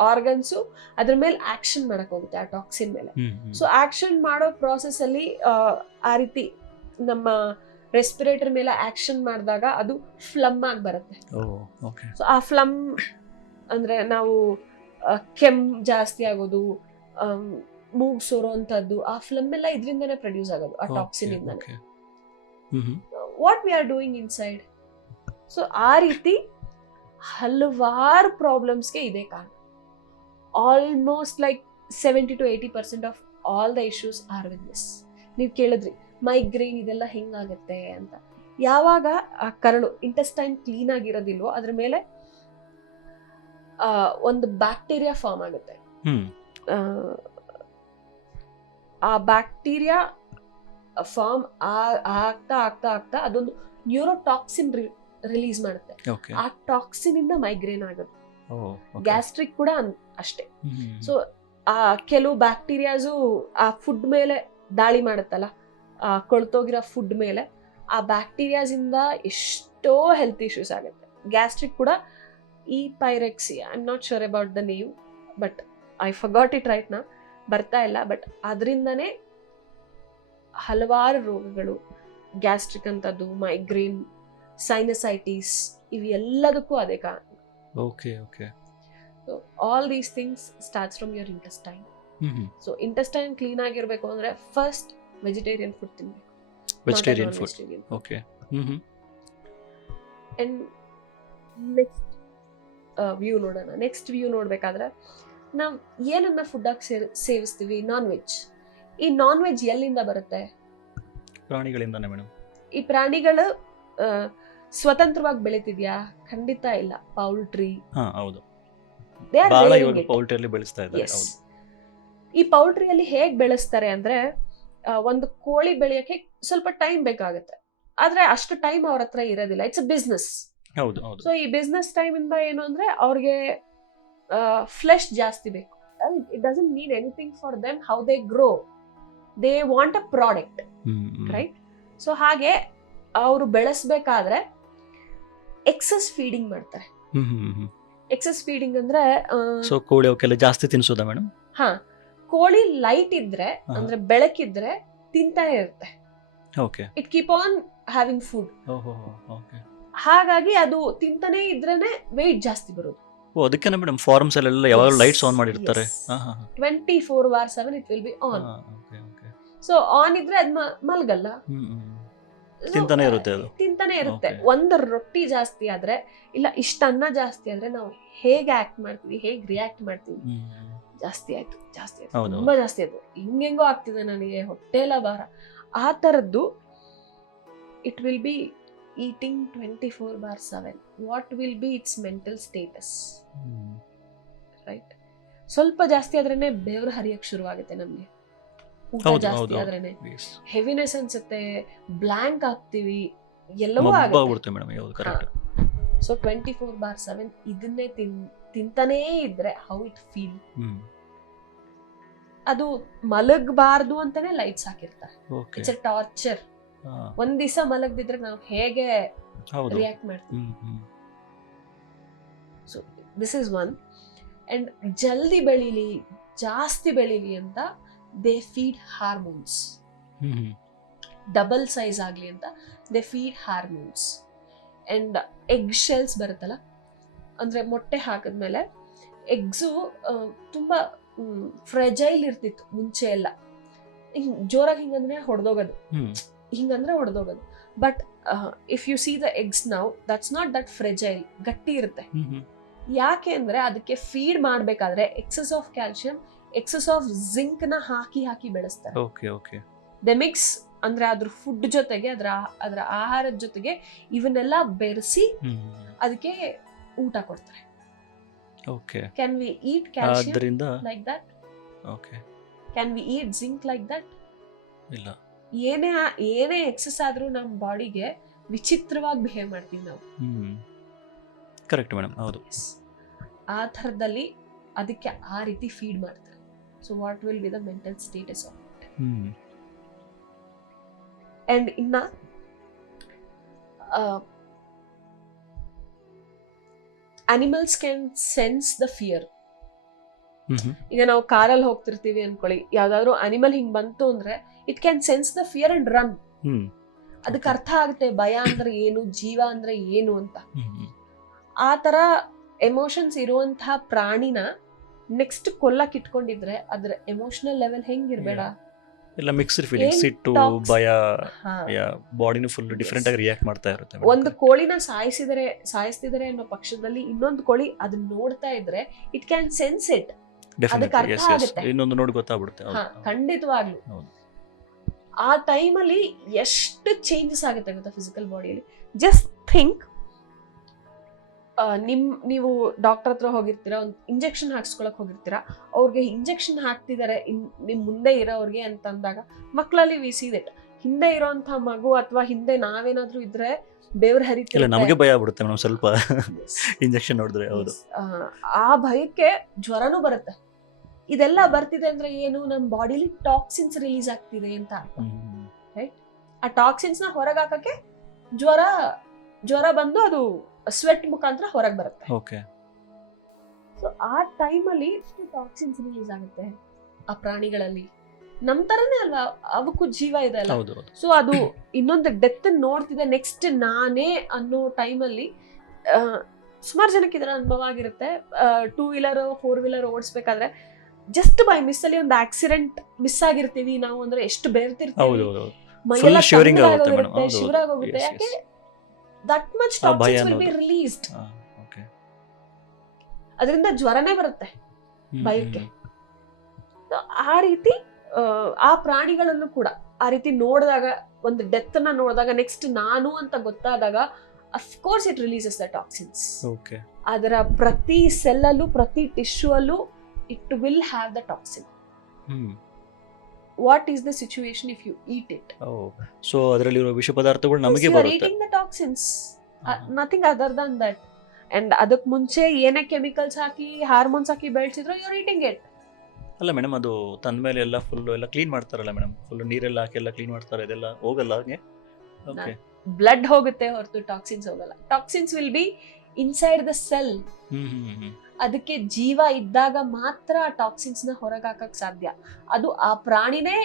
ಆರ್ಗನ್ಸು ಅದ್ರ ಮೇಲೆ ಆಕ್ಷನ್ ಮಾಡಕ್ ಹೋಗುತ್ತೆ, ಆ ಟಾಕ್ಸಿನ್ ಮೇಲೆ. ಸೊ ಆಕ್ಷನ್ ಮಾಡೋ ಪ್ರಾಸೆಸ್ ಅಲ್ಲಿ ಆ ರೀತಿ ನಮ್ಮ ರೆಸ್ಪಿರೇಟರ್ ಮೇಲೆ ಆಕ್ಷನ್ ಮಾಡಿದಾಗ ಅದು ಫ್ಲಮ್ ಆಗಿ ಬರುತ್ತೆ. ಸೊ ಆ ಫ್ಲಮ್ ಅಂದ್ರೆ ನಾವು ಕೆಮ್ ಜಾಸ್ತಿ ಆಗೋದು, ಮೂಗ್ ಸೋರೋಂಥದ್ದು, ಆ ಫ್ಲಮ್ ಎಲ್ಲ ಇದರಿಂದನೇ ಪ್ರೊಡ್ಯೂಸ್ ಆಗೋದು, ಆ ಟಾಕ್ಸಿನ್ ಇಂದಾನೆ. What we are doing inside. So ಆ ರೀತಿ ಹಲವಾರು ಪ್ರಾಬ್ಲಮ್ಸ್ಗೆ ಇದೇ ಕಾರಣ. Almost like 70 to 80% of all the issues are with this. ನೀವು ಕೇಳಿದ್ರಿ ಮೈಗ್ರೇನ್ ಇದೆಲ್ಲ ಹೆಂಗಾಗತ್ತೆ ಅಂತ. ಯಾವಾಗ ಆ ಕರಳು ಇಂಟೆಸ್ಟೈನ್ ಕ್ಲೀನ್ ಆಗಿರೋದಿಲ್ವೋ ಅದ್ರ ಮೇಲೆ ಒಂದು ಬ್ಯಾಕ್ಟೀರಿಯಾ ಫಾರ್ಮ್ ಆಗುತ್ತೆ. ಆ ಬ್ಯಾಕ್ಟೀರಿಯಾ ಫಾರ್ಮ್ ಆಗ್ತಾ ಆಗ್ತಾ ಆಗ್ತಾ ಅದೊಂದು ನ್ಯೂರೋಟಾಕ್ಸಿನ್ ರಿಲೀಸ್ ಮಾಡುತ್ತೆ. ಆ ಟಾಕ್ಸಿನ್ ಇಂದ ಮೈಗ್ರೇನ್ ಆಗುತ್ತೆ. ಗ್ಯಾಸ್ಟ್ರಿಕ್ ಕೂಡ ಅಷ್ಟೇ. ಸೊ ಆ ಕೆಲವು ಬ್ಯಾಕ್ಟೀರಿಯಾಸು ಆ ಫುಡ್ ಮೇಲೆ ದಾಳಿ ಮಾಡುತ್ತಲ್ಲ, ಆ ಕೊಳ್ತೋಗಿರೋ ಫುಡ್ ಮೇಲೆ, ಆ ಬ್ಯಾಕ್ಟೀರಿಯಾಸ್ ಇಂದ ಎಷ್ಟೋ ಹೆಲ್ತ್ ಇಶ್ಯೂಸ್ ಆಗುತ್ತೆ. ಗ್ಯಾಸ್ಟ್ರಿಕ್ ಕೂಡ ಈ pyrexia, I am not sure about the name, but I forgot it right ನಾ, ಬರ್ತಾ ಇಲ್ಲ. ಬಟ್ ಅದರಿಂದನೇ ಹಲವಾರು ರೋಗಗಳು, ಗ್ಯಾಸ್ಟ್ರಿಕ್ ಅಂತದ್ದು, ಮೈಗ್ರೇನ್, ಸೈನಸೈಟಿಸ್, ಇವೆಲ್ಲದಕ್ಕೂ ಅದೇ ಕಾರಣ. Okay okay. So all these things starts from your intestine. So intestine clean ಆಗಿರ್ಬೇಕು ಅಂದ್ರೆ ಫಸ್ಟ್ ವೆಜಿಟೇರಿಯನ್ ಫುಡ್ ತಿನ್ಬೇಕು. Vegetarian food. Okay. And next view ನೋಡೋಣ. ನೆಕ್ಸ್ಟ್ ವ್ಯೂ ನೋಡ್ಬೇಕಾದ್ರೆ ನಾವು ಏನನ್ನ ಫುಡ್ ಆಗಿ ಸೇವಿಸ್ತೀವಿ? Non veg. ಈ ನಾನ್ ವೆಜ್ ಎಲ್ಲಿಂದ ಬರುತ್ತೆ? ಪ್ರಾಣಿಗಳಿಂದಾನೆ ಮೇಡಮ್. ಈ ಪ್ರಾಣಿಗಳು ಸ್ವತಂತ್ರವಾಗಿ ಬೆಳೀತಿದ್ಯಾ? ಖಂಡಿತ ಇಲ್ಲ. ಪೌಲ್ಟ್ರಿ. ಹೌದು. They are ಬಹಳ rearing ಇವಾಗ it. ಪೌಲ್ಟ್ರಿಯಲ್ಲಿ ಬೆಳೆಸ್ತಾ ಇದ್ದಾರೆ. Yes. ಹೌದು. ಈ ಪೌಲ್ಟ್ರಿಯಲ್ಲಿ ಹೇಗ್ ಬೆಳೆಸ್ತಾರೆ ಅಂದ್ರೆ ಒಂದು ಕೋಳಿ ಬೆಳೆಯಕ್ಕೆ ಸ್ವಲ್ಪ ಟೈಮ್ ಬೇಕಾಗುತ್ತೆ, ಆದ್ರೆ ಅಷ್ಟು ಟೈಮ್ ಅವ್ರ ಹತ್ರ ಇರೋದಿಲ್ಲ. It's a business. ಹೌದು ಹೌದು. ಸೊ ಈ ಬಿಸ್ನೆಸ್ ಟೈಮ್ ಇಂದ ಏನು ಅಂದ್ರೆ ಅವ್ರಿಗೆ ಫ್ಲೆಶ್ ಜಾಸ್ತಿ ಬೇಕು. It doesn't mean anything for them how they grow. They want a product, right? So ಹಾಗೆ ಅವರು ಬೆಳೆಸ್ಬೇಕಾದ್ರೆ ಎಕ್ಸಸ್ ಫೀಡಿಂಗ್ ಮಾಡ್ತಾರೆ. ಎಕ್ಸಸ್ ಫೀಡಿಂಗ್ ಅಂದ್ರೆ ಸೊ ಕೋಳಿ ಅವಕ್ಕೆಲ್ಲ ಜಾಸ್ತಿ ತಿನ್ಸೋದಾ ಮೇಡಮ್? ಹಾ, ಕೋಳಿ ಲೈಟ್ ಇದ್ರೆ ಅಂದ್ರೆ ಬೆಳಕಿದ್ರೆ ತಿಂತಾನೆ ಇರುತ್ತೆ. Okay. It keep on having food. ಓಹೋ. ಓಕೆ. ಹಾಗಾಗಿ ಅದು ತಿಂತಾನೆ ಇದ್ರೇನೆ ವೆಯ್ಟ್ ಜಾಸ್ತಿ ಬರೋದು. ಅದಕ್ಕೆ ಮೇಡಮ್ ಫಾರ್ಮ್ಸ್ ಅಲ್ಲೆಲ್ಲ ಯಾವಾಗ ಲೈಟ್ಸ್ ಆನ್ ಮಾಡಿರ್ತಾರೆ. 24/7 it will B on. So on ಇದ್ರೆ ಅದ್ ಮಲ್ಗಲ್ಲ, ತಿಂತಾನೆ ಇರುತ್ತೆ ಅದು. ತಿಂತಾನೆ ಇರುತ್ತೆ. ಒಂದು ರೊಟ್ಟಿ ಜಾಸ್ತಿ ಆದ್ರೆ ಇಲ್ಲ ಇಷ್ಟ ಅನ್ನ ಜಾಸ್ತಿ ಆದ್ರೆ ನಾವು ಹೇಗೆ ಆಕ್ಟ್ ಮಾಡ್ತೀವಿ, ಹೇಗೆ ರಿಯಾಕ್ಟ್ ಮಾಡ್ತೀವಿ? ಜಾಸ್ತಿ ಆಯ್ತು, ಜಾಸ್ತಿ ಆಯ್ತು, ತುಂಬಾ ಜಾಸ್ತಿ ಆಯ್ತು, ಹಿಂಗೆಂಗೋ ಆಗ್ತಿದೆ, ನನಗೆ ಹೊಟ್ಟೆ ಎಲ್ಲ ಭಾರ, ಆ ತರದ್ದು. It will be eating 24/7. What will be it's mental status, right? ಸ್ವಲ್ಪ ಜಾಸ್ತಿ ಆದ್ರೇನೆ ಬೆವರು ಹರಿಯಕ್ ಶುರು ಆಗುತ್ತೆ ನಮ್ಗೆ. ಊಟ ಜಾಸ್ತಿ ಆದ್ರೇನೆ ಹೆವಿನೆಸ್ ಅನ್ಸುತ್ತೆ, ಬ್ಲಾಂಕ್ ಆಗ್ತೀವಿ, ಎಲ್ಲವೂ ಆಗುತ್ತೆ. ಸೊ 24/7 ಇದನ್ನೇ ತಿಂತಾನೇ ಇದ್ರೆ ಹೌ ಇಟ್ ಫೀಲ್? ಅದು ಮಲಗಬಾರ್ದು ಅಂತಾನೆ ಲೈಟ್ಸ್ ಹಾಕಿರ್ತಾರೆ. It's A torture. ಒಂದ್ ದಿವಸ ಮಲಗದಿದ್ರೆ ನಾವು ಹೇಗೆ ರಿಯಾಕ್ಟ್ ಮಾಡ್ತೀವಿ? So this is one. And ಜಲ್ದಿ ಬೆಳೀಲಿ, ಜಾಸ್ತಿ ಬೆಳೀಲಿ ಅಂತ they feed hormones. Double size ಆಗ್ಲಿ ಅಂತ they feed hormones. And egg shells ಬರುತ್ತಲ್ಲ, ಅಂದ್ರೆ ಮೊಟ್ಟೆ ಹಾಕಿದ್ಮೇಲೆ ಎಗ್ಸು ತುಂಬಾ ಫ್ರೆಜೈಲ್ ಇರ್ತಿತ್ತು ಮುಂಚೆ ಎಲ್ಲ. ಹಿಂಗ್ ಜೋರಾಗಿ ಹಿಂಗಂದ್ರೆ ಹೊಡೆದೋಗೋದು, ಹಿಂಗಂದ್ರೆ ಹೊಡೆದೋಗೋದು. But if you see the eggs now, that's not that fragile, ಗಟ್ಟಿ ಇರುತ್ತೆ. ಯಾಕೆ ಅಂದ್ರೆ ಅದಕ್ಕೆ ಫೀಡ್ ಮಾಡ್ಬೇಕಾದ್ರೆ excess of calcium, excess of zinc ನ ಹಾಕಿ ಹಾಕಿ ಬೆಳೆಸ್ತಾರೆ. ದೆ ಮಿಕ್ಸ್ ಅಂದ್ರೆ ಅದ್ರ ಫುಡ್ ಜೊತೆಗೆ, ಅದರ ಆಹಾರದ ಜೊತೆಗೆ ಇವನ್ನೆಲ್ಲ ಬೆರೆಸಿ ಅದಕ್ಕೆ ಊಟ ಕೊಡ್ತಾರೆ. Can we eat calcium like that? Can we eat zinc like that? ಇಲ್ಲ. ಏನೇ ಎಕ್ಸಸ್ ಆದ್ರೂ ನಮ್ಮ ಬಾಡಿಗೆ ವಿಚಿತ್ರವಾಗಿ ಬಿಹೇವ್ ಮಾಡ್ತೀವಿ ನಾವು. Correct madam. ಹೌದು. ಆ ಥರದಲ್ಲಿ ಅದಕ್ಕೆ ಆ ರೀತಿ ಫೀಡ್ ಮಾಡ್ತಾರೆ. So what will be the mental status of it? And ಇನ್ನ animals can sense the fear. ಈಗ ನಾವು ಕಾರಲ್ಲಿ ಹೋಗ್ತಿರ್ತೀವಿ ಅನ್ಕೊಳ್ಳಿ, ಯಾವ್ದಾದ್ರು ಅನಿಮಲ್ ಹಿಂಗ್ ಬಂತು ಅಂದ್ರೆ it can sense the fear and run. ಅದಕ್ಕೆ ಅರ್ಥ ಆಗುತ್ತೆ ಭಯ ಅಂದ್ರೆ ಏನು, ಜೀವ ಅಂದ್ರೆ ಏನು ಅಂತ. ಆ ತರ ಎಮೋಷನ್ಸ್ ಇರುವಂತಹ ಪ್ರಾಣಿನ ನೆಕ್ಸ್ಟ್ ಕೊಲ್ಲಕ್ ಇಟ್ಕೊಂಡಿದ್ರೆ ಅದ್ರ ಎಮೋಷನಲ್ ಲೆವೆಲ್ ಹೆಂಗಿರ್ಬೇಡ? ಎಲ್ಲ ಮಿಕ್ಸ್ಡ್ ಫೀಲಿಂಗ್, ಸಿಟ್ಟು, ಭಯ, ಬಾಡಿನೂ ಫುಲ್ ಡಿಫರೆಂಟ್ ಆಗಿ ರಿಯಾಕ್ಟ್ ಮಾಡ್ತಾ ಇರುತ್ತೆ. ಒಂದು ಕೋಳಿನ ಸಾಯಿಸ್ತಿದ್ದಾರೆ ಅನ್ನೋ ಪಕ್ಷದಲ್ಲಿ ಇನ್ನೊಂದು ಕೋಳಿ ಅದನ್ನ ನೋಡ್ತಾ ಇದ್ರೆ ಇಟ್ ಕ್ಯಾನ್ ಸೆನ್ಸ್ ಇಟ್. ಅದಕ್ಕೆ ಅರ್ಥ ಆಗುತ್ತೆ, ಇನ್ನೊಂದು ನೋಡಿ ಗೊತ್ತಾಗ್ಬಿಡುತ್ತೆ. ಖಂಡಿತವಾಗ್ಲು. ಆ ಟೈಮಲ್ಲಿ ಎಷ್ಟು ಚೇಂಜಸ್ ಆಗುತ್ತೆ ಗೊತ್ತಾ ಫಿಸಿಕಲ್ ಬಾಡಿಯಲ್ಲಿ? ಜಸ್ಟ್ ಥಿಂಕ್, ನೀವು ಡಾಕ್ಟರ್ ಹತ್ರ ಹೋಗಿರ್ತೀರಾ, ಒಂದು ಇಂಜೆಕ್ಷನ್ ಹಾಕ್ಸ್ಕೊಳಕ್ ಹೋಗಿರ್ತೀರಾ, ಅವ್ರಿಗೆ ಇಂಜೆಕ್ಷನ್ ಹಾಕ್ತಿದ್ದಾರೆ ನಿಮ್ ಮುಂದೆ ಇರೋವ್ರಿಗೆ ಅಂತಂದಾಗ ಮಕ್ಕಳಲ್ಲಿ ವಿ ಸಿ ದಟ್. ಹಿಂದೆ ಇರೋಂಥ ಮಗು ಅಥವಾ ಹಿಂದೆ ನಾವೇನಾದ್ರೂ ಇದ್ರೆ ಬೆವರು ಹರಿತಿಲ್ಲ, ನಮಗೆ ಭಯ ಆಗ್ಬಿಡುತ್ತೆ ಮೇಡಮ್ ಸ್ವಲ್ಪ ಇಂಜೆಕ್ಷನ್ ನೋಡಿದ್ರೆ. ಹೌದು. ಆ ಭಯಕ್ಕೆ ಜ್ವರನೂ ಬರುತ್ತೆ. ಇದೆಲ್ಲ ಬರ್ತಿದೆ ಅಂದ್ರೆ ಏನು? ನಮ್ಮ ಬಾಡಿಲಿ ಟಾಕ್ಸಿನ್ಸ್ ರಿಲೀಸ್ ಆಗ್ತಿದೆ ಅಂತ, ರೈಟ್? ಆ ಟಾಕ್ಸಿನ್ಸ್ ನ ಹೊರಗೆ ಹಾಕಕ್ಕೆ ಜ್ವರ ಬಂದು ಅದು ಸ್ವೆಟ್ ಮುಖಾಂತರ ಹೊರಗೆ ಬರುತ್ತೆ. ಸೊ ಆ ಟೈಮಲ್ಲಿ ಎಷ್ಟು ಟಾಕ್ಸಿನ್ಸ್ ರಿಲೀಸ್ ಆಗುತ್ತೆ ಆ ಪ್ರಾಣಿಗಳಲ್ಲಿ. ನಮ್ ತರನೇ ಅಲ್ವಾ, ಅವಕ್ಕೂ ಜೀವ ಇದೆ ಅಲ್ಲ. ಹೌದು ಹೌದು ಸೊ ಅದು ಇನ್ನೊಂದು ಡೆತ್ ನೋಡ್ತಿದೆ, ನೆಕ್ಸ್ಟ್ ನಾನೇ ಅನ್ನೋ ಟೈಮಲ್ಲಿ ಸುಮಾರು ಜನಕ್ಕೆ ಇದರ ಅನುಭವ ಆಗಿರುತ್ತೆ. 2 ವೀಲರ್ 4 ವೀಲರ್ ಓಡಿಸ್ಬೇಕಾದ್ರೆ ಜಸ್ಟ್ ಬೈ ಮಿಸ್ ಅಲ್ಲಿ ಒಂದು ಆಕ್ಸಿಡೆಂಟ್ ಮಿಸ್ ಆಗಿರ್ತೀವಿ ನಾವು, ಅಂದ್ರೆ ಎಷ್ಟು ಹೌದು ಬೆರ್ತಿರ್ತೀವಿ, ಹೌದು ಮೈಯೆಲ್ಲ shivering ಆಗುತ್ತೆ madam. ತಣ್ಣಗಾಗೋಗಿರುತ್ತೆ, ಹೌದು, ಶಿವರ್ ಆಗೋಗುತ್ತೆ. yes, ಯಾಕೆ yes. ದಟ್ ಮಚ್ ಆ ಭಯ ಟಾಕ್ಸಿನ್ಸ್ ವಿಲ್ ಬಿ ಅನ್ನೋದು. ರಿಲೀಸ್ಡ್. ಓಕೆ ಅದರಿಂದ ಜ್ವರನೇ ಬರುತ್ತೆ ಭಯಕ್ಕೆ. So, ಆ ರೀತಿ ಆ ಪ್ರಾಣಿಗಳಲ್ಲೂ ಕೂಡ ಆ ರೀತಿ ನೋಡಿದಾಗ, ಒಂದು ಡೆತ್ ನ ನೋಡಿದಾಗ ನೆಕ್ಸ್ಟ್ ನಾನು ಅಂತ ಗೊತ್ತಾದಾಗ of course it releases the toxins. Okay ಅದರ ಪ್ರತಿ ಸೆಲ್ಲಲ್ಲೂ ಪ್ರತಿ ಟಿಶ್ಯೂ ಅಲ್ಲೂ it will have the toxin. What is the situation if you eat it? So ಅದರಲ್ಲಿರೋ ವಿಷ ಪದಾರ್ಥಗಳು ನಮಗೆ ಬರುತ್ತೆ. Eating the toxins, nothing other than that. And ಅದಕ್ಕೆ ಮುಂಚೆ ಏನೇ ಕೆಮಿಕಲ್ಸ್ ಹಾಕಿ ಹಾರ್ಮೋನ್ಸ್ ಹಾಕಿ ಬೆಳೆಸಿದ್ರು ಯು ಆರ್ ಈಟಿಂಗ್ ಇಟ್. ಅಲ್ಲ ಮೇಡಮ್, ಅದು ತಂದ ಮೇಲೆ ಎಲ್ಲ ಫುಲ್ ಎಲ್ಲ ಕ್ಲೀನ್ ಮಾಡ್ತಾರಲ್ಲ ಮೇಡಮ್, ಫುಲ್ ನೀರೆಲ್ಲ ಹಾಕಿ ಎಲ್ಲ ಕ್ಲೀನ್ ಮಾಡ್ತಾರೆ, ಇದೆಲ್ಲ ಹೋಗಲ್ಲ ಹಾಗೆ? ಓಕೆ ಬ್ಲಡ್ ಹೋಗುತ್ತೆ ಹೊರತು ಟಾಕ್ಸಿನ್ಸ್ ಹೋಗಲ್ಲ. Toxins will be inside the cell. ಅದಕ್ಕೆ ಜೀವ ಇದ್ದಾಗ ಮಾತ್ರ ಆ ಟಾಕ್ಸಿನ್ಸ್ ನ ಹೊರಗೆ ಹಾಕಕ್ ಸಾಧ್ಯ. ಅದು ಆ ಪ್ರಾಣಿನೇ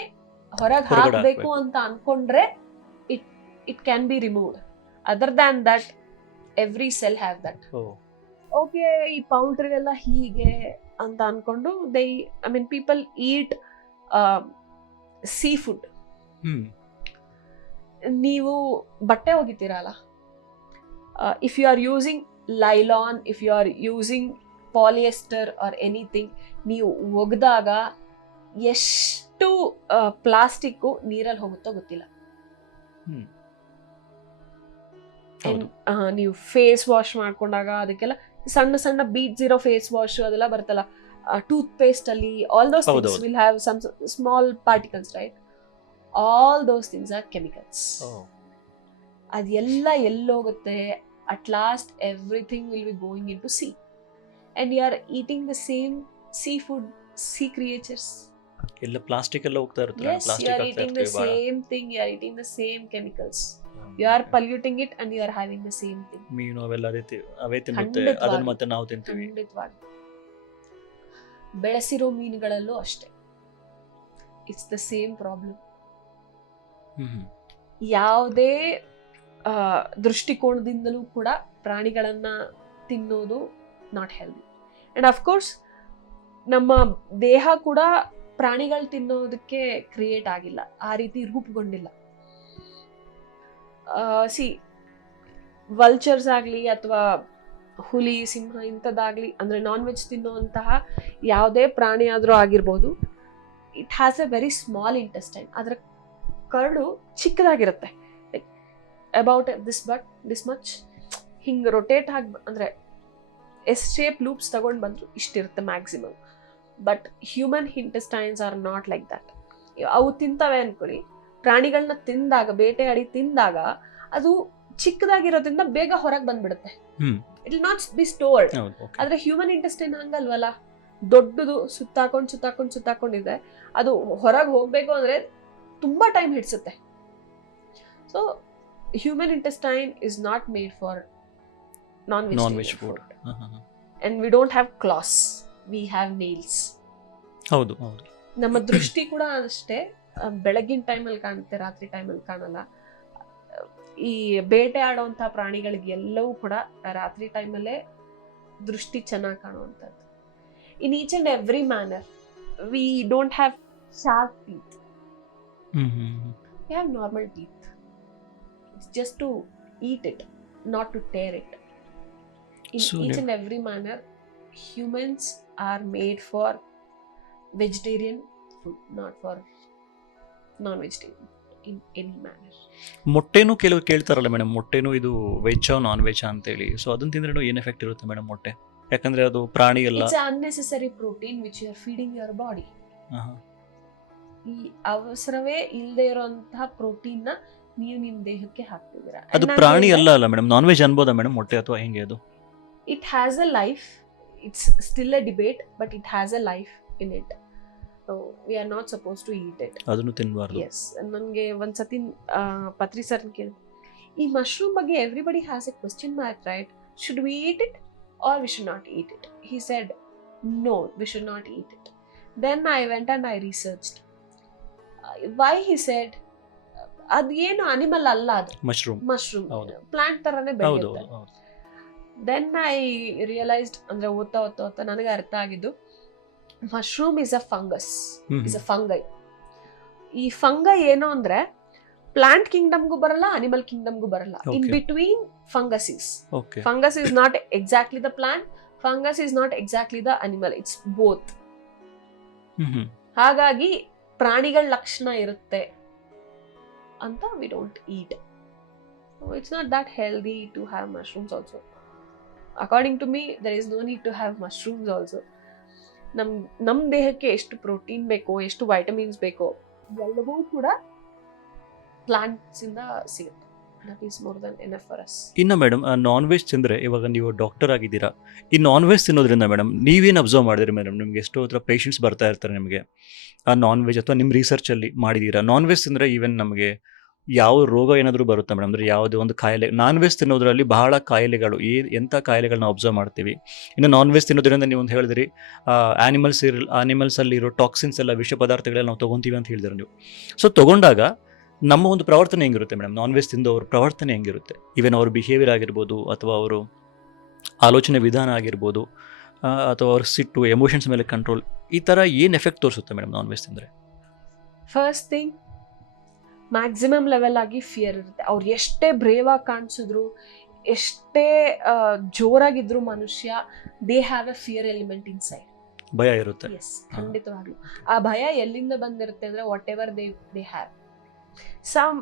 ಹೊರಗೆ ಹೊರಗಡೆ ಹಾಕ್ಬೇಕು ಹಾಕ್ಬೇಕು. ಅಂತ ಅನ್ಕೊಂಡ್ರೆ it can be removed. Other than that every cell have that. Okay, ಈ ಪೌಲ್ಟ್ರಿಗೆಲ್ಲ ಹೀಗೆ ಅಂತ ಅನ್ಕೊಂಡು ಪೀಪಲ್ ಈಟ್ ಸೀ ಫುಡ್. ನೀವು ಬಟ್ಟೆ ಒಗಿತೀರಲ್ಲ, if you are using nylon, if you are using polyester or anything, ನೀವು ಒಗೆದಾಗ ಎಷ್ಟು ಪ್ಲಾಸ್ಟಿಕ್ಕು ನೀರಲ್ಲಿ ಹೋಗುತ್ತೋ ಗೊತ್ತಿಲ್ಲ. ನೀವು ಫೇಸ್ ವಾಶ್ ಮಾಡ್ಕೊಂಡಾಗ ಅದಕ್ಕೆಲ್ಲ ಸಣ್ಣ ಸಣ್ಣ ಬೀಡ್ಸ್ ಇರೋ ಫೇಸ್ ವಾಶ್ ಅದೆಲ್ಲ ಬರುತ್ತಲ್ಲ, ಟೂತ್ ಪೇಸ್ಟ್ ಅಲ್ಲಿ all those things will have some small particles, right? All those things are chemicals. ಅದೆಲ್ಲ ಎಲ್ಲೋಗುತ್ತೆ, at last everything will be going into sea, and you are eating the same seafood, sea creatures. ಎಲ್ಲ ಪ್ಲಾಸ್ಟಿಕ್ ಎಲ್ಲ ಹೋಗ್ತಾ ಇರುತ್ತೆ. Yes, you are eating the same thing, you are eating the same chemicals. You are polluting it and you are having the same thing. ಮೀನು ಅವೆಲ್ಲ ಅವೇ ತಿನ್ನುತ್ತೆ, ಖಂಡಿತವಾಗಿ. ಅದನ್ನ ಮತ್ತೆ ನಾವು ತಿಂತೀವಿ. ಖಂಡಿತವಾಗಿ. ಬೆಳೆಸಿರೋ ಮೀನುಗಳಲ್ಲೂ ಅಷ್ಟೇ, ಇಟ್ಸ್ ದ ಸೇಮ್ ಪ್ರಾಬ್ಲಮ್. ಯಾವುದೇ ದೃಷ್ಟಿಕೋನದಿಂದಲೂ ಕೂಡ ಪ್ರಾಣಿಗಳನ್ನ ತಿನ್ನೋದು ನಾಟ್ ಹೆಲ್ದಿ. ಅಂಡ್ ಅಫ್ಕೋರ್ಸ್ ನಮ್ಮ ದೇಹ ಕೂಡ ಪ್ರಾಣಿಗಳು ತಿನ್ನೋದಕ್ಕೆ ಕ್ರಿಯೇಟ್ ಆಗಿಲ್ಲ, ಆ ರೀತಿ ರೂಪುಗೊಂಡಿಲ್ಲ. ವಲ್ಚರ್ಸ್ ಆಗಲಿ ಅಥವಾ ಹುಲಿ, ಸಿಂಹ ಇಂಥದ್ದಾಗಲಿ, ಅಂದರೆ ನಾನ್ ವೆಜ್ ತಿನ್ನುವಂತಹ ಯಾವುದೇ ಪ್ರಾಣಿ ಆದರೂ ಆಗಿರ್ಬೋದು, it has a very small intestine. ಅದರ ಕರಡು ಚಿಕ್ಕದಾಗಿರುತ್ತೆ, ಅಬೌಟ್ ದಿಸ್ ಮಚ್ ಹಿಂಗೆ ರೊಟೇಟ್ ಆಗಿ, ಅಂದರೆ ಎಸ್ ಶೇಪ್ ಲೂಪ್ಸ್ ತಗೊಂಡು ಬಂದ್ರು ಇಷ್ಟಿರುತ್ತೆ maximum. But human intestines are not like that. ಅವು ತಿಂತವೆ ಅನ್ಕೊಳ್ಳಿ, ಪ್ರಾಣಿಗಳನ್ನ ತಿಂದಾಗ, ಬೇಟೆಯಾಡಿ ತಿಂದಾಗ ಅದು ಚಿಕ್ಕದಾಗಿರೋದ್ರಿಂದ ಬೇಗ ಹೊರಗೆ ಬಂದ್ಬಿಡುತ್ತೆ. It will not be stored. ಆದ್ರೆ ಹ್ಯೂಮನ್ ಇಂಟೆಸ್ಟೈನ್ ಹಂಗಲ್ವಲ್ಲ, ದೊಡ್ಡದು ಸುತ್ತಾಕೊಂಡಿದೆ, ಅದು ಹೊರಗೆ ಹೋಗ್ಬೇಕು ಅಂದ್ರೆ ತುಂಬಾ ಟೈಮ್ ಹಿಡಿಸುತ್ತೆ. So human intestine is not made for non-veg food. And we don't have claws, we have nails. ಹೌದು. ನಮ್ಮ ದೃಷ್ಟಿ ಕೂಡ ಅಷ್ಟೇ, ಬೆಳಗಿನ ಟೈಮಲ್ಲಿ ಕಾಣುತ್ತೆ, ರಾತ್ರಿ ಟೈಮಲ್ಲಿ ಕಾಣಲ್ಲ. ಈ ಬೇಟೆ ಆಡುವಂತಹ ಪ್ರಾಣಿಗಳಿಗೆ ಎಲ್ಲವೂ ಕೂಡ ರಾತ್ರಿ ಟೈಮಲ್ಲೇ ದೃಷ್ಟಿ ಚೆನ್ನಾಗಿ ಕಾಣುವಂಥದ್ದು. In each and every manner we don't have sharp teeth, we have normal teeth. It's just to eat it, not to tear it. In each and every manner, humans are made for vegetarian food, not for non-vegetarian in any manner. ಮೊಟ್ಟೆನೂ ಕೆಲವು ಕೇಳ್ತಾರಲ್ಲ ಮೇಡಮ್, ಮೊಟ್ಟೆನೂ ಇದು ವೆಜ್ ನಾನ್ ವೆಜ್ ಅಂತೇಳಿ, ಸೊ ಅದನ್ನ ತಿಂದ್ರೇನು ಏನು ಎಫೆಕ್ಟ್ ಇರುತ್ತೆ ಮೇಡಮ್ ಮೊಟ್ಟೆ? ಯಾಕಂದ್ರೆ ಅದು ಪ್ರಾಣಿ ಎಲ್ಲ. It's an unnecessary protein which you are feeding your body. ಈ ಅವಸರವೇ ಇಲ್ಲದೆ ಇರುವಂತಹ ಪ್ರೋಟೀನ್ ನ ನೀವು ನಿಮ್ಮ ದೇಹಕ್ಕೆ ಹಾಕ್ತಿದ್ದೀರಾ. ಅದು ಪ್ರಾಣಿ ಅಲ್ಲ ಮೇಡಮ್, ನಾನ್ ವೆಜ್ ಅನ್ಬೋದಾ ಮೇಡಮ್ ಮೊಟ್ಟೆ, ಅಥವಾ ಹೆಂಗೆ ಅದು? It has a life, it's still a debate, but it has a life in it. We are not suppose to eat it. ಅದನ್ನು ತಿನ್ನಬಾರ್ದು. ಎಸ್, ನನಗೆ ಒಂದ್ಸತಿ ಪತ್ರಿ ಸರ್ ಕೇಳಿ, ಈ ಮಶ್ರೂಮ್ ಬಗ್ಗೆ everybody has a question mark, right? Should we eat it or we should not eat it? He said no, we should not eat it. Then I went and I researched. Why he said ಅದು ಏನು ಅನಿಮಲ್ ಅಲ್ಲ, ಅದು ಮಶ್ರೂಮ್. ಮಶ್ರೂಮ್ ಹೌದು. ಪ್ಲಾಂಟ್ ತರನೇ ಹೌದು ಬೆಳೆಯುತ್ತೆ. ಹೌದು ಹೌದು. ದೆನ್ ಐ ರಿಯಲೈಸ್ಡ್, ಅಂದ್ರೆ ಓದ್ತಾ ನನಗೆ ಅರ್ಥ ಆಗಿದ್ದು, mushroom is a fungus, is a fungi. ಈ ಫಂಗೈ ಏನು ಅಂದ್ರೆ ಪ್ಲಾಂಟ್ ಕಿಂಗ್ಡಮ್ಗೂ ಬರಲ್ಲ, ಅನಿಮಲ್ ಕಿಂಗ್ಡಮ್ಗೂ ಬರಲ್ಲ. In Okay. Between fungus is. Okay. Fungus is not exactly the plant, fungus is not exactly the animal, it's both. ಹಾಗಾಗಿ ಪ್ರಾಣಿಗಳ ಲಕ್ಷಣ ಇರುತ್ತೆ ಅಂತ we don't eat. It's not that healthy to have mushrooms also. According to me there is no need to have mushrooms also. ನಮ್ಮ ದೇಹಕ್ಕೆ ಎಷ್ಟು ಪ್ರೋಟೀನ್ ಬೇಕೋ, ಎಷ್ಟು ವೈಟಮಿನ್ಸ್ ಬೇಕೋ ಎಲ್ಲವೂ ಕೂಡ ಪ್ಲಾಂಟ್ಸ್ ಇಂದ ಸಿಗುತ್ತೆ. That is more than enough for us. ಇನ್ನು ಮೇಡಮ್, ನಾನ್ ವೆಜ್ ತಿಂದರೆ, ಇವಾಗ ನೀವು ಡಾಕ್ಟರ್ ಆಗಿದ್ದೀರಾ, ಈ ನಾನ್ ವೆಜ್ ತಿನ್ನೋದ್ರಿಂದ ಮೇಡಮ್ ನೀವೇನು ಅಬ್ಸರ್ವ್ ಮಾಡಿದ್ರಿ ಮೇಡಮ್? ನಿಮ್ಗೆ ಎಷ್ಟೋ ಹತ್ರ ಪೇಷಂಟ್ಸ್ ಬರ್ತಾ ಇರ್ತಾರೆ ನಿಮಗೆ ಆ ನಾನ್ ವೆಜ್, ಅಥವಾ ನಿಮ್ಮ ರಿಸರ್ಚಲ್ಲಿ ಮಾಡಿದ್ದೀರಾ ನಾನ್ ವೆಜ್ ತಿಂದರೆ ಈವನ್ ನಮಗೆ ಯಾವ ರೋಗ ಏನಾದರೂ ಬರುತ್ತಾ ಮೇಡಮ್? ಅಂದರೆ ಯಾವುದೇ ಒಂದು ಕಾಯಿಲೆ, ನಾನ್ ವೆಜ್ ತಿನ್ನೋದ್ರಲ್ಲಿ ಬಹಳ ಕಾಯಿಲೆಗಳು, ಎಂಥ ಕಾಯಿಲೆಗಳನ್ನ ಅಬ್ಸರ್ವ್ ಮಾಡ್ತೀವಿ. ಇನ್ನು ನಾನ್ ವೆಜ್ ತಿನ್ನೋದ್ರಿಂದ ನೀವು ಒಂದು ಹೇಳಿದ್ರಿ ಆನಿಮಲ್ಸಲ್ಲಿರೋ ಟಾಕ್ಸಿನ್ಸ್ ಎಲ್ಲ, ವಿಷ ಪದಾರ್ಥಗಳೆಲ್ಲ ನಾವು ತೊಗೊತೀವಿ ಅಂತ ಹೇಳಿದ್ರೆ ನೀವು. ಸೊ ತೊಗೊಂಡಾಗ ನಮ್ಮ ಒಂದು ಪ್ರವರ್ತನೆ ಹೆಂಗಿರುತ್ತೆ ಮೇಡಮ್? ನಾನ್ ವೆಜ್ ತಿಂದವ್ರ ಪ್ರವರ್ತನೆ ಹೆಂಗಿರುತ್ತೆ? ಈವನ್ ಅವ್ರ ಬಿಹೇವಿಯರ್ ಆಗಿರ್ಬೋದು, ಅಥವಾ ಅವರು ಆಲೋಚನೆ ವಿಧಾನ ಆಗಿರ್ಬೋದು, ಅಥವಾ ಅವ್ರ ಸಿಟ್ಟು, ಎಮೋಷನ್ಸ್ ಮೇಲೆ ಕಂಟ್ರೋಲ್, ಈ ಥರ ಏನು ಎಫೆಕ್ಟ್ ತೋರಿಸುತ್ತೆ ಮೇಡಮ್ ನಾನ್ ವೆಜ್ ತಿಂದರೆ? ಫಸ್ಟ್ ಥಿಂಗ್, ಮ್ಯಾಕ್ಸಿಮಮ್ ಲೆವೆಲ್ ಆಗಿ ಫಿಯರ್ ಇರುತ್ತೆ. ಅವ್ರು ಎಷ್ಟೇ ಬ್ರೇವ್ ಆಗಿ ಕಾಣಿಸಿದ್ರು, ಎಷ್ಟೇ ಜೋರಾಗಿದ್ರು ಮನುಷ್ಯ, they have a fear element inside. ಭಯ ಇರುತ್ತೆ. ಎಸ್, ಖಂಡಿತವಾಗ್ಲು. ಆ ಭಯ ಎಲ್ಲಿಂದ ಬಂದಿರುತ್ತೆ ಅಂದ್ರೆ whatever they have some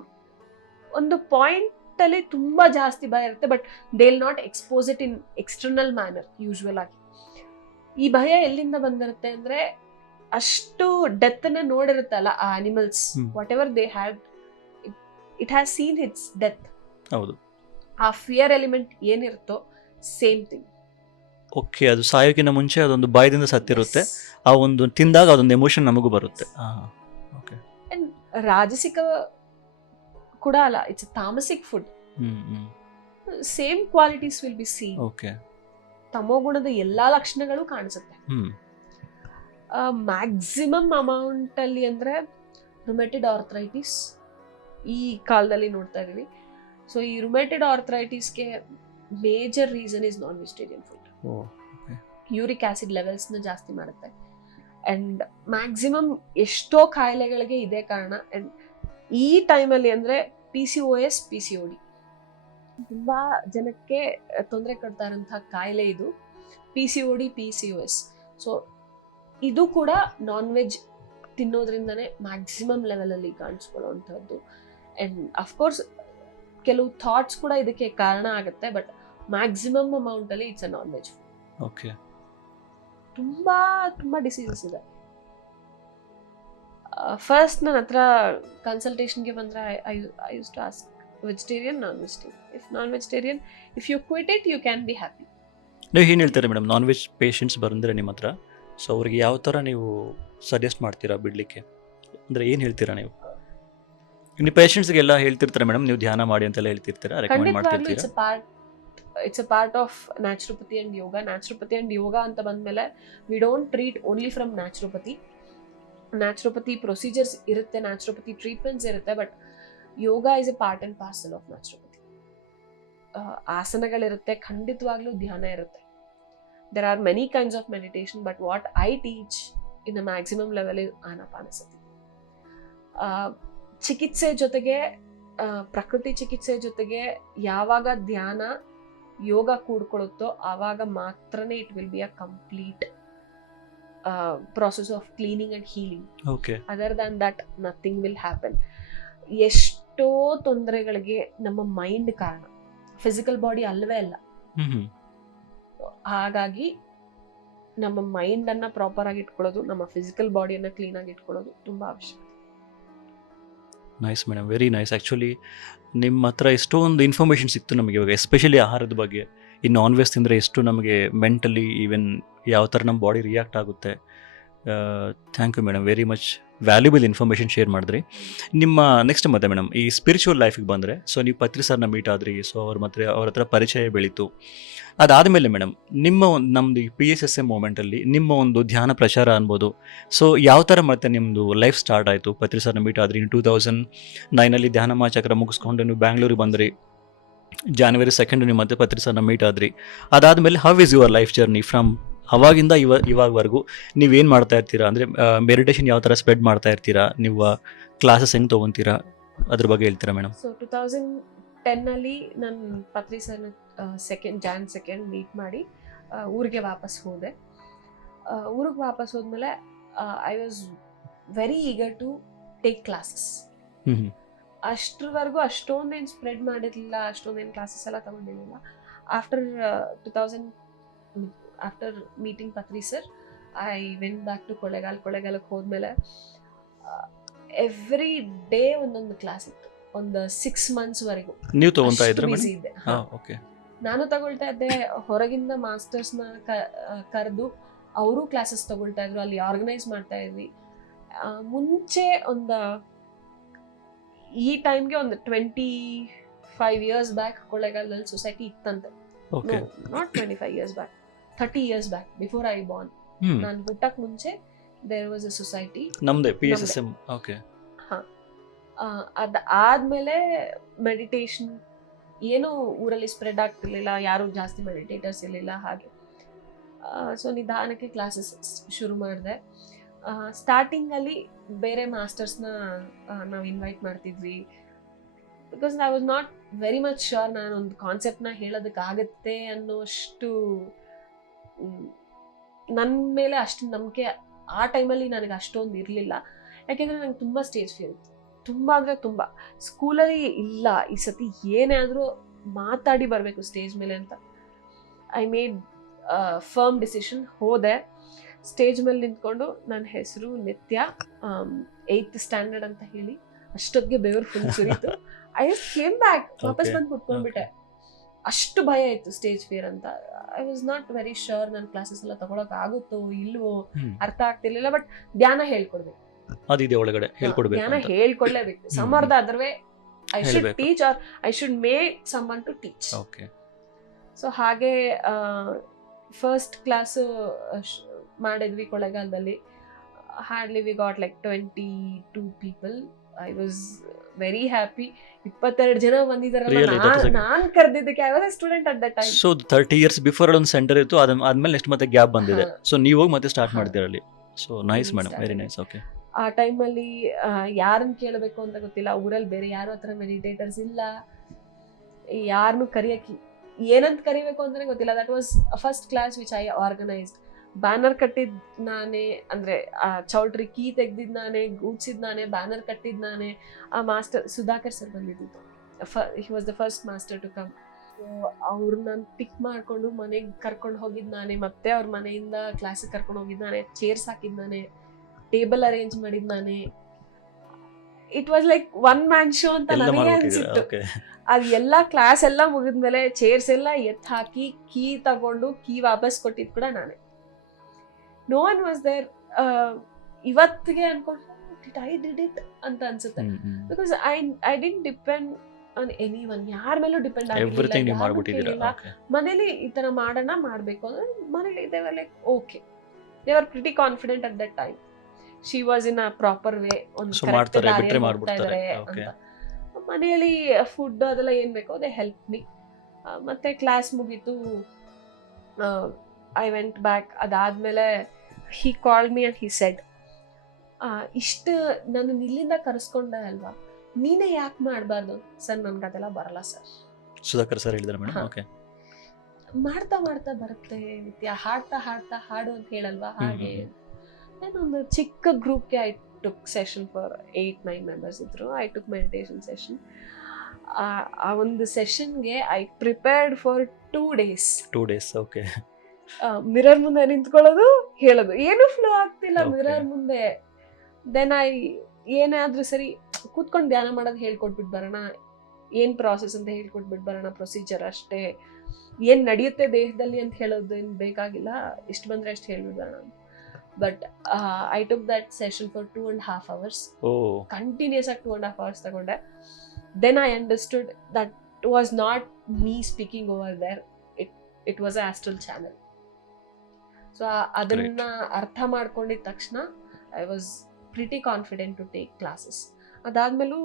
ಒಂದು ಪಾಯಿಂಟ್ ಅಲ್ಲಿ ತುಂಬಾ ಜಾಸ್ತಿ ಭಯ ಇರುತ್ತೆ, but they will not expose it in external manner usually ಆಗಿ. ಈ ಭಯ ಎಲ್ಲಿಂದ ಬಂದಿರುತ್ತೆ ಅಂದ್ರೆ ಅಷ್ಟು ಡೆತ್ ನ ನೋಡಿರುತ್ತಲ್ಲ ಆ animals, whatever they had, it has seen its death. ಹೌದು. ಆ ಫಿಯರ್ ಎಲಿಮೆಂಟ್ ಏನಿರುತ್ತೋ ಸೇಮ್ ಥಿಂಗ್. ಓಕೆ, ಅದು ಸಾಯೋಕ್ಕಿಂತ ಮುಂಚೆ ಅದೊಂದು ಭಯದಿಂದ ಸತ್ತಿರುತ್ತೆ. ಆ ಒಂದು ತಿಂದಾಗ ಅದೊಂದು ಎಮೋಷನ್ ನಮಗೂ ಬರುತ್ತೆ. ಓಕೆ. ಅಂಡ್ ರಾಜಸಿಕ ಕೂಡ ಅಲ್ಲ, ಇಟ್ಸ್ ತಾಮಸಿಕ್ food. Same qualities will be seen. Okay. ತಮೋಗುಣದ ಎಲ್ಲಾ ಲಕ್ಷಣಗಳು ಕಾಣಿಸುತ್ತೆ. ಮ್ಯಾಕ್ಸಿಮಮ್ ಅಮೌಂಟ್ ಅಲ್ಲಿ ಅಂದ್ರೆ ರುಮೆಟೆಡ್ ಆರ್ಥರೈಟಿಸ್ ಈ ಕಾಲದಲ್ಲಿ ನೋಡ್ತಾ ಇದೀವಿ. ಸೊ ಈ ರುಮೆಟೆಡ್ ಆರ್ಥರೈಟಿಸ್ಗೆ major reason is non vegetarian food. Uric acid levels ನ ಜಾಸ್ತಿ ಮಾಡುತ್ತೆ. ಅಂಡ್ ಮ್ಯಾಕ್ಸಿಮಮ್ ಎಷ್ಟೋ ಕಾಯಿಲೆಗಳಿಗೆ ಇದೇ ಕಾರಣ. ಅಂಡ್ ಈ ಟೈಮಲ್ಲಿ ಅಂದ್ರೆ PCOS, PCOD ತುಂಬಾ ಜನಕ್ಕೆ ತೊಂದರೆ ಕೊಡ್ತಾ ಇರುವಂತಹ ಕಾಯಿಲೆ ಇದು, PCOD, PCOS. ಸೊ ಇದು ಕೂಡ ನಾನ್ ವೆಜ್ ತಿನ್ನೋದ್ರಿಂದನೇ ಮ್ಯಾಕ್ಸಿಮಮ್ ಲೆವೆಲ್ ಅಲ್ಲಿ ಕಾಣಿಸ್ಕೊಳ್ಳುವಂಥದ್ದು. ಅಂಡ್ ಅಫ್ಕೋರ್ಸ್ ಕೆಲವು ಥಾಟ್ಸ್ ಕೂಡ ಇದಕ್ಕೆ ಕಾರಣ ಆಗುತ್ತೆ, ಬಟ್ ಮ್ಯಾಕ್ಸಿಮಮ್ ಅಮೌಂಟ್ ಅಲ್ಲಿ it's a non veg. Okay. ತುಂಬಾ ತುಂಬಾ ಡಿಸೀಸಸ್ ಇದೆ. ಫಸ್ಟ್ ನನ್ನ ಹತ್ರ ಕನ್ಸಲ್ಟೇಷನ್ಗೆ ಬಂದ್ರೆ I use to ask vegetarian, non vegetarian. If non vegetarian, if you quit it you can be happy. ನೀವು ಏನು ಹೇಳ್ತಾರೆ ಮೇಡಮ್, ನಾನ್ ವೆಜ್ ಪೇಷಂಟ್ಸ್ ಬಂದರೆ ನಿಮ್ಮ ಹತ್ರ, ಸೊ ಅವ್ರಿಗೆ ಯಾವ ಥರ ನೀವು ಸಜೆಸ್ಟ್ ಮಾಡ್ತೀರಾ ಬಿಡಲಿಕ್ಕೆ? ಅಂದರೆ ಏನು ಹೇಳ್ತೀರಾ ನೀವು? ನಿಮ್ಮ ಪೇಷಂಟ್ಸ್ಗೆಲ್ಲ ಹೇಳ್ತಿರ್ತಾರೆ ಮೇಡಮ್, ನೀವು ಧ್ಯಾನ ಮಾಡಿ ಅಂತೆಲ್ಲ ಹೇಳ್ತಿರ್ತೀರಾ, ರೆಕಮೆಂಡ್ ಮಾಡ್ತಿರ್ತೀರಾ? It's a part of naturopathy and yoga. Naturopathy and yoga ಅಂತ ಬಂದ್ಮೇಲೆ we don't treat only from naturopathy. Naturopathy procedures ಇರುತ್ತೆ, ನ್ಯಾಚುರೋಪತಿ ಟ್ರೀಟ್ಮೆಂಟ್ಸ್ ಇರುತ್ತೆ, but yoga is a part and parcel of naturopathy. ಆಸನಗಳಿರುತ್ತೆ, ಖಂಡಿತವಾಗ್ಲೂ ಧ್ಯಾನ ಇರುತ್ತೆ. There are many kinds of meditation, but what I teach in a maximum level is Anapanasati. ಚಿಕಿತ್ಸೆ ಜೊತೆಗೆ, ಪ್ರಕೃತಿ ಚಿಕಿತ್ಸೆ ಜೊತೆಗೆ ಯಾವಾಗ ಧ್ಯಾನ ಯೋಗ ಕೂಡ್ಕೊಳ್ಳುತ್ತೋ ಆವಾಗ ಮಾತ್ರನೇ it will be a complete process of cleaning and healing. Okay. Other than that nothing will happen. ಎಷ್ಟೋ ತೊಂದರೆಗಳಿಗೆ ನಮ್ಮ ಮೈಂಡ್ ಕಾರಣ, ಫಿಸಿಕಲ್ ಬಾಡಿ ಅಲ್ಲವೇ ಅಲ್ಲ. ಹಾಗಾಗಿ ನಮ್ಮ ಮೈಂಡ್ ಅನ್ನ ಪ್ರಾಪರ್ ಆಗಿ ಇಟ್ಕೊಳ್ಳೋದು, ನಮ್ಮ ಫಿಸಿಕಲ್ ಬಾಡಿಯನ್ನ ಕ್ಲೀನ್ ಆಗಿ ಇಟ್ಕೊಳ್ಳೋದು ತುಂಬಾ ಅವಶ್ಯಕ. Nice madam, very nice. Actually ನಿಮ್ಮ ಹತ್ರ ಎಷ್ಟೊಂದು ಇನ್ಫಾರ್ಮೇಷನ್ ಸಿಕ್ತು ನಮಗೆ ಇವಾಗ, ಎಸ್ಪೆಷಲಿ ಆಹಾರದ ಬಗ್ಗೆ. ಈ ನಾನ್ ವೆಜ್ ತಿಂದರೆ ಎಷ್ಟು ನಮಗೆ ಮೆಂಟಲಿ ಈವನ್ ಯಾವ ಥರ ನಮ್ಮ ಬಾಡಿ ರಿಯಾಕ್ಟ್ ಆಗುತ್ತೆ, thank you madam, very much valuable information share ಮಾಡಿದ್ರಿ. ನಿಮ್ಮ ನೆಕ್ಸ್ಟ್ ಮತ್ತೆ ಮೇಡಮ್, ಈ ಸ್ಪಿರಿಚುವಲ್ ಲೈಫಿಗೆ ಬಂದರೆ, ಸೊ ನೀವು ಪತ್ರಿ ಸರ್ನ ಮೀಟ್ ಆದ್ರಿ, ಸೊ ಅವ್ರ ಹತ್ರ ಪರಿಚಯ ಬೆಳೀತು. ಅದಾದಮೇಲೆ ಮೇಡಮ್, ನಿಮ್ಮ ಒಂದು ನಮ್ಮದು ಈ PSSM ಮೂಮೆಂಟಲ್ಲಿ ನಿಮ್ಮ ಒಂದು ಧ್ಯಾನ ಪ್ರಚಾರ ಅನ್ಬೋದು. ಸೊ ಯಾವ ಥರ ಮತ್ತೆ ನಿಮ್ಮದು ಲೈಫ್ ಸ್ಟಾರ್ಟ್ ಆಯಿತು? ಪತ್ರಿ ಸರ್ನ ಮೀಟ್ ಆದ್ರಿ, 2009 ಧ್ಯಾನ ಮಹಾಚಕ್ರ ಮುಗಿಸ್ಕೊಂಡು ನೀವು ಬ್ಯಾಂಗ್ಳೂರಿಗೆ ಬಂದ್ರಿ. January 2 ನೀವು ಮತ್ತೆ ಪತ್ರಿ ಸರ್ನ ಮೀಟ್ ಆದ್ರಿ. ಅದಾದಮೇಲೆ how is your life journey from ಅವಾಗಿಂದ ಇವಾಗವರೆಗೂ ನೀವೇನು ಮಾಡ್ತಾ ಇರ್ತೀರಾ? ಅಂದರೆ ಮೆಡಿಟೇಷನ್ ಯಾವ ಥರ ಸ್ಪ್ರೆಡ್ ಮಾಡ್ತಾ ಇರ್ತೀರಾ? ನೀವು ಕ್ಲಾಸಸ್ ಹೆಂಗೆ ತೊಗೊತೀರಾ? ಅದ್ರ ಬಗ್ಗೆ ಹೇಳ್ತೀರಾ ಮೇಡಮ್? ಸೊ 2010 ನಾನು ಪತ್ರಿ ಸರ್ನ Jan 2 ಮೀಟ್ ಮಾಡಿ ಊರಿಗೆ ವಾಪಸ್ ಹೋದೆ. ಊರಿಗೆ ವಾಪಸ್ ಹೋದ್ಮೇಲೆ I was very eager to take classes. ಅಷ್ಟರವರೆಗೂ ಅಷ್ಟೊಂದೇನು ಸ್ಪ್ರೆಡ್ ಮಾಡಿರಲಿಲ್ಲ, ಅಷ್ಟೊಂದೇನು ಕ್ಲಾಸಸ್ ಎಲ್ಲ ತಗೊಂಡಿರಲಿಲ್ಲ. After meeting Patri sir, I went back to ಕೊಳ್ಳೇಗಾಲಕ್ಕೆ ಹೋದ್ಮೇಲೆ ಎವ್ರಿ ಡೇ ಒಂದೊಂದು ಕ್ಲಾಸ್ ಇತ್ತು, ಒಂದು 6 months ನೀವು ತಗೊಂತಾ ಇದ್ರೆ ಇದ್ದೆ. ನಾನು ತಗೊಳ್ತಾ ಇದ್ದೆ, ಹೊರಗಿಂದ ಮಾಸ್ಟರ್ಸ್ನ ಕರೆದು ಅವರು ಕ್ಲಾಸಸ್ ತಗೊಳ್ತಾ ಇದ್ರು, ಅಲ್ಲಿ ಆರ್ಗನೈಸ್ ಮಾಡ್ತಾ ಇದ್ವಿ. ಮುಂಚೆ ಈ ಟೈಮ್ಗೆ ಒಂದು 25 years ಬ್ಯಾಕ್ ಕೊಳ್ಳೇಗಾಲದಲ್ಲಿ ಸೊಸೈಟಿ ಇತ್ತಂತೆ. Not 25 years back, 30 years back, before I Born. ನಾನು ಹುಟ್ಟಕ್ ಮುಂಚೆ ದೇರ್ ವಾಸ್ ಅ ಸೊಸೈಟಿ ನಮ್ದೇ PSSM. ಓಕೆ. ಅದಾದ್ಮೇಲೆ ಮೆಡಿಟೇಷನ್ ಏನು ಊರಲ್ಲಿ ಸ್ಪ್ರೆಡ್ ಆಗ್ತಿರ್ಲಿಲ್ಲ, ಯಾರು ಜಾಸ್ತಿ ಮೆಡಿಟೇಟರ್ಸ್ ಇರಲಿಲ್ಲ. ಹಾಗೆ ಸೊ ನಿಧಾನಕ್ಕೆ ಕ್ಲಾಸಸ್ ಶುರು ಮಾಡಿದೆ. ಸ್ಟಾರ್ಟಿಂಗಲ್ಲಿ ಬೇರೆ ಮಾಸ್ಟರ್ಸ್ನ ನಾವು ಇನ್ವೈಟ್ ಮಾಡ್ತಿದ್ವಿ, because I was not very much sure ನಾನೊಂದು ಕಾನ್ಸೆಪ್ಟ್ನ ಹೇಳೋದಕ್ಕಾಗತ್ತೆ ಅನ್ನೋಷ್ಟು ನನ್ನ ಮೇಲೆ ಅಷ್ಟು ನಂಬಿಕೆ ಆ ಟೈಮಲ್ಲಿ ನನಗೆ ಅಷ್ಟೊಂದು ಇರಲಿಲ್ಲ. ಯಾಕೆಂದರೆ ನಂಗೆ ತುಂಬ ಸ್ಟೇಜ್ ಫಿಯರ್ ಇತ್ತು, ತುಂಬ ಅಂದರೆ ತುಂಬ. ಸ್ಕೂಲಲ್ಲಿ ಇಲ್ಲ, ಈ ಸತಿ ಏನೇ ಆದರೂ ಮಾತಾಡಿ ಬರಬೇಕು ಸ್ಟೇಜ್ ಮೇಲೆ ಅಂತ ಐ ಮೇಡ್ ಫರ್ಮ್ ಡಿಸಿಷನ್. ಹೋದೆ, ಸ್ಟೇಜ್ ಮೇಲೆ ನಿಂತ್ಕೊಂಡು ನನ್ನ ಹೆಸರು ನಿತ್ಯ, 8th standard ಅಂತ ಹೇಳಿ, ಅಷ್ಟೊತ್ತಿಗೆ ಬೆವರು ಫುಲ್ ಸುರಿತು. ಐ ಜಸ್ಟ್ ಕೇಮ್ ಬ್ಯಾಕ್, ವಾಪಸ್ ಬಂದು ಕುತ್ಕೊಂಡ್ಬಿಟ್ಟೆ. ಅಷ್ಟು ಭಯ ಇತ್ತು, ಸ್ಟೇಜ್ ಫಿಯರ್ ಅಂತ. I was not very sure ನನ್ನ ಕ್ಲಾಸಸ್ ಎಲ್ಲ ತಗೊಳಕ್ ಆಗುತ್ತೋ ಇಲ್ವೋ, ಅರ್ಥ ಆಗ್ತಿರ್ಲಿಲ್ಲ. ಬಟ್ ಧ್ಯಾನ ಹೇಳ್ಕೊಡ್ಬೇಕು, ಒಳಗಡೆ ಧ್ಯಾನ ಹೇಳ್ಕೊಡ್ಲೇಬೇಕು. ಸಮರ್ಥ otherwise I should teach or I should make someone to teach. So ಹಾಗೆ ಫಸ್ಟ್ ಕ್ಲಾಸ್ ಮಾಡಿದ್ವಿ ಕೊಳ್ಳೇಗಾಲದಲ್ಲಿ. Hardly we got like 22 people. I was very happy. 22 ಜನ ಬಂದಿದ್ದಾರಲ್ಲ, ನಾನ್ ಕರೆದಿದ್ದಕ್ಕೆ. I was a student at that time. So 30 years before ಒಂದು ಸೆಂಟರ್ ಇತ್ತು, ಆದ್ಮೇಲೆ ನೆಕ್ಸ್ಟ್ ಮತ್ತೆ ಗ್ಯಾಪ್ ಬಂದಿದೆ. ಸೊ ನೀವು ಹೋಗಿ ಮತ್ತೆ ಸ್ಟಾರ್ಟ್ ಮಾಡ್ತೀರಲ್ಲಿ. So nice madam, very nice. Okay. ಆ ಟೈಮಲ್ಲಿ ಯಾರನ್ನ ಕೇಳಬೇಕು ಅಂತ ಗೊತ್ತಿಲ್ಲ, ಊರಲ್ಲಿ ಬೇರೆ ಯಾರು ಹತ್ರ ಮೆಡಿಟೇಟರ್ಸ್ ಇಲ್ಲ, ಯಾರನ್ನು ಕರಿಯಕ್ಕೆ ಏನಂತ ಕರಿಬೇಕು ಅಂತಾನೆ ಗೊತ್ತಿಲ್ಲ. That was first class which I organised. Banner ಕಟ್ಟಿದ್ ನಾನೇ, ಅಂದ್ರೆ ಆ ಚೌಲ್ಟ್ರಿ ಕೀ ತೆಗ್ದಿದ್ ನಾನೇ, ಗೂಡ್ಸಿದ್ ನಾನೇ, ಬ್ಯಾನರ್ ಕಟ್ಟಿದ್ ನಾನೇ. ಆ ಮಾಸ್ಟರ್ ಸುಧಾಕರ್ ಸರ್ ಬಂದಿದ್ದು, he was the first master to come. ಅವ್ರನ್ನ ಪಿಕ್ ಮಾಡ್ಕೊಂಡು ಮನೆಗೆ ಕರ್ಕೊಂಡು ಹೋಗಿದ್ ನಾನೇ, ಮತ್ತೆ ಅವ್ರ ಮನೆಯಿಂದ ಕ್ಲಾಸಿಗೆ ಕರ್ಕೊಂಡು ಹೋಗಿದ್ ನಾನೇ, ಚೇರ್ಸ್ ಹಾಕಿದ್ ನಾನೇ, ಟೇಬಲ್ ಅರೇಂಜ್ ಮಾಡಿದ್ ನಾನೇ. It was like one man show ಅಂತ ನನಗೆ ಅನ್ಸಿತ್ತು. ಅದು ಎಲ್ಲ ಕ್ಲಾಸ್ ಎಲ್ಲ ಮುಗಿದ್ಮೇಲೆ ಚೇರ್ಸ್ ಎಲ್ಲ ಎತ್ ಹಾಕಿ ಕೀ ತಗೊಂಡು ಕೀ ವಾಪಸ್ ಕೊಟ್ಟಿದ್ ಕೂಡ ನಾನೇ. No one was there. ಇವತ್ತಿಗೆ ಅನ್ಕೊಂಡು ಐ ಡಿಡ್ ಇಟ್ ಅಂತ ಅನ್ಸುತ್ತೆ. Because I didn't depend on anyone, ಯಾರ ಮೇಲೂ ಡಿಪೆಂಡ್ ಆಗಿಲ್ಲ. ಮನೇಲಿ ಈ ತರ ಮಾಡೋಣ ಮಾಡ್ಬೇಕು ಅಂದ್ರೆ ಮನೇಲಿ they were like okay, they were pretty confident at that time. She was in a proper way, ಒಂದು ಮಾಡ್ತಾ ಇದಾರೆ ಅಂತ. ಮನೆಯಲ್ಲಿ ಫುಡ್ ಅದೆಲ್ಲ ಏನ್ ಬೇಕೋ ದೇ ಹೆಲ್ಪ್ ಮಿ. ಮತ್ತೆ ಕ್ಲಾಸ್ ಮುಗೀತು, ಐ ವೆಂಟ್ ಬ್ಯಾಕ್. ಅದಾದ್ಮೇಲೆ he called me and he said, ಇಷ್ಟು ನಾನು ಇಲ್ಲಿಂದ ಕರೆಸ್ಕೊಂಡೆ ಅಲ್ವಾ, ನೀನೇ ಯಾಕೆ ಮಾಡಬಾರ್ದು? ಸರ್ ನನ್ಗೆ ಅದೆಲ್ಲ ಬರಲ್ಲ ಸರ್. ಸುಧಾಕರ್ ಸರ್ ಹೇಳಿದ್ರು ಮೇಡಮ್. ಓಕೆ. ಮಾಡ್ತಾ ಮಾಡ್ತಾ ಬರುತ್ತೆ ನಿತ್ಯ, ಹಾಡ್ತಾ ಹಾಡ್ತಾ ಹಾಡು ಅಂತ ಹೇಳಲ್ವಾ, ಹಾಗೆ. ನಾನೊಂದು ಚಿಕ್ಕ ಗ್ರೂಪ್ಗೆ I took session for 8-9 members ಇದ್ರು. I took meditation session. ಆ ಒಂದು ಸೆಷನ್ಗೆ I prepared for 2 days. Okay. Mirror ಮುಂದೆ ನಿಂತ್ಕೊಳ್ಳೋದು, ಹೇಳೋದು, ಏನು ಫ್ಲೋ ಆಗ್ತಿಲ್ಲ ಮಿರರ್ ಮುಂದೆ. ದೆನ್ ಏನಾದ್ರೂ ಸರಿ ಕೂತ್ಕೊಂಡು ಧ್ಯಾನ ಮಾಡೋದು ಹೇಳ್ಕೊಟ್ಬಿಟ್ಟು ಬರೋಣ, ಏನ್ ಪ್ರಾಸೆಸ್ ಅಂತ ಹೇಳ್ಕೊಟ್ಬಿಟ್ಟು ಬರೋಣ, ಪ್ರೊಸೀಜರ್ ಅಷ್ಟೇ, ಏನ್ ನಡೆಯುತ್ತೆ ದೇಹದಲ್ಲಿ ಅಂತ ಹೇಳೋದು ಏನು ಬೇಕಾಗಿಲ್ಲ, ಇಷ್ಟು ಬಂದ್ರೆ ಅಷ್ಟು ಹೇಳ್ಬಿಟ್ಟು ಬರೋಣ. But I took that session for 2.5 hours. Oh continuous ಆಗಿ 2.5 hours ತಗೊಂಡೆ. Then I understood that was not me speaking over there, it was a astral channel. So ಅದನ್ನ ಅರ್ಥ ಮಾಡ್ಕೊಂಡಿದ ತಕ್ಷಣ I was pretty confident to take classes. ಅದಾದ್ಮೇಲೂ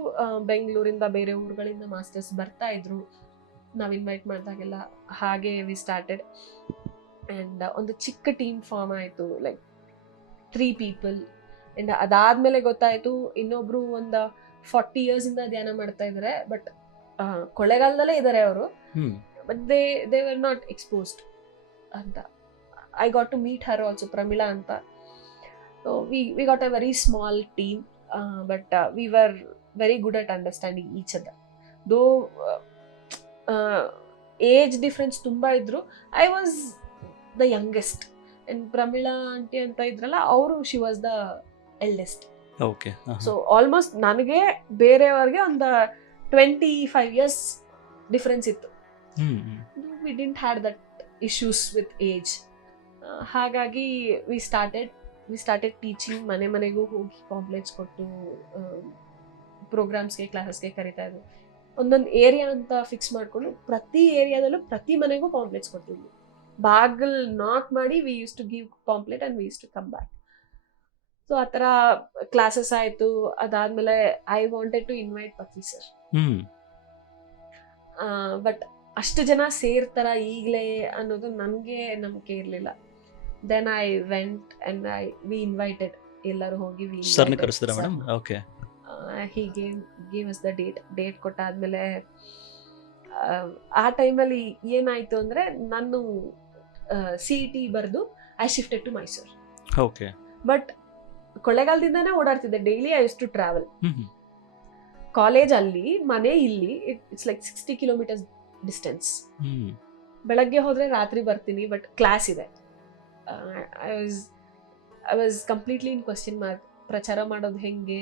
ಬೆಂಗಳೂರಿಂದ ಬೇರೆ ಊರುಗಳಿಂದ ಮಾಸ್ಟರ್ಸ್ ಬರ್ತಾ ಇದ್ರು, ನಾವು ಇನ್ವೈಟ್ ಮಾಡಿದಾಗೆಲ್ಲ. ಹಾಗೆ ವಿ ಸ್ಟಾರ್ಟೆಡ್ ಆ್ಯಂಡ್ ಒಂದು ಚಿಕ್ಕ ಟೀಮ್ ಫಾರ್ಮ್ ಆಯಿತು, ಲೈಕ್ 3 people. ಆ್ಯಂಡ್ ಅದಾದ್ಮೇಲೆ ಗೊತ್ತಾಯಿತು ಇನ್ನೊಬ್ರು ಒಂದು 40 years ಇಂದ ಧ್ಯಾನ ಮಾಡ್ತಾ ಇದ್ದಾರೆ, ಬಟ್ ಕೊಳ್ಳೆಗಾಲದಲ್ಲೇ ಇದ್ದಾರೆ ಅವರು, but they were not exposed ಅಂತ. I got to meet her also, Pramila ಅಂತ. So we got a very small team, but we were very good at understanding each other. Though age difference ತುಂಬ ಇದ್ರು, I was the youngest. And Pramila aunty ಅಂತ ಇದ್ರಲ್ಲ, ಅವರು she was the eldest. Okay. So almost ನನಗೆ ಬೇರೆಯವ್ರಿಗೆ ಒಂದು 25 years ಡಿಫ್ರೆನ್ಸ್ ಇತ್ತು. We didn't had that issues with age. ಹಾಗಾಗಿ ವಿ ಸ್ಟಾರ್ಟೆಡ್ ಟೀಚಿಂಗ್. ಮನೆಗೂ ಹೋಗಿ ಪಾಂಪ್ಲೆಟ್ಸ್ ಕೊಟ್ಟು ಪ್ರೋಗ್ರಾಮ್ಸ್ಗೆ, ಕ್ಲಾಸಸ್ಗೆ ಕರಿತಾ ಇದ್ವಿ. ಒಂದೊಂದು ಏರಿಯಾ ಅಂತ ಫಿಕ್ಸ್ ಮಾಡಿಕೊಂಡು ಪ್ರತಿ ಏರಿಯಾದಲ್ಲೂ ಪ್ರತಿ ಮನೆಗೂ ಪಾಂಪ್ಲೆಟ್ಸ್ ಕೊಡ್ತಿದ್ವಿ. ಬಾಗಿಲ್ ನಾಕ್ ಮಾಡಿ we use to give pamphlet and we use to come back. So ಆ ಥರ ಕ್ಲಾಸಸ್ ಆಯಿತು. ಅದಾದಮೇಲೆ I wanted to invite Patri sir, but ಅಷ್ಟು ಜನ ಸೇರ್ತಾರ ಈಗಲೇ ಅನ್ನೋದು ನನಗೆ ನಂಬಿಕೆ ಇರಲಿಲ್ಲ. Then I went and we invited. ಎಲ್ಲರೂ ಹೋಗಿ ಸರ್ನ ಕರೆಸಿದ್ರ madam? Okay. He gave us the date ಕೊಟ್ಟಾದ್ಮೇಲೆ ಆ ಟೈಮಲ್ಲಿ ಏನಾಯಿತು ಅಂದರೆ, ನಾನು CET ಬರೆದು I shifted to Mysuru. Okay. But ಕೊಳ್ಳೆಗಾಲದಿಂದಾನೇ ಓಡಾಡ್ತಿದ್ದೆ. Daily I use to travel. College ಅಲ್ಲಿ, ಮನೆ ಇಲ್ಲಿ, ಇಟ್ಸ್ ಲೈಕ್ 60 kilometers ಡಿಸ್ಟೆನ್ಸ್. ಬೆಳಗ್ಗೆ ಹೋದ್ರೆ ರಾತ್ರಿ ಬರ್ತೀನಿ, ಬಟ್ ಕ್ಲಾಸ್ ಇದೆ. I was completely in question mark. ಪ್ರಚಾರ ಮಾಡೋದು ಹೆಂಗೆ,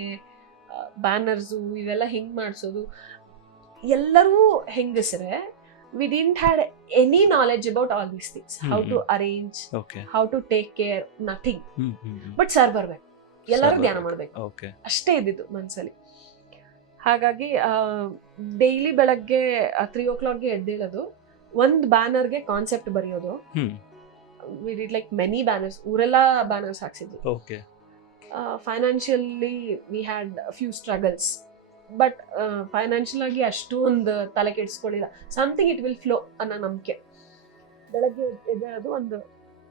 ಬ್ಯಾನರ್ಸು ಇವೆಲ್ಲ ಹೆಂಗೆ ಮಾಡಿಸೋದು, ಎಲ್ಲರೂ ಹೆಂಗಸ್ರೆ. We didn't had any knowledge about all these things. How to arrange, how to take care, nothing. But sir ಬರ್ಬೇಕು, ಎಲ್ಲರೂ ಧ್ಯಾನ ಮಾಡ್ಬೇಕು, ಅಷ್ಟೇ ಇದ್ದಿದ್ದು ಮನ್ಸಲ್ಲಿ. ಹಾಗಾಗಿ ಡೈಲಿ ಬೆಳಗ್ಗೆ 3 o'clockಗೆ ಎದ್ದೇಳೋದು, ಒಂದು ಬ್ಯಾನರ್ಗೆ ಕಾನ್ಸೆಪ್ಟ್ ಬರೆಯೋದು. We did like many banners, ಊರೆಲ್ಲ ಬ್ಯಾನರ್ಸ್ ಹಾಕ್ಸಿದ್ವಿ. Financially we had few struggles, but financial ಆಗಿ ಅಷ್ಟೊಂದು ತಲೆ ಕೆಡಿಸ್ಕೊಳ್ಳಿಲ್ಲ. ಸಮಥಿಂಗ್ ಇಟ್ ವಿಲ್ ಫ್ಲೋ ಅನ್ನೋ ನಂಬಿಕೆ. ಬೆಳಗ್ಗೆ ಎದ್ದೇಳೋದು, ಒಂದು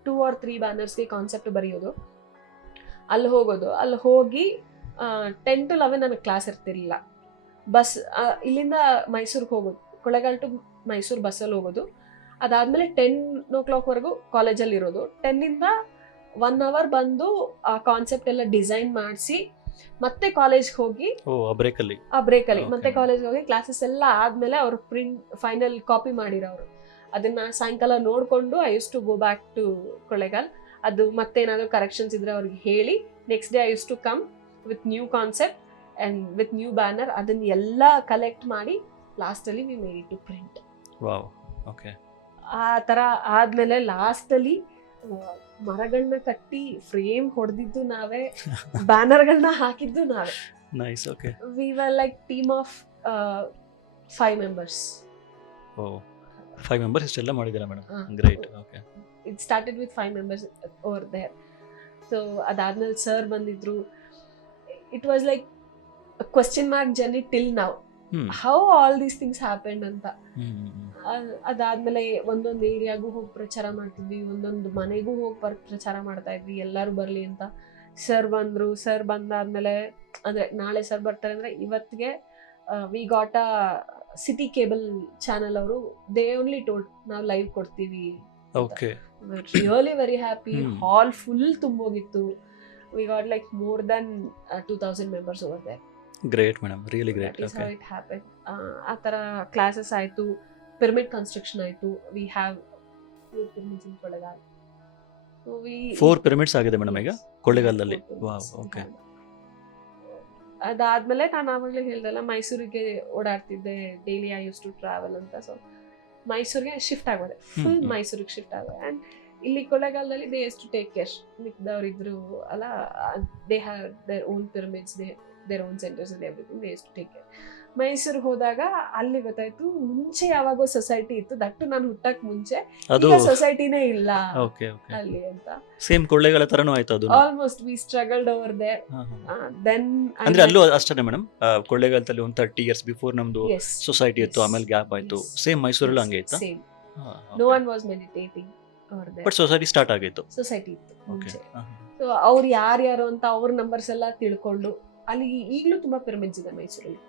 2 or 3 ಬ್ಯಾನರ್ಸ್ಗೆ ಕಾನ್ಸೆಪ್ಟ್ ಬರೆಯೋದು, ಅಲ್ಲಿ ಹೋಗೋದು. ಅಲ್ಲಿ ಹೋಗಿ 10 to 11 ನನಗೆ ಕ್ಲಾಸ್ ಇರ್ತಿರ್ಲಿಲ್ಲ. ಬಸ್ ಇಲ್ಲಿಂದ ಮೈಸೂರಿಗೆ ಹೋಗೋದು, ಕೊಳ್ಳೆಗಾಲ ಟು ಮೈಸೂರು ಬಸ್ಸಲ್ಲಿ ಹೋಗೋದು. ಅದಾದಮೇಲೆ 10 o'clock ಕಾಲೇಜಲ್ಲಿ ಇರೋದು. 10ಇಂದ 1 hour ಬಂದು ಆ ಕಾನ್ಸೆಪ್ಟ್ ಎಲ್ಲ ಡಿಸೈನ್ ಮಾಡಿಸಿ ಮತ್ತೆ ಕಾಲೇಜ್ಗೆ ಹೋಗಿ, ಆ ಬ್ರೇಕಲ್ಲಿ ಮತ್ತೆ ಕಾಲೇಜ್ಗೆ ಹೋಗಿ ಕ್ಲಾಸಸ್ ಎಲ್ಲ ಆದಮೇಲೆ ಅವರು ಪ್ರಿಂಟ್ ಫೈನಲ್ ಕಾಪಿ ಮಾಡಿರೋರು ಅದನ್ನ ಸಾಯಂಕಾಲ ನೋಡಿಕೊಂಡು I use to go back to Kollegal. ಅದು ಮತ್ತೆ ಏನಾದರೂ ಕರೆಕ್ಷನ್ಸ್ ಇದ್ರೆ ಅವ್ರಿಗೆ ಹೇಳಿ, next day I use to come with new concept and with new banner. ಅದನ್ನ ಎಲ್ಲ ಕಲೆಕ್ಟ್ ಮಾಡಿ ಲಾಸ್ಟಲ್ಲಿ we made it to print. ಆ ಥರ ಆದಮೇಲೆ ಲಾಸ್ಟಲ್ಲಿ ಮರಗಳನ್ನ ಕಟ್ಟಿ ಫ್ರೇಮ್ ಹೊಡೆದಿದ್ದು ನಾವೇ, ಬ್ಯಾನರ್ಗಳನ್ನ ಹಾಕಿದ್ದು ನಾವೇ. We were like team of 5 members. 5 members ಇಷ್ಟೆಲ್ಲ ಮಾಡಿದ್ದೀರಾ ಮೇಡಮ್? Great. Okay. It started with 5 members over there. So ಅದಾದ್ಮೇಲೆ ಸರ್ ಬಂದಿದ್ರು. It was like question mark journey till now, how all these things happened ಅಂತ. ಅದಾದ್ಮೇಲೆ ಒಂದೊಂದು ಏರಿಯಾಗೂ ಹೋಗಿ ಪ್ರಚಾರ ಮಾಡ್ತಿದ್ವಿ, ಒಂದೊಂದು ಮನೆಗೂ ಹೋಗಿ ಪ್ರಚಾರ ಮಾಡ್ತಾ ಇದ್ವಿ, ಎಲ್ಲರೂ ಬರಲಿ ಅಂತ. ಸರ್ ಬಂದರು. ಸರ್ ಬಂದಾದ್ಮೇಲೆ, ಅಂದರೆ ನಾಳೆ ಸರ್ ಬರ್ತಾರೆ ಅಂದರೆ ಇವತ್ತಿಗೆ we got a city cable channel ಅವರು, ದೇ ಓನ್ಲಿ ಟೋಲ್ಡ್ ನಾವು ಲೈವ್ ಕೊಡ್ತೀವಿ. Really very happy. Hall full ತುಂಬೋಗಿತ್ತು. We got like more than 2000 members over there. Great madam, really great. That is how it happen. ಆ ಥರ ಕ್ಲಾಸಸ್ ಆಯಿತು. ಪಿರಮಿಡ್ ಕನ್ಸ್ಟ್ರಕ್ಷನ್ ಆಯಿತು. We have 4 pyramids in Kollegal. 4 pyramids ಆಗಿದೆ ಮೇಡಮ್ ಈಗ ಕೊಳ್ಳೆಗಾಲದಲ್ಲಿ. ವಾವ್. ಓಕೆ. ಅದಾದ್ಮೇಲೆ ನಾನು ಆವಾಗಲೇ ಹೇಳ್ದಲ್ಲ, ಮೈಸೂರಿಗೆ ಓಡಾಡ್ತಿದ್ದೆ, daily I use to travel ಅಂತ. ಸೊ ಮೈಸೂರಿಗೆ ಶಿಫ್ಟ್ ಆಗೋದೆ, ಫುಲ್ ಮೈಸೂರಿಗೆ ಶಿಫ್ಟ್ ಆಗೋದೆ. ಆ್ಯಂಡ್ ಇಲ್ಲಿ ಕೊಳ್ಳೇಗಾಲದಲ್ಲಿ they use to take care. ಮಿಕ್ದವ್ರಿದ್ರು ಅಲ್ಲ, they have their own pyramids, their own centers and everything, they use to take care. Mysuru ಹೋದಾಗ ಅಲ್ಲಿ ಗೊತ್ತಾಯ್ತು, ಮುಂಚೆ ಯಾವಾಗೋ ಸೊಸೈಟಿ ಇತ್ತು, ದಟ್ಟು ನಾನು ಹುಟ್ಟಕ್ ಮುಂಚೆ, ಅದು ಈಗ ಸೊಸೈಟಿನೇ ಇಲ್ಲ ಓಕೆ ಓಕೆ ಅಲ್ಲಿ ಅಂತ. ಸೇಮ್ ಕೊಳ್ಳೇಗಾಲ ತರನೂ ಆಯ್ತು ಅದು. Almost we struggled over there. Then ಅಂದ್ರೆ ಅಲ್ಲೂ ಅಷ್ಟೇ ಮೇಡಮ್, ಕೊಳ್ಳೇಗಾಲದಲ್ಲಿ ಒಂದು 30 years ಬಿಫೋರ್ ನಮ್ದು ಸೊಸೈಟಿ ಇತ್ತು, ಆಮೇಲೆ ಗ್ಯಾಪ್ ಆಯ್ತು. ಸೇಮ್ ಮೈಸೂರಲ್ಲಿ ಹಂಗೆ ಇತ್ತಾ? Same. No one was meditating over there. But society start ಆಗಿತ್ತು. ಸೊಸೈಟಿ ಇತ್ತು ಮುಂಚೆ. ಸೊ ಅವ್ರು ಯಾರ್ಯಾರು ಅಂತ ಅವ್ರ ನಂಬರ್ಸ್ ಎಲ್ಲ ತಿಳ್ಕೊಂಡು, ಅಲ್ಲಿ ಈಗಲೂ ತುಂಬಾ ಪಿರಮಿಡ್ಸ್ ಇದೆ ಮೈಸೂರಲ್ಲಿ.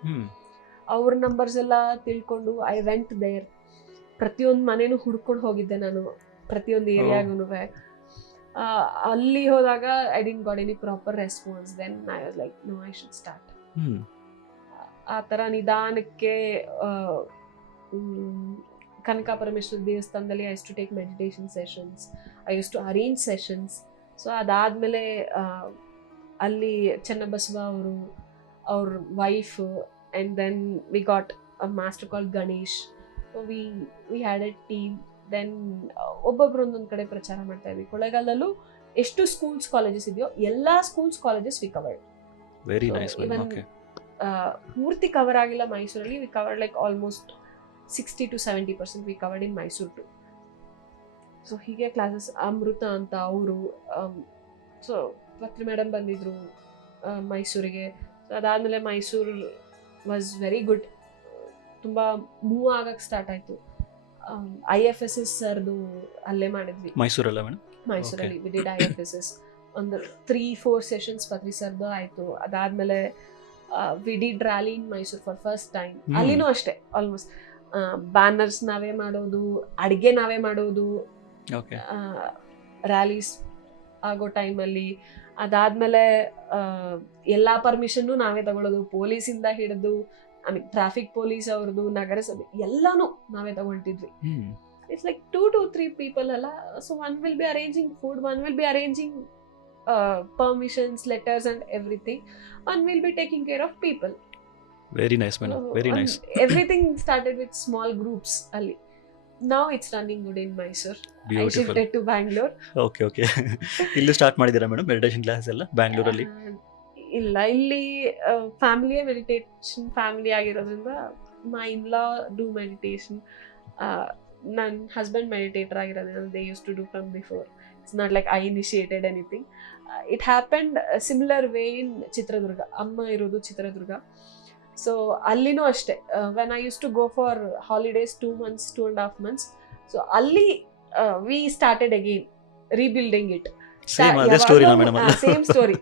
ಅವ್ರ ನಂಬರ್ಸ್ ಎಲ್ಲ ತಿಳ್ಕೊಂಡು ಐ ವೆಂಟ್ ದೇರ್. ಪ್ರತಿಯೊಂದು ಮನೇನು ಹುಡ್ಕೊಂಡು ಹೋಗಿದ್ದೆ ನಾನು, ಪ್ರತಿಯೊಂದು ಏರಿಯಾಗೂ. ಅಲ್ಲಿ ಹೋದಾಗ I didn't got any proper response. Then I was like, no, I should start. ಆ ಥರ ನಿಧಾನಕ್ಕೆ ಕನಕ ಪರಮೇಶ್ವರ ದೇವಸ್ಥಾನದಲ್ಲಿ I use to take meditation sessions, I use to arrange sessions. So ಅದಾದಮೇಲೆ ಅಲ್ಲಿ ಚೆನ್ನಬಸವ ಅವರು, ಅವ್ರ wife, and then we got a master called Ganesh. So we had a team. Then ಒಬ್ಬೊಬ್ರು ಒಂದೊಂದು ಕಡೆ ಪ್ರಚಾರ ಮಾಡ್ತಾ ಇದ್ವಿ. ಕೊಳ್ಳೇಗಾಲದಲ್ಲೂ ಎಷ್ಟು ಸ್ಕೂಲ್ಸ್ ಕಾಲೇಜಸ್ ಇದೆಯೋ ಎಲ್ಲ schools colleges we covered. Very nice. Okay, ಪೂರ್ತಿ ಕವರ್ ಆಗಿಲ್ಲ ಮೈಸೂರಲ್ಲಿ. We covered like almost 60 to 70% we covered in Mysuru too. So ಹೀಗೆ ಕ್ಲಾಸಸ್. ಅಮೃತ ಅಂತ ಅವರು, ಸೊ ಪತ್ರಿ ಮೇಡಮ್ ಬಂದಿದ್ರು ಮೈಸೂರಿಗೆ. ಸೊ ಅದಾದಮೇಲೆ ಮೈಸೂರು ವಾಸ್ ವೆರಿ ಗುಡ್. ತುಂಬ ಮೂವ್ ಆಗಕ್ಕೆ ಸ್ಟಾರ್ಟ್ ಆಯಿತು. IFSS ಸರ್ದು ಅಲ್ಲೇ ಮಾಡಿದ್ವಿ ಮೈಸೂರಲ್ಲ ಮೇಡಮ್? ಮೈಸೂರಲ್ಲಿ ವಿ ಡಿಡ್ IFSS. ಒಂದು 3-4 ಸೆಷನ್ಸ್ ಪತ್ರಿ ಸರ್ದು ಆಯಿತು. ಅದಾದಮೇಲೆ we did rally in Mysuru for first time. ಅಲ್ಲಿನೂ ಅಷ್ಟೇ, ಆಲ್ಮೋಸ್ಟ್ ಬ್ಯಾನರ್ಸ್ ನಾವೇ ಮಾಡೋದು, ಅಡುಗೆ ನಾವೇ ಮಾಡೋದು, ರ್ಯಾಲೀಸ್ ಆಗೋ ಟೈಮಲ್ಲಿ. ಅದಾದಮೇಲೆ ಎಲ್ಲ ಪರ್ಮಿಷನ್ನು ನಾವೇ ತಗೊಳ್ಳೋದು, ಪೊಲೀಸಿಂದ ಹಿಡಿದು, ಐ ಮೀನ್ ಟ್ರಾಫಿಕ್ ಪೊಲೀಸ್ ಅವ್ರದ್ದು, ನಗರಸಭೆ ಎಲ್ಲಾನು ನಾವೇ ತಗೊಳ್ತಿದ್ವಿ. ಇಟ್ಸ್ ಲೈಕ್ 2 to 3 people ಅಲ್ಲ. So one will be arranging food, one will be arranging permissions, letters and everything. One will be taking care of people. Very nice madam, very nice. Everything started with small groups ಅಲ್ಲಿ. Now it's running good in Mysore. I shifted to Bangalore. Okay. ಇಲ್ಲಿ ಸ್ಟಾರ್ಟ್ ಮಾಡಿದ್ದೀರಾ ಮೇಡಮ್ ಮೆಡಿಟೇಷನ್ ಕ್ಲಾಸ್ ಎಲ್ಲ ಬ್ಯಾಂಗ್ಳೂರಲ್ಲಿ? ಇಲ್ಲ, ಇಲ್ಲಿ ಫ್ಯಾಮಿಲಿಯೇ ಮೆಡಿಟೇಷನ್ ಫ್ಯಾಮಿಲಿ ಆಗಿರೋದ್ರಿಂದ ಮೈ ಇನ್-ಲಾ ಡೂ ಮೆಡಿಟೇಷನ್. ನನ್ನ ಹಸ್ಬೆಂಡ್ ಮೆಡಿಟೇಟರ್ ಆಗಿರೋದ್ರಿಂದ they use to do from before. It's not like I initiated anything. It happened similar way in Chitradurga. ಅಮ್ಮ ಇರೋದು ಚಿತ್ರದುರ್ಗ. ಸೊ ಅಲ್ಲಿನೂ ಅಷ್ಟೇ, when I use to go for holidays 2 months, 2.5 months. So ಅಲ್ಲಿ we started again rebuilding it. Same ಅದೇ ಸ್ಟೋರಿನಾ ಮೇಡಮ್? Same story.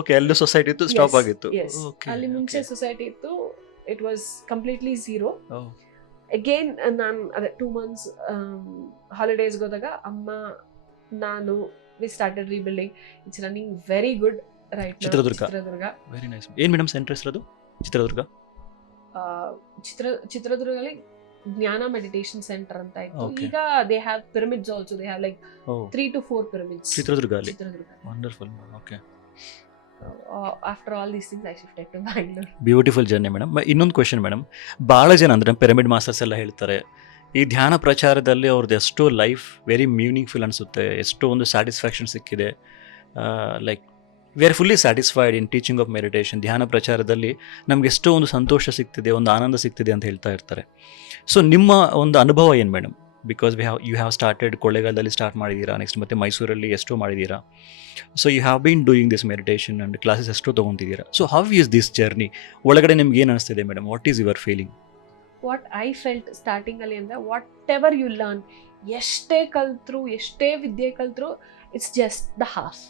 ಓಕೆ, ಅಲ್ಲಿ ಸೊಸೈಟಿ ಇತ್ತು, ಸ್ಟಾಪ್ ಆಗಿತ್ತು. ಅಲ್ಲಿ ಮುಂಚೆ ಸೊಸೈಟಿ ಇತ್ತು, it was completely zero. Again ನಾನು ಅದೇ 2 months ಹಾಲಿಡೇಸ್ಗೆ ಹೋದಾಗ ಅಮ್ಮ ನಾನು we started rebuilding. It's running very good right now. Chitradurga. Very nice. ಏನು ಮೇಡಮ್ ಸೆಂಟರ್ ಹೆಸರು? ಚಿತ್ರದುರ್ಗ. ಚಿತ್ರದುರ್ಗದಲ್ಲಿ ಜ್ಞಾನ ಮೆಡಿಟೇಷನ್ ಸೆಂಟರ್ ಅಂತ ಇತ್ತು. ಈಗ they have pyramids also. They have like 3 to 4 pyramids ಚಿತ್ರದುರ್ಗದಲ್ಲಿ. Wonderful. Okay. After all these things I shifted to Bangalore. Beautiful journey madam. ಇನ್ನೊಂದು ಕ್ವೆಶ್ಚನ್ ಮೇಡಮ್, ಭಾಳ ಜನ ಅಂದರೆ ಪಿರಮಿಡ್ ಮಾಸ್ಟರ್ಸ್ ಎಲ್ಲ ಹೇಳ್ತಾರೆ, ಈ ಧ್ಯಾನ ಪ್ರಚಾರದಲ್ಲಿ ಅವ್ರದ್ದು ಎಷ್ಟೋ ಲೈಫ್ ವೆರಿ ಮೀನಿಂಗ್ಫುಲ್ ಅನಿಸುತ್ತೆ, ಎಷ್ಟೋ ಒಂದು ಸ್ಯಾಟಿಸ್ಫ್ಯಾಕ್ಷನ್ ಸಿಕ್ಕಿದೆ, like we are fully satisfied in teaching of meditation. ಧ್ಯಾನ ಪ್ರಚಾರದಲ್ಲಿ ನಮ್ಗೆ ಎಷ್ಟೋ ಒಂದು ಸಂತೋಷ ಸಿಗ್ತಿದೆ, ಒಂದು ಆನಂದ ಸಿಗ್ತಿದೆ ಅಂತ ಹೇಳ್ತಾ ಇರ್ತಾರೆ. ಸೊ ನಿಮ್ಮ ಒಂದು ಅನುಭವ ಏನು madam? Because you have started ಕೊಳ್ಳೇಗಾಲದಲ್ಲಿ ಸ್ಟಾರ್ಟ್ ಮಾಡಿದ್ದೀರಾ, ನೆಕ್ಸ್ಟ್ ಮತ್ತೆ ಮೈಸೂರಲ್ಲಿ ಎಷ್ಟೋ ಮಾಡಿದ್ದೀರಾ. So you have been doing this meditation and classes ಎಷ್ಟೋ ತೊಗೊತಿದ್ದೀರಾ. So how is this journey? ಒಳಗಡೆ ನಿಮ್ಗೆ ಏನು ಅನಿಸ್ತಿದೆ madam? What is your feeling? What I felt ಸ್ಟಾರ್ಟಿಂಗಲ್ಲಿ ಅಂದರೆ, ವಾಟ್ ಎವರ್ ಯು ಲರ್ನ್, ಎಷ್ಟೇ ಕಲ್ತ್ರು, ಎಷ್ಟೇ ವಿದ್ಯೆ ಕಲ್ತ್ರು, it's just the half.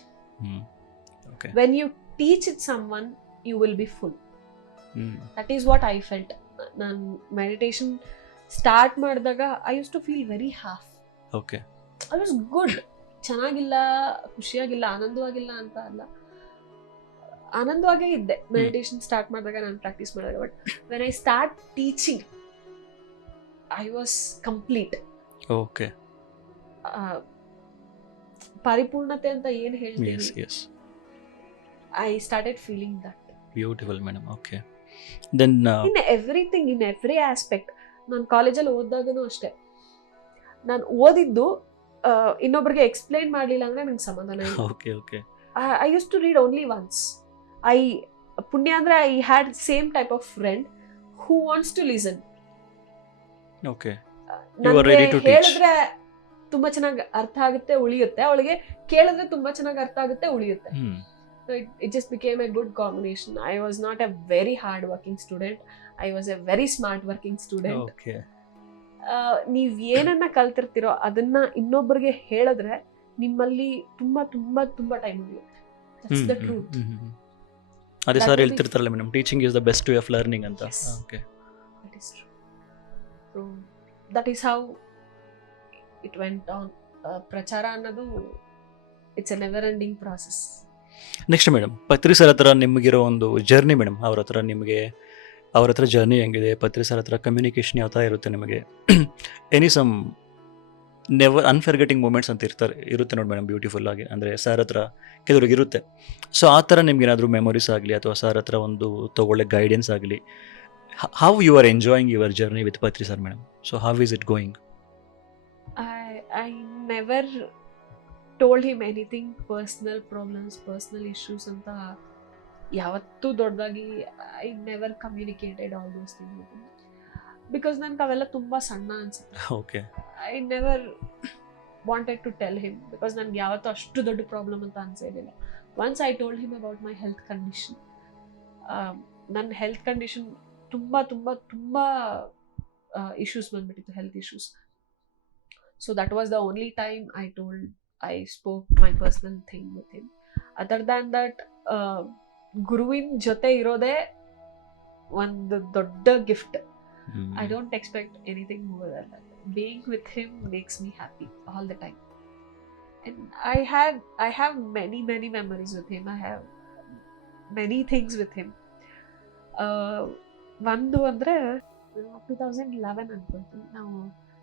Okay. When you teach it someone, you will be full. That is what I felt. ನಾನು ಮೆಡಿಟೇಷನ್ ಸ್ಟಾರ್ಟ್ ಮಾಡಿದಾಗ I use to feel very half. Okay. I was good. ಚೆನ್ನಾಗಿಲ್ಲ, ಖುಷಿಯಾಗಿಲ್ಲ, ಆನಂದವಾಗಿಲ್ಲ ಅಂತ ಅಲ್ಲ, ಆನಂದವಾಗೇ ಇದ್ದೆ ಮೆಡಿಟೇಷನ್ ಸ್ಟಾರ್ಟ್ ಮಾಡಿದಾಗ, ನಾನು ಪ್ರಾಕ್ಟೀಸ್ ಮಾಡಿದಾಗ. But when I start teaching, I was complete. Okay. ಪರಿಪೂರ್ಣತೆ ಅಂತ ಏನು ಹೇಳ್ತೀವಿ, I started feeling that. Beautiful madam. Okay. Then in everything, in every aspect. ನಾನು ಕಾಲೇಜಲ್ಲಿ ಓದಿದಾಗನೂ ಅಷ್ಟೇ, ನಾನು ಓದಿದ್ದು ಇನ್ನೊಬ್ರಿಗೆ ಎಕ್ಸ್ಪ್ಲೈನ್ ಮಾಡಲಿಲ್ಲ ಅಂದ್ರೆ ನಂಗೆ ಸಮಾಧಾನ ಇಲ್ಲ. Okay okay I used to read only once. ಪುಣ್ಯ ಅಂದ್ರೆ I had same type of friend who wants to listen. Okay You are ನನ್ಗೆ ready to teach. ಹೇಳಿದ್ರೆ ತುಂಬಾ ಚೆನ್ನಾಗಿ ಅರ್ಥ ಆಗುತ್ತೆ, ಉಳಿಯುತ್ತೆ. ಅವಳಿಗೆ ಕೇಳಿದ್ರೆ ತುಂಬಾ ಚೆನ್ನಾಗಿ ಅರ್ಥ ಆಗುತ್ತೆ, ಉಳಿಯುತ್ತೆ. So it just became a good combination. I was not a very hard working student. I was a very smart working student. Okay ನೀವ್ ಏನನ್ನ ಕಲ್ತಿರ್ತೀರೋ ಅದನ್ನ ಇನ್ನೊಬ್ಬರಿಗೆ ಹೇಳಿದ್ರೆ ನಿಮ್ಮಲ್ಲಿ ತುಂಬಾ ತುಂಬಾ ತುಂಬಾ ಟೈಮ್ ಉಳಿಯುತ್ತೆ. That's the truth. ಅದೇ That ಸರ್ will be- ಹೇಳ್ತಿರ್ತಾರಲ್ಲ madam, teaching is the best way of learning ಅಂತ. Yes. Okay That is true. So that is how it went on. ಪ್ರಚಾರ ಅನ್ನೋದು it's a never ending process. Next madam, Patri sir ಹತ್ರ ನಿಮಗಿರೋ ಒಂದು ಜರ್ನಿ ಮೇಡಮ್, ಅವ್ರ ಹತ್ರ ಜರ್ನಿ ಹೆಂಗಿದೆ, ಪತ್ರಿ ಸರ್ ಹತ್ರ ಕಮ್ಯುನಿಕೇಶನ್ ಯಾವ ಥರ ಇರುತ್ತೆ ನಿಮಗೆ? ಎನಿ ಸಮ್ ನೆವರ್ ಅನ್ಫರ್ಗೆಟಿಂಗ್ ಮೂಮೆಂಟ್ಸ್ ಅಂತ ಇರುತ್ತೆ ನೋಡಿ ಮೇಡಮ್, ಬ್ಯೂಟಿಫುಲ್ ಆಗಿ. ಅಂದರೆ ಸರ್ ಹತ್ರ ಕೆಲವ್ರಿಗೆ ಇರುತ್ತೆ. ಸೊ ಆ ಥರ ನಿಮ್ಗೇನಾದರೂ ಮೆಮೊರೀಸ್ ಆಗಲಿ ಅಥವಾ ಸರ್ ಹತ್ರ ಒಂದು ತೊಗೊಳ್ಳೆ ಗೈಡೆನ್ಸ್ ಆಗಲಿ, how you are enjoying your journey with Patri sir madam? So how is it going? I never told him anything personal problems, personal issues ಅಂತ ಯಾವತ್ತೂ ದೊಡ್ಡದಾಗಿ I never communicated all those things with him. Because ನನ್ಗೆ ಅವೆಲ್ಲ ತುಂಬ ಸಣ್ಣ ಅನ್ಸುತ್ತೆ. Okay I never wanted to tell him because ನನ್ಗೆ ಯಾವತ್ತೂ ಅಷ್ಟು ದೊಡ್ಡ ಪ್ರಾಬ್ಲಮ್ ಅಂತ ಅನ್ಸಿರಲಿಲ್ಲ. Once I told him about my health condition, ನನ್ನ ಹೆಲ್ತ್ ಕಂಡೀಷನ್ ತುಂಬ ತುಂಬ ತುಂಬ ಇಶ್ಯೂಸ್ ಬಂದ್ಬಿಟ್ಟಿತ್ತು, health issues. So that was the only time I spoke my personal thing with him. Other than that, ಗುರುವಿನ ಜೊತೆ ಇರೋದೇ ಒಂದು ದೊಡ್ಡ gift. I don't expect anything more than that. Being with him makes me happy all the time. And I have many memories with him. I have many things with him. ಒಂದು ಅಂದರೆ 2011 ಅನ್ಕೊಳ್ತೀನಿ, ನಾವು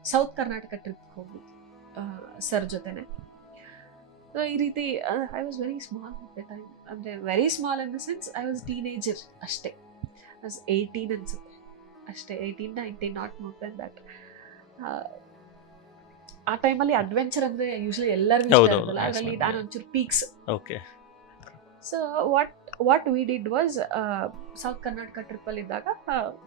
ಸೌತ್ ಕರ್ನಾಟಕ ಟ್ರಿಪ್ ಹೋಗಿದ್ವಿ ಸರ್ ಜೊತೆನೆ. ಈ ರೀತಿ I was very small at the time. ಅಂದರೆ very small in the sense I was teenager ಅಷ್ಟೇ. ಐ ವಾಸ್ 18 ಅನ್ಸುತ್ತೆ ಅಷ್ಟೇ, 18, 19, ನಾಟ್ ಮೋರ್ ದೆನ್ ದಟ್. ಆ ಟೈಮಲ್ಲಿ ಅಡ್ವೆಂಚರ್ ಅಂದರೆ ಯೂಶ್ವಲಿ ಎಲ್ಲರಿಗೂ ಇಷ್ಟ ಇರಲ್ಲ, ಅದರಲ್ಲಿ ನಾನು ಒಂಚೂರು peaks. Okay so what we did was South Karnataka trip ಅಲ್ಲಿ ಇದ್ದಾಗ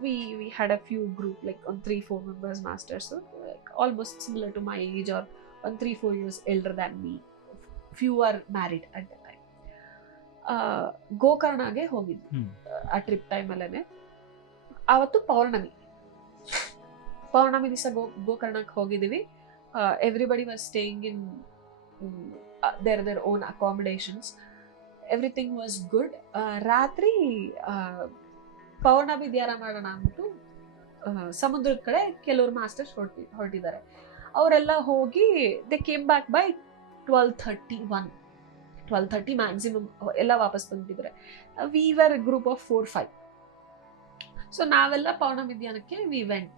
we had a few group like on 3-4 members masters, so like almost similar to my age or 3-4 years elder than me. Few are married at that time. ಗೋಕರ್ಣಗೆ ಹೋಗಿದ್ವಿ ಆ ಟ್ರಿಪ್ ಟೈಮಲ್ಲೇ. ಆವತ್ತು ಪೌರ್ಣಮಿ ದಿವಸ ಗೋಕರ್ಣಕ್ಕೆ ಹೋಗಿದ್ದೀವಿ. Everybody was staying in their own accommodations. Everything was good. ರಾತ್ರಿ ಪೌರ್ಣಮಿ ಧ್ಯಾನ ಮಾಡೋಣ ಅಂದ್ಬಿಟ್ಟು ಸಮುದ್ರದ ಕಡೆ ಕೆಲವರು ಮಾಸ್ಟರ್ಸ್ ಹೊರಟಿದ್ದಾರೆ. ಅವರೆಲ್ಲ ಹೋಗಿ they came back by 12:30 maximum ಎಲ್ಲ ವಾಪಸ್ ಬಂದಿದ್ದಾರೆ. We were group of 4-5. So ನಾವೆಲ್ಲ ಪೌರ್ಣಮಿ ಧ್ಯಾನಕ್ಕೆ ವಿ ವೆಂಟ್.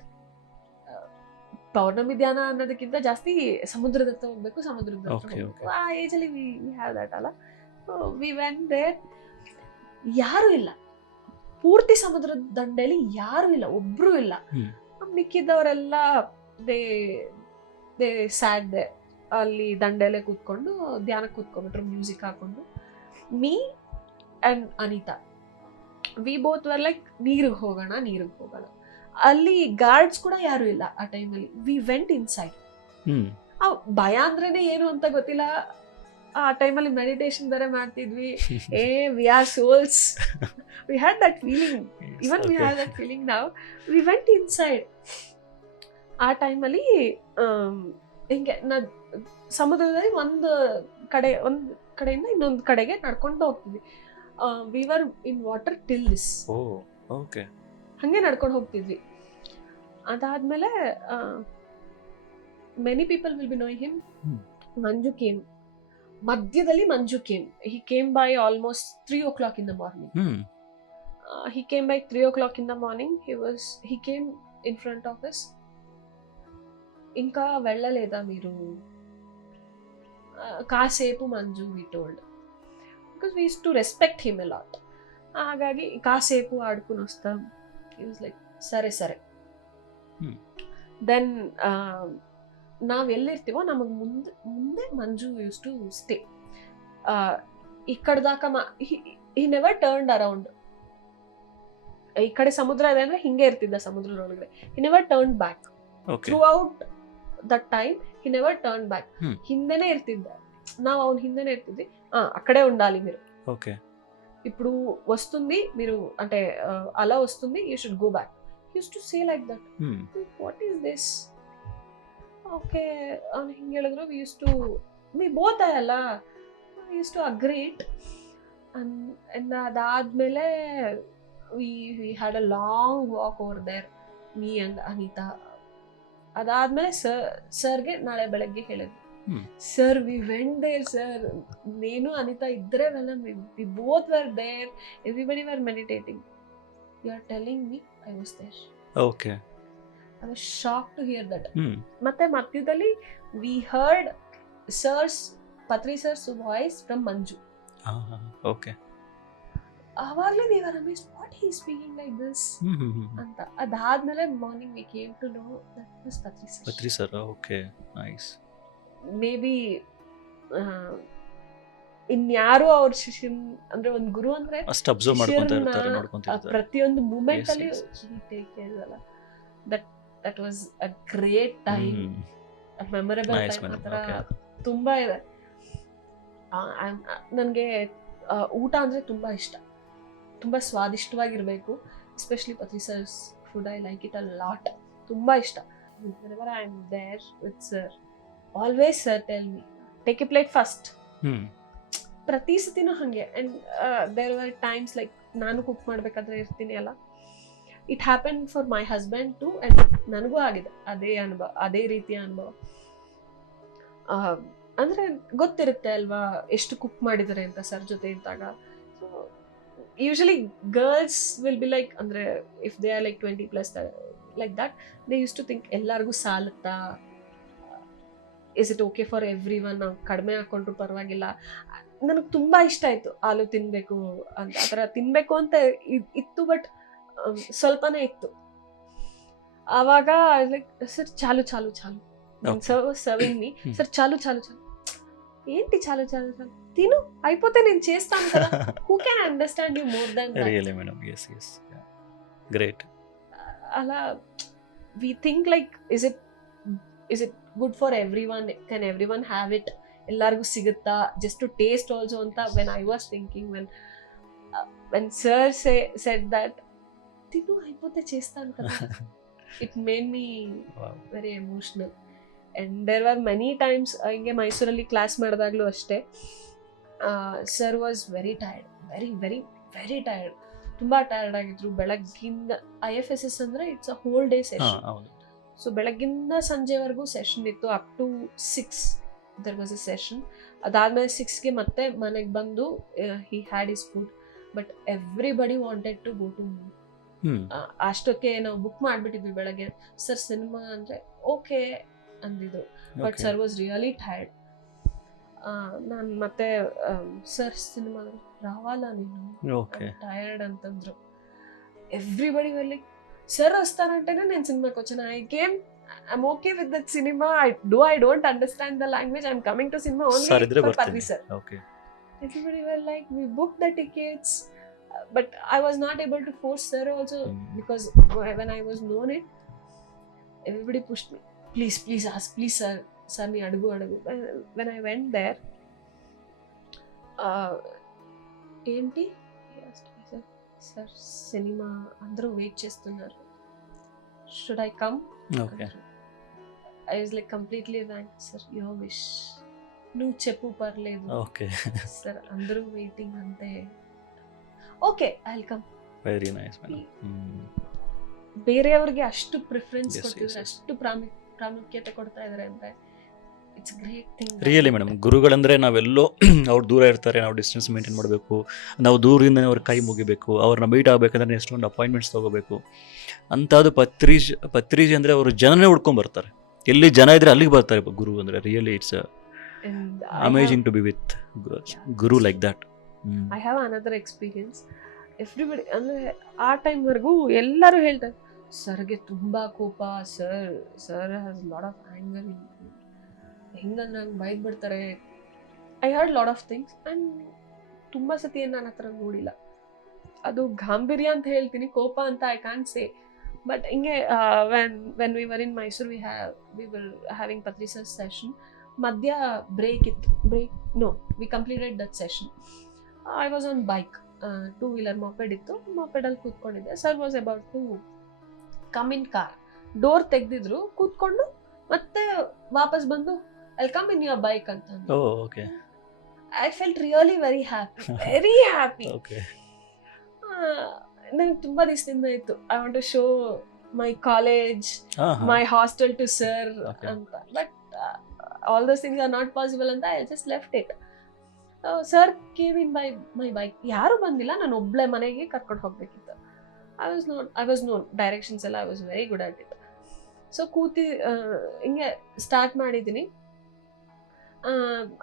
ಪೌರ್ಣಮಿ ಧ್ಯಾನ ಅನ್ನೋದಕ್ಕಿಂತ ಜಾಸ್ತಿ ಸಮುದ್ರದ ಹತ್ರ ಹೋಗ್ಬೇಕು, ಸಮುದ್ರದ ಹತ್ರ ಹೋಗ್ಬೇಕು. ಆ ಏಜಲ್ಲಿ ವಿ ಹ್ಯಾವ್ ದಟ್ ಅಲ್ಲ. We went there. ಯಾರು ಇಲ್ಲ, ಪೂರ್ತಿ ಸಮುದ್ರದ ದಂಡೆಯಲ್ಲಿ ಯಾರು ಇಲ್ಲ, ಒಬ್ರು ಇಲ್ಲ. ಮಿಕ್ಕಿದ್ದವರೆಲ್ಲ ದೇ ಸ್ಯಾಡ್ ದೇ, ಅಲ್ಲಿ ದಂಡೆಲೆ ಕೂತ್ಕೊಂಡು ಧ್ಯಾನಕ್ಕೆ ಕೂತ್ಕೊಂಡ್ಬಿಟ್ರು, ಮ್ಯೂಸಿಕ್ ಹಾಕೊಂಡು. Me and Anita, V both were like ನೀರಿಗೆ ಹೋಗೋಣ. ಅಲ್ಲಿ ಗಾರ್ಡ್ಸ್ ಕೂಡ ಯಾರು ಇಲ್ಲ ಆ ಟೈಮಲ್ಲಿ. We went inside. ಭಯ ಅಂದ್ರೇನೆ ಏನು ಅಂತ ಗೊತ್ತಿಲ್ಲ. ಆ ಟೈಮಲ್ಲಿ ಮೆಡಿಟೇಷನ್ ಬೇರೆ ಮಾಡ್ತಿದ್ವಿ. We are souls, we had that feeling. Even V have that feeling now. We went inside. ಆ ಟೈಮಲ್ಲಿ ಹಿಂಗೆ ಸಮುದ್ರದಲ್ಲಿ ಒಂದು ಕಡೆಯಿಂದ ಇನ್ನೊಂದು ಕಡೆಗೆ ನಡ್ಕೊಂಡು ಹೋಗ್ತಿದ್ವಿ. We were in water till this. ಹಂಗೆ ನಡ್ಕೊಂಡು ಹೋಗ್ತಿದ್ವಿ. ಅದಾದ್ಮೇಲೆ many people will be knowing him. ಮಂಜು ಕೇಮ್, ಮಧ್ಯದಲ್ಲಿ ಮಂಜು came. He came by almost 3 o'clock in the morning. He came by 3 o'clock in the morning. He came in front of us. ఇంకా వెళ్ళలేదా మీరు? కాసేపు Manju, we told, because we used to respect him a lot. ಹಾಗಾಗಿ ಕಾసేపు ಆಡ್ಕೊಂಡು ವస్తాం. He was like, ಸರೆ. Then ನಾವ್ ಎಲ್ಲಿರ್ತೀವೋ ನಮಗ್ ಮುಂದೆ ಮುಂದೆ ಮಂಜು ಯೂಸ್ ಟು ಸ್ಟೇ. ಈ ಕಡೆದಾಕ ಹಿ ನೆವರ್ ಟರ್ನ್ಡ್ ಅರೌಂಡ್. ಈ ಕಡೆ ಸಮುದ್ರ ಇದೆ ಅಂದ್ರೆ ಹಿಂಗೆ ಇರ್ತಿದ್ದ ಸಮುದ್ರದೊಳಗಡೆ. He never turn back okay throughout that time. He never turn back. Hmm. ಹಿಂದೆನೆ ಇರ್ತಿದ್ದ, ನಾವ್ ಅವ್ನ ಹಿಂದೆನೆ ఇర్తిద్ది. అక్కడే ఉండాలి మీరు, ఓకే ఇప్పుడు వస్తుంది మీరు అంటే అలా వస్తుంది, you should go back. Use to say like that. What is this? Okay ಅವ್ನು ಹಿಂಗೆ ಹೇಳಿದ್ರು. We use to we both ಅಲ್ಲ, we use to agreed. And ಅದಾದ್ಮೇಲೆ we had a long walk over there, me and Anita. ಅದಾದ್ಮೇಲೆ ಸರ್ಗೆ ನಾಳೆ ಬೆಳಗ್ಗೆ ಹೇಳಿದ್ವಿ, sir we went there sir, నేను ಅನಿತಾ ಇದ್ರೆ వెళ్ళం, we both were there, everybody were meditating. You are telling me I was there. Okay I was shocked to hear that. ಮತ್ತೆ ಮಧ್ಯದಲ್ಲಿ we heard Patri sir's voice from ಮಂಜು. ಓಕೆ ಆವಾಗಲೇ we were amazed, what he is speaking like this ಅಂತ. ಅದಾದ್ಮೇಲೆ morning we came to know that was Patri sir. Okay nice. Maybe ಇನ್ಯಾರು ಅವ್ರ ಶಿಷ್ಯನ್ ಅಂದ್ರೆ ಒಂದ್ ಗುರು ಅಂದ್ರೆ ಅಷ್ಟು ಅಬ್ಸರ್ವ್ ಮಾಡ್ಕೊಂತ ಇರ್ತಾರೆ, ನೋಡ್ಕೊಂತಿರ್ತಾರೆ ಪ್ರತಿಯೊಂದು ಮೂಮೆಂಟ್ ಅಲ್ಲಿ Yes. ಟೇಕ್ ಕೇರ್ ಅಲ್ಲ. That was a great time, memorable Nice, time. madam. ಆ ಥರ Okay. ತುಂಬಾ ಇದೆ. ನನಗೆ ಊಟ ಅಂದ್ರೆ ತುಂಬಾ ಇಷ್ಟ, ತುಂಬಾ ಸ್ವಾದಿಷ್ಟವಾಗಿರ್ಬೇಕು. Especially Patri sir's food, I like it a lot. ತುಂಬಾ ಇಷ್ಟ. whenever I am there with sir, always sir tell me take a plate first. ಪ್ರತಿ ಸತಿನೂ ಹಾಗೆ. And there were times like ನಾನು ಕುಕ್ ಮಾಡ್ಬೇಕಾದ್ರೆ ಇರ್ತೀನಿ ಅಲ್ಲ, it happen for my husband too, and ನನಗೂ ಆಗಿದೆ ಅದೇ ಅನುಭವ, ಅದೇ ರೀತಿಯ ಅನುಭವ. ಅಂದ್ರೆ ಗೊತ್ತಿರುತ್ತೆ ಅಲ್ವಾ ಎಷ್ಟು ಕುಕ್ ಮಾಡಿದ್ದಾರೆ ಅಂತ ಸರ್ ಜೊತೆ ಇದ್ದಾಗ. So usually girls will be like, ಅಂದ್ರೆ if they are like 20+ like that, they use to think ಎಲ್ಲರಿಗೂ ಸಾಲುತ್ತಾ, is it okay for everyone, ನಾವು ಕಡಿಮೆ ಹಾಕೊಂಡ್ರು ಪರವಾಗಿಲ್ಲ. ನನಗೆ ತುಂಬಾ ಇಷ್ಟ ಆಯ್ತು ಆಲೂ ತಿನ್ಬೇಕು ಅಂತ, ಆ ಥರ ತಿನ್ಬೇಕು ಅಂತ ಇತ್ತು. ಬಟ್ ಸ್ವಲ್ಪನೇ ಇತ್ತು. ಆವಾಗ ಲೈಕ್ ಸರ್ ಚಾಲು ಚಾಲು ಚಾಲು, ಸರ್ವಿಂಗ್ ಮೀ, ಸರ್ ಚಾಲು ಚಾಲು ಚಾಲು, ఏంటి చాలు చాలు చాలు తిను అయిపోతే నేను చేస్తాను కదా. Who can understand you more than that? Really madam. yes yes great. అలా we think like is it good for everyone, can everyone have it, ಎಲ್ಲರಿಗೂ ಸಿಗುತ್ತಾ, ಜಸ್ಟ್ ಟು ಟೇಸ್ಟ್ ಆಲ್ಸೋ ಅಂತ. When I was thinking, when sir said that ತಿನ್ನು అయిపోతే చేస్తాను కదా, it made me very emotional. And there are many times ಹಿಂಗೆ ಮೈಸೂರಲ್ಲಿ ಕ್ಲಾಸ್ ಮಾಡಿದಾಗಲೂ ಅಷ್ಟೇ, sir was very tired, very very very tired, ತುಂಬ ಟಯರ್ಡ್ ಆಗಿದ್ರು. ಬೆಳಗ್ಗಿಂದ IFSS ಅಂದರೆ it's a whole day session. So ಬೆಳಗ್ಗಿಂದ ಸಂಜೆವರೆಗೂ ಸೆಷನ್ ಇತ್ತು. Up to 6 there was a session. ಅದಾದ್ಮೇಲೆ 6ಗೆ ಮತ್ತೆ ಮನೆಗೆ ಬಂದು he had his food. But everybody wanted to go to movie. ಅಷ್ಟಕ್ಕೆ ನಾವು ಬುಕ್ ಮಾಡಿಬಿಟ್ಟಿದ್ವಿ ಬೆಳಗ್ಗೆ. ಸರ್ ಸಿನಿಮಾ ಅಂದರೆ ಓಕೆ ಅಂದಿದ್ದು. But sir was really tired. ನಾನು ಮತ್ತೆ ಸರ್ ಸಿನಿಮಾ ರಾವಲ್ಲ ನೀನು ಟಯರ್ಡ್ ಅಂತಂದ್ರು. ಎವ್ರಿಬಡಿ ವರ್ ಲೈಕ್ ಸರ್ ವస్తారంటేనే నేను సినిమాకి వచ్చాను. I'm okay with that cinema. I don't understand the language. I'm coming to cinema only for Patri sir. Okay. Everybody were like, we booked the tickets, but I was not able to force sir also, because when I was known it, everybody pushed me. Please ask, please sir ni adugu. When I went there, ఏంటి సార్ సినిమా అందరూ వెయిట్ చేస్తున్నారు, should I come? Okay. I was like completely blank. Sir your wish, నువ్వు చెప్పు పర్లేదు. ఓకే సార్ అందరూ వెయిటింగ్ అంతే. Okay I will come. Very nice madam. ಬೇರೆಯವರಿಗೆ ಅಷ್ಟು ಪ್ರಿಫರೆನ್ಸ್ ಕೊಡ್ತಿದ್ದಾರೆ, ಅಷ್ಟು ಪ್ರಾಮುಖ್ಯತೆ ಕೊಡ್ತಾ ಇದ್ದಾರೆ ಅಂದ್ರೆ it's great thing. Really madam, ಗುರುಗಳಂದ್ರೆ ನಾವೆಲ್ಲೋ ಅವ್ರು ದೂರ ಇರ್ತಾರೆ, ನಾವು ಡಿಸ್ಟೆನ್ಸ್ ಮೇಂಟೈನ್ ಮಾಡಬೇಕು, ನಾವು ದೂರದಿಂದನೇ ಅವ್ರ ಕೈ ಮುಗಿಬೇಕು, ಅವ್ರನ್ನ ಮೀಟ್ ಆಗಬೇಕಂದ್ರೆ ಎಷ್ಟೊಂದು ಅಪಾಯಿಂಟ್ಮೆಂಟ್ಸ್ ತೊಗೋಬೇಕು. ಅಂಥದ್ದು ಪತ್ರಿಜಿ ಅಂದರೆ ಅವರು ಜನನೇ ಹುಡ್ಕೊಂಡ್ ಬರ್ತಾರೆ. ಎಲ್ಲಿ ಜನ ಇದ್ರೆ ಅಲ್ಲಿಗೆ ಬರ್ತಾರೆ ಗುರು ಅಂದರೆ. Really it's amazing to be with guru like that. I have another experience. Everybody ಅಂದರೆ ಆ ಟೈಮ್ವರೆಗೂ ಎಲ್ಲರೂ ಹೇಳ್ತಾರೆ ಸರ್ಗೆ ತುಂಬ ಕೋಪ, sir has lot of anger, ಹೆಂಗಂದ್ರೆ ಹಂಗೆ ಬೈದ್ ಬಿಡ್ತಾರೆ. I heard lot of things and ತುಂಬ ಸತಿ ಏನು ನಾನು ಆ ಥರ ನೋಡಿಲ್ಲ. ಅದು ಗಾಂಭೀರ್ಯ ಅಂತ ಹೇಳ್ತೀನಿ, ಕೋಪ ಅಂತ ಐ ಕಾಂಟ್ ಸೇ. ಬಟ್ ಹಿಂಗೆ when we were in Mysore we were having ಪತ್ರಿಸಾ ಸೆಷನ್. ಮಧ್ಯ ಬ್ರೇಕ್ ಇತ್ತು, we completed that session. I was on bike, 2-wheeler moped ಇತ್ತು, ಮೊಪೆಡಲ್ಲಿ ಕೂತ್ಕೊಂಡಿದ್ದೆ. Sir was about to come in car. Door ತೆಗ್ದಿದ್ರು, ಕೂತ್ಕೊಂಡು ಮತ್ತೆ ವಾಪಸ್ ಬಂದು ವೆಲ್ಕಮ್ ಇನ್ ಯುವರ್ ಬೈಕ್ ಅಂತ. Okay. I felt really very happy. ನಂಗೆ ತುಂಬಾ ದಿವಸದಿಂದ ಇತ್ತು, I want to show my college, my hostel to sir ಅಂತ. But all those things are not possible ಅಂತ I just left it. Sir came in my bike. ಯಾರು ಬಂದಿಲ್ಲ, ನಾನು ಒಬ್ಳೆ ಮನೆಗೆ ಕರ್ಕೊಂಡು ಹೋಗ್ಬೇಕಿತ್ತು. ಐ ವಾಸ್ ನೋನ್ ಡೈರೆಕ್ಷನ್ಸ್ ಎಲ್ಲ, I was very good at it. So ಹಿಂಗೆ ಸ್ಟಾರ್ಟ್ ಮಾಡಿದ್ದೀನಿ.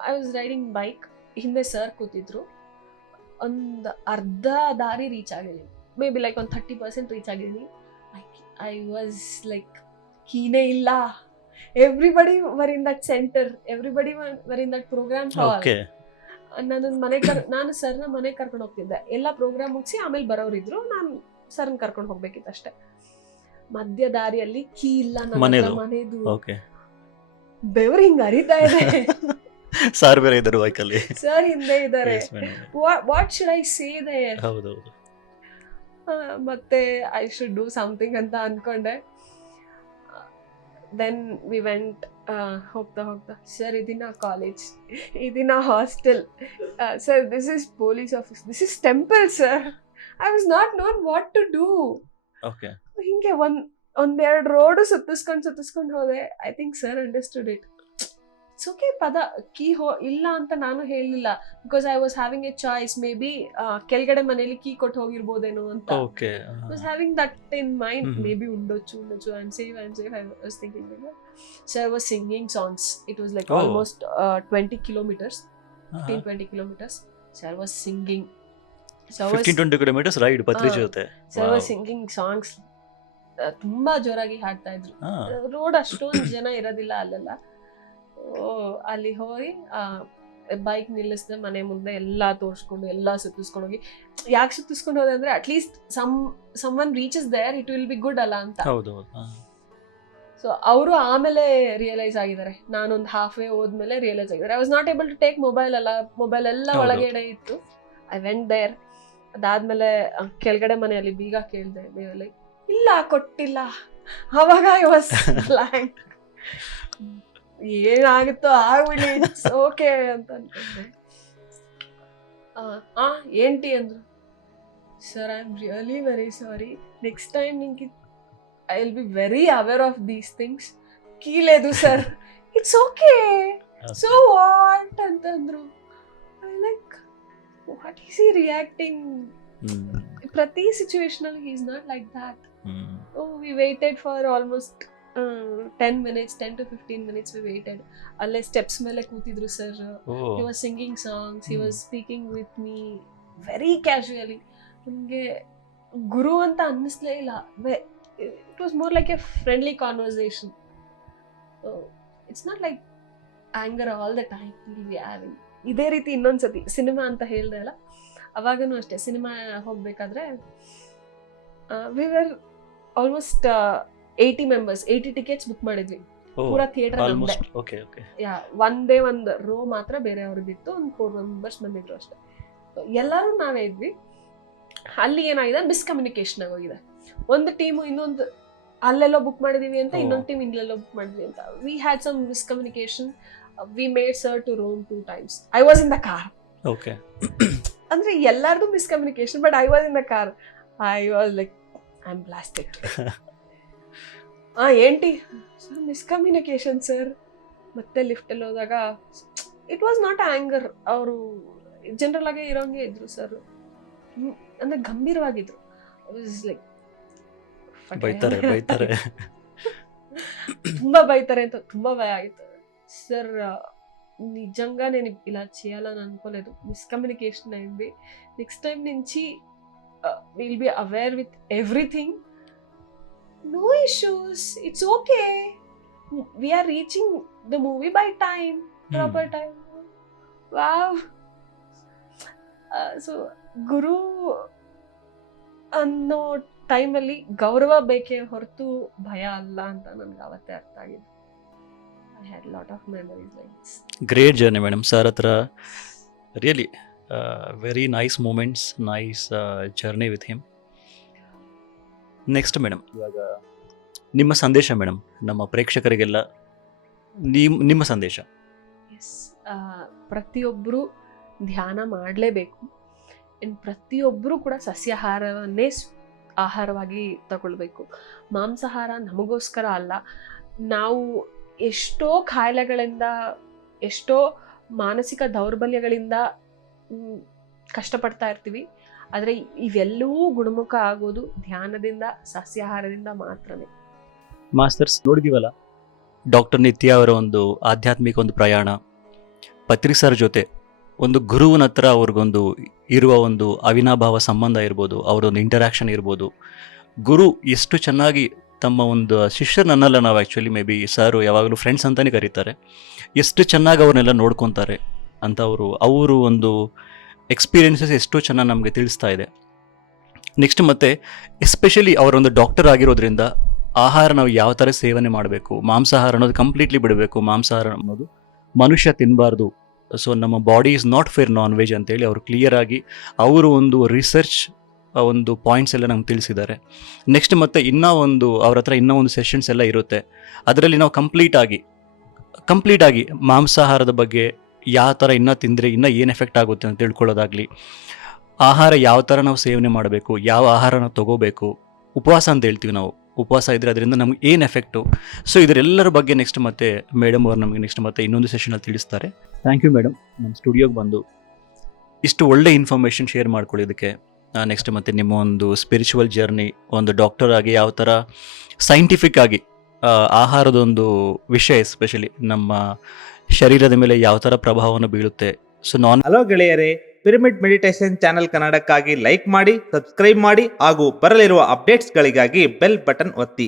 ಐ ವಾಸ್ ರೈಡಿಂಗ್ ಬೈಕ್, ಹಿಂದೆ ಸರ್ ಕೂತಿದ್ರು. ಒಂದು ಅರ್ಧ ದಾರಿ ರೀಚ್ ಆಗಿದ್ದೀನಿ, ಮೇ ಬಿ ಲೈಕ್ ಒಂದು 30% ರೀಚ್ ಆಗಿದ್ದೀನಿ. ಐ ವಾಸ್ ಲೈಕ್, ಕೀನೇ ಇಲ್ಲ. Everybody were in that centre, everybody were in that programme hall. ನಾನು ಸರ್ನ ಮನೆಗೆ ಕರ್ಕೊಂಡು ಹೋಗ್ತಿದ್ದೆ. ಎಲ್ಲ ಪ್ರೋಗ್ರಾಮ್ ಮುಗಿಸಿ ಆಮೇಲೆ ಬರೋರಿದ್ರು, ನಾನು ಸರ್ನ ಕರ್ಕೊಂಡು ಹೋಗ್ಬೇಕಿತ್ತು ಅಷ್ಟೇ. ಮಧ್ಯ ದಾರಿಯಲ್ಲಿ ಕೀ ಇಲ್ಲ ಮನೆದು. ಬೆವರು ಹಿಂಗೆ ಹರಿತಾ ಇದೆ. ಸರ್ ಬೇರೆ ಇದ್ದಾರೆ ಬೈಕಲ್ಲಿ, ಸರ್ ಹಿಂದೆ ಇದ್ದಾರೆ. What should I say there? ಮತ್ತೆ ಐ ಶುಡ್ ಡೂ ಸಮಥಿಂಗ್ ಅಂತ ಅನ್ಕೊಂಡೆ. Then we went. ಹೋಗ್ತಾ ಸರ್ ಇದಿನ ಕಾಲೇಜ್, ಇದಿನ hostel, sir this is police office, this is temple sir. I was not known what to do. ಹಿಂಗೆ ಒಂದೆರಡು ರೋಡು ಸುತ್ತಿಸ್ಕೊಂಡು ಹೋದೆ. I think sir understood it. It's okay, ಪದ ಕೀ ಇಲ್ಲ ಅಂತ ನಾನು ಹೇಳಲಿಲ್ಲ, because I was having a choice. Maybe ಕೆಳಗಡೆ ಮನೇಲಿ ಕೀ ಕೊಟ್ಟು ಹೋಗಿರ್ಬೋದೇನೋ ಅಂತ. Was having that in mind. Maybe ಉಂಡೊಚ್ಚು I am safe. I was thinking like that. Sir was singing songs. It was like almost 20 kilometers, 15-20 kilometers. Sir was singing. 15-20 kilometers ride ಪತ್ರಿ ಜೊತೆ. Sir was singing songs. ತುಂಬಾ ಜೋರಾಗಿ ಹಾಡ್ತಾ ಇದ್ರು. ರೋಡ್ ಅಷ್ಟೊಂದು ಜನ ಇರೋದಿಲ್ಲ ಅಲ್ಲೆಲ್ಲ. ಅಲ್ಲಿ ಹೋಗಿ ಬೈಕ್ ನಿಲ್ಲಿಸಿದೆ, ಮನೆ ಮುಂದೆ ಎಲ್ಲ ತೋರಿಸ್ಕೊಂಡು ಎಲ್ಲ ಸುತ್ತಿಸ್ಕೊಂಡು ಹೋಗಿ. ಯಾಕೆ ಸುತ್ತಿಸ್ಕೊಂಡು ಹೋದೆ ಅಂದ್ರೆ at least someone reaches there, it will be good ಅಲ್ಲ ಅಂತ. ಸೊ ಅವರು ಆಮೇಲೆ ರಿಯಲೈಸ್ ಆಗಿದ್ದಾರೆ, ನಾನೊಂದು ಹಾಫ್ ವೇ ಹೋದ್ಮೇಲೆ ರಿಯಲೈಸ್ ಆಗಿದ್ದಾರೆ. I was not able to take mobile ಎಲ್ಲ ಒಳಗಡೆ ಇತ್ತು. I went there. ಅದಾದ್ಮೇಲೆ ಕೆಳಗಡೆ ಮನೆಯಲ್ಲಿ ಬೀಗ ಕೇಳಿದೆ, ಲೈಕ್ ಇಲ್ಲ ಕೊಟ್ಟಿಲ್ಲ. ಅವಾಗ ಐ ವಾಸ್ ಬ್ಲ್ಯಾಂಕ್. ಏನಾಗುತ್ತೋ ಆಗ್ಬಿಡಿ, ಇಟ್ಸ್ ಓಕೆ ಅಂತ ಅನ್ಕೊಂಡೆ. ఏంటి ಅಂದ್ರು. Sir I am really very sorry, next time ನಿಂಗೆ I will be very aware of these things. ಕೀಲೇದು sir, it's okay, so what ಅಂತಂದ್ರು. Like what is he reacting? ಪ್ರತಿ ಸಿಚುವೇಶನಲ್ಲಿ he is not like that. We waited for almost 10 minutes, 10 to 15 minutes we waited. ಅಲ್ಲೇ ಸ್ಟೆಪ್ಸ್ ಮೇಲೆ ಕೂತಿದ್ರು sir. He was singing songs, he was speaking with me very casually. ನನಗೆ ಗುರು ಅಂತ ಅನ್ನಿಸ್ಲೇ ಇಲ್ಲ. It was more like a friendly conversation. So it's not like anger all the time we'll be having. ಇದೇ ರೀತಿ ಇನ್ನೊಂದ್ಸತಿ ಸಿನಿಮಾ ಅಂತ ಹೇಳ್ದೆ ಅಲ್ಲ, ಅವಾಗನೂ ಅಷ್ಟೇ. ಸಿನಿಮಾ ಹೋಗ್ಬೇಕಾದ್ರೆ we were almost 80 members, 80 tickets book ಮಾಡಿದ್ವಿ. ಪೂರಾ ಥಿಯೇಟರ್ ನಮ್ದೆ. ಒಂದೇ ಒಂದು ರೋ ಮಾತ್ರ ಬೇರೆ ಅವ್ರದ್ದಿತ್ತು. ಒಂದು 4 members ಬಂದಿದ್ರು ಅಷ್ಟೇ. ಎಲ್ಲರೂ ನಾವೇ ಇದ್ವಿ. ಅಲ್ಲಿ ಏನಾಗಿದೆ, ಮಿಸ್ಕಮ್ಯುನಿಕೇಶನ್ ಆಗೋಗಿದೆ. ಒಂದು ಟೀಮು ಇನ್ನೊಂದು ಅಲ್ಲೆಲ್ಲೋ ಬುಕ್ ಮಾಡಿದೀವಿ ಅಂತ, ಇನ್ನೊಂದು ಟೀಮ್ ಇಲ್ಲೆಲ್ಲೋ ಬುಕ್ ಮಾಡಿದ್ವಿ ಅಂತ. We had some miscommunication. We made sir to roam 2 times. I was in the car. Okay. ಅಂದ್ರೆ ಎಲ್ಲಾರ್ದು miscommunication, but I was in the car. I was like I am blasted. ఏంటి ಸರ್ ಮಿಸ್ಕಮ್ಯುನಿಕೇಶನ್ ಸರ್. ಮತ್ತೆ ಲಿಫ್ಟಲ್ಲಿ ಹೋದಾಗ ಇಟ್ ವಾಸ್ ನಾಟ್ ಆಂಗರ್. ಅವರು ಜನರಲ್ ಆಗಿ ಇರೋಂಗೆ ಇದ್ರು ಸರ್, ಅಂದ್ರೆ ಗಂಭೀರವಾಗಿದ್ರು. ಲೈಕ್ ಬೈತಾರೆ ತುಂಬಾ ಬೈತಾರೆ ಅಂತ ತುಂಬಾ ಭಯ ಆಗಿತ್ತು ಸರ್. నిజంగా నేను ఇలా చేయాలని అనుకోలేదు. మిస్కమ్యూనికేషన్ అయింది. నెక్స్ట్ టైం నుంచి will be aware with everything. No issues, it's okay. we are reaching the movie by time, proper time. Wow. So ಗುರು ಅನ್ನೋ ಟೈಮಲ್ಲಿ ಗೌರವ ಬೇಕೇ ಹೊರತು ಭಯ ಅಲ್ಲ ಅಂತ ನನ್ಗೆ ಅವತ್ತೇ ಅರ್ಥ ಆಗಿದೆ. I had lot of memories like this. Great journey madam. Sir ಹತ್ರ really very nice moments, nice journey with him. Next madam, ಇವಾಗ ನಿಮ್ಮ ಸಂದೇಶ ಮೇಡಮ್, ನಮ್ಮ ಪ್ರೇಕ್ಷಕರಿಗೆಲ್ಲ ನಿಮ್ಮ ಸಂದೇಶ. ಎಸ್, ಪ್ರತಿಯೊಬ್ಬರು ಧ್ಯಾನ ಮಾಡಲೇಬೇಕು. ಇನ್ನು ಪ್ರತಿಯೊಬ್ಬರು ಕೂಡ ಸಸ್ಯಾಹಾರವನ್ನೇ ಆಹಾರವಾಗಿ ತಗೊಳ್ಬೇಕು. ಮಾಂಸಾಹಾರ ನಮಗೋಸ್ಕರ ಅಲ್ಲ. ನಾವು ಎಷ್ಟೋ ಕಾಯಿಲೆಗಳಿಂದ, ಎಷ್ಟೋ ಮಾನಸಿಕ ದೌರ್ಬಲ್ಯಗಳಿಂದ ಕಷ್ಟಪಡ್ತಾ ಇರ್ತೀವಿ. ಆದರೆ ಇವೆಲ್ಲವೂ ಗುಣಮುಖ ಆಗೋದು ಧ್ಯಾನದಿಂದ, ಸಸ್ಯಾಹಾರದಿಂದ ಮಾತ್ರನೇ. ಮಾಸ್ಟರ್ಸ್ ನೋಡಿದೀವಲ್ಲ, ಡಾಕ್ಟರ್ ನಿತ್ಯ ಅವರ ಒಂದು ಆಧ್ಯಾತ್ಮಿಕ ಒಂದು ಪ್ರಯಾಣ, ಪತ್ರಿ ಸರ್ ಜೊತೆ ಒಂದು ಗುರುವಿನ ಹತ್ರ ಅವ್ರಿಗೊಂದು ಇರುವ ಒಂದು ಅವಿನಾಭಾವ ಸಂಬಂಧ ಇರ್ಬೋದು, ಅವರೊಂದು ಇಂಟರಾಕ್ಷನ್ ಇರ್ಬೋದು. ಗುರು ಎಷ್ಟು ಚೆನ್ನಾಗಿ ತಮ್ಮ ಒಂದು ಶಿಷ್ಯರನ್ನೆಲ್ಲ, ನಾವು ಆ್ಯಕ್ಚುಲಿ ಮೇ ಬಿ ಸರ್ ಯಾವಾಗಲೂ ಫ್ರೆಂಡ್ಸ್ ಅಂತಲೇ ಕರೀತಾರೆ, ಎಷ್ಟು ಚೆನ್ನಾಗಿ ಅವ್ರನ್ನೆಲ್ಲ ನೋಡ್ಕೊತಾರೆ ಅಂತ ಅವರು ಒಂದು ಎಕ್ಸ್ಪೀರಿಯನ್ಸಸ್ ಎಷ್ಟೋ ಚೆನ್ನಾಗಿ ನಮಗೆ ತಿಳಿಸ್ತಾ ಇದೆ. ನೆಕ್ಸ್ಟ್ ಮತ್ತೆ ಎಸ್ಪೆಷಲಿ ಅವರೊಂದು ಡಾಕ್ಟರ್ ಆಗಿರೋದ್ರಿಂದ ಆಹಾರ ನಾವು ಯಾವ ಥರ ಸೇವನೆ ಮಾಡಬೇಕು, ಮಾಂಸಾಹಾರ ಅನ್ನೋದು ಕಂಪ್ಲೀಟ್ಲಿ ಬಿಡಬೇಕು, ಮಾಂಸಾಹಾರ ಅನ್ನೋದು ಮನುಷ್ಯ ತಿನ್ನಬಾರ್ದು, ಸೊ ನಮ್ಮ body is not fair non veg ಅಂತೇಳಿ ಅವರು ಕ್ಲಿಯರ್ ಆಗಿ ಅವರು ಒಂದು ರಿಸರ್ಚ್ ಒಂದು ಪಾಯಿಂಟ್ಸ್ ಎಲ್ಲ ನಮ್ಗೆ ತಿಳಿಸಿದ್ದಾರೆ. ನೆಕ್ಸ್ಟ್ ಮತ್ತೆ ಅವ್ರ ಹತ್ರ ಇನ್ನೂ ಒಂದು ಸೆಷನ್ಸ್ ಎಲ್ಲ ಇರುತ್ತೆ. ಅದರಲ್ಲಿ ನಾವು ಕಂಪ್ಲೀಟ್ ಆಗಿ ಮಾಂಸಾಹಾರದ ಬಗ್ಗೆ ಯಾವ ಥರ ಇನ್ನೂ ತಿಂದರೆ ಇನ್ನೂ ಏನು ಎಫೆಕ್ಟ್ ಆಗುತ್ತೆ ಅಂತ ತಿಳ್ಕೊಳ್ಳೋದಾಗಲಿ, ಆಹಾರ ಯಾವ ಥರ ನಾವು ಸೇವನೆ ಮಾಡಬೇಕು, ಯಾವ ಆಹಾರ ನಾವು ತೊಗೋಬೇಕು, ಉಪವಾಸ ಅಂತ ಹೇಳ್ತೀವಿ ನಾವು, ಉಪವಾಸ ಇದ್ದರೆ ಅದರಿಂದ ನಮ್ಗೆ ಏನು ಎಫೆಕ್ಟು, ಸೊ ಇದರೆಲ್ಲರ ಬಗ್ಗೆ ನೆಕ್ಸ್ಟ್ ಮತ್ತೆ ಮೇಡಮ್ ಅವರು ನಮಗೆ ನೆಕ್ಸ್ಟ್ ಮತ್ತೆ ಇನ್ನೊಂದು ಸೆಷನಲ್ಲಿ ತಿಳಿಸ್ತಾರೆ. ಥ್ಯಾಂಕ್ ಯು ಮೇಡಮ್, ನಮ್ಮ ಸ್ಟುಡಿಯೋಗೆ ಬಂದು ಇಷ್ಟು ಒಳ್ಳೆ ಇನ್ಫಾರ್ಮೇಷನ್ ಶೇರ್ ಮಾಡ್ಕೊಳ್ಳೋದಕ್ಕೆ. ನೆಕ್ಸ್ಟ್ ಮತ್ತೆ ನಿಮ್ಮ ಒಂದು ಸ್ಪಿರಿಚುವಲ್ ಜರ್ನಿ, ಒಂದು ಡಾಕ್ಟರ್ ಆಗಿ ಯಾವ ಥರ ಸೈಂಟಿಫಿಕ್ ಆಗಿ ಆಹಾರದೊಂದು ವಿಷಯ ಎಸ್ಪೆಷಲಿ ನಮ್ಮ ಶರೀರದ ಮೇಲೆ ಯಾವ ಥರ ಪ್ರಭಾವವನ್ನು ಬೀಳುತ್ತೆ. ಸೊ ಹಲೋ ಗೆಳೆಯರೇ, ಪಿರಮಿಡ್ ಮೆಡಿಟೇಷನ್ ಚಾನೆಲ್ ಕನ್ನಡಕ್ಕಾಗಿ ಲೈಕ್ ಮಾಡಿ, ಸಬ್ಸ್ಕ್ರೈಬ್ ಮಾಡಿ ಹಾಗೂ ಬರಲಿರುವ ಅಪ್ಡೇಟ್ಸ್ಗಳಿಗಾಗಿ ಬೆಲ್ ಬಟನ್ ಒತ್ತಿ.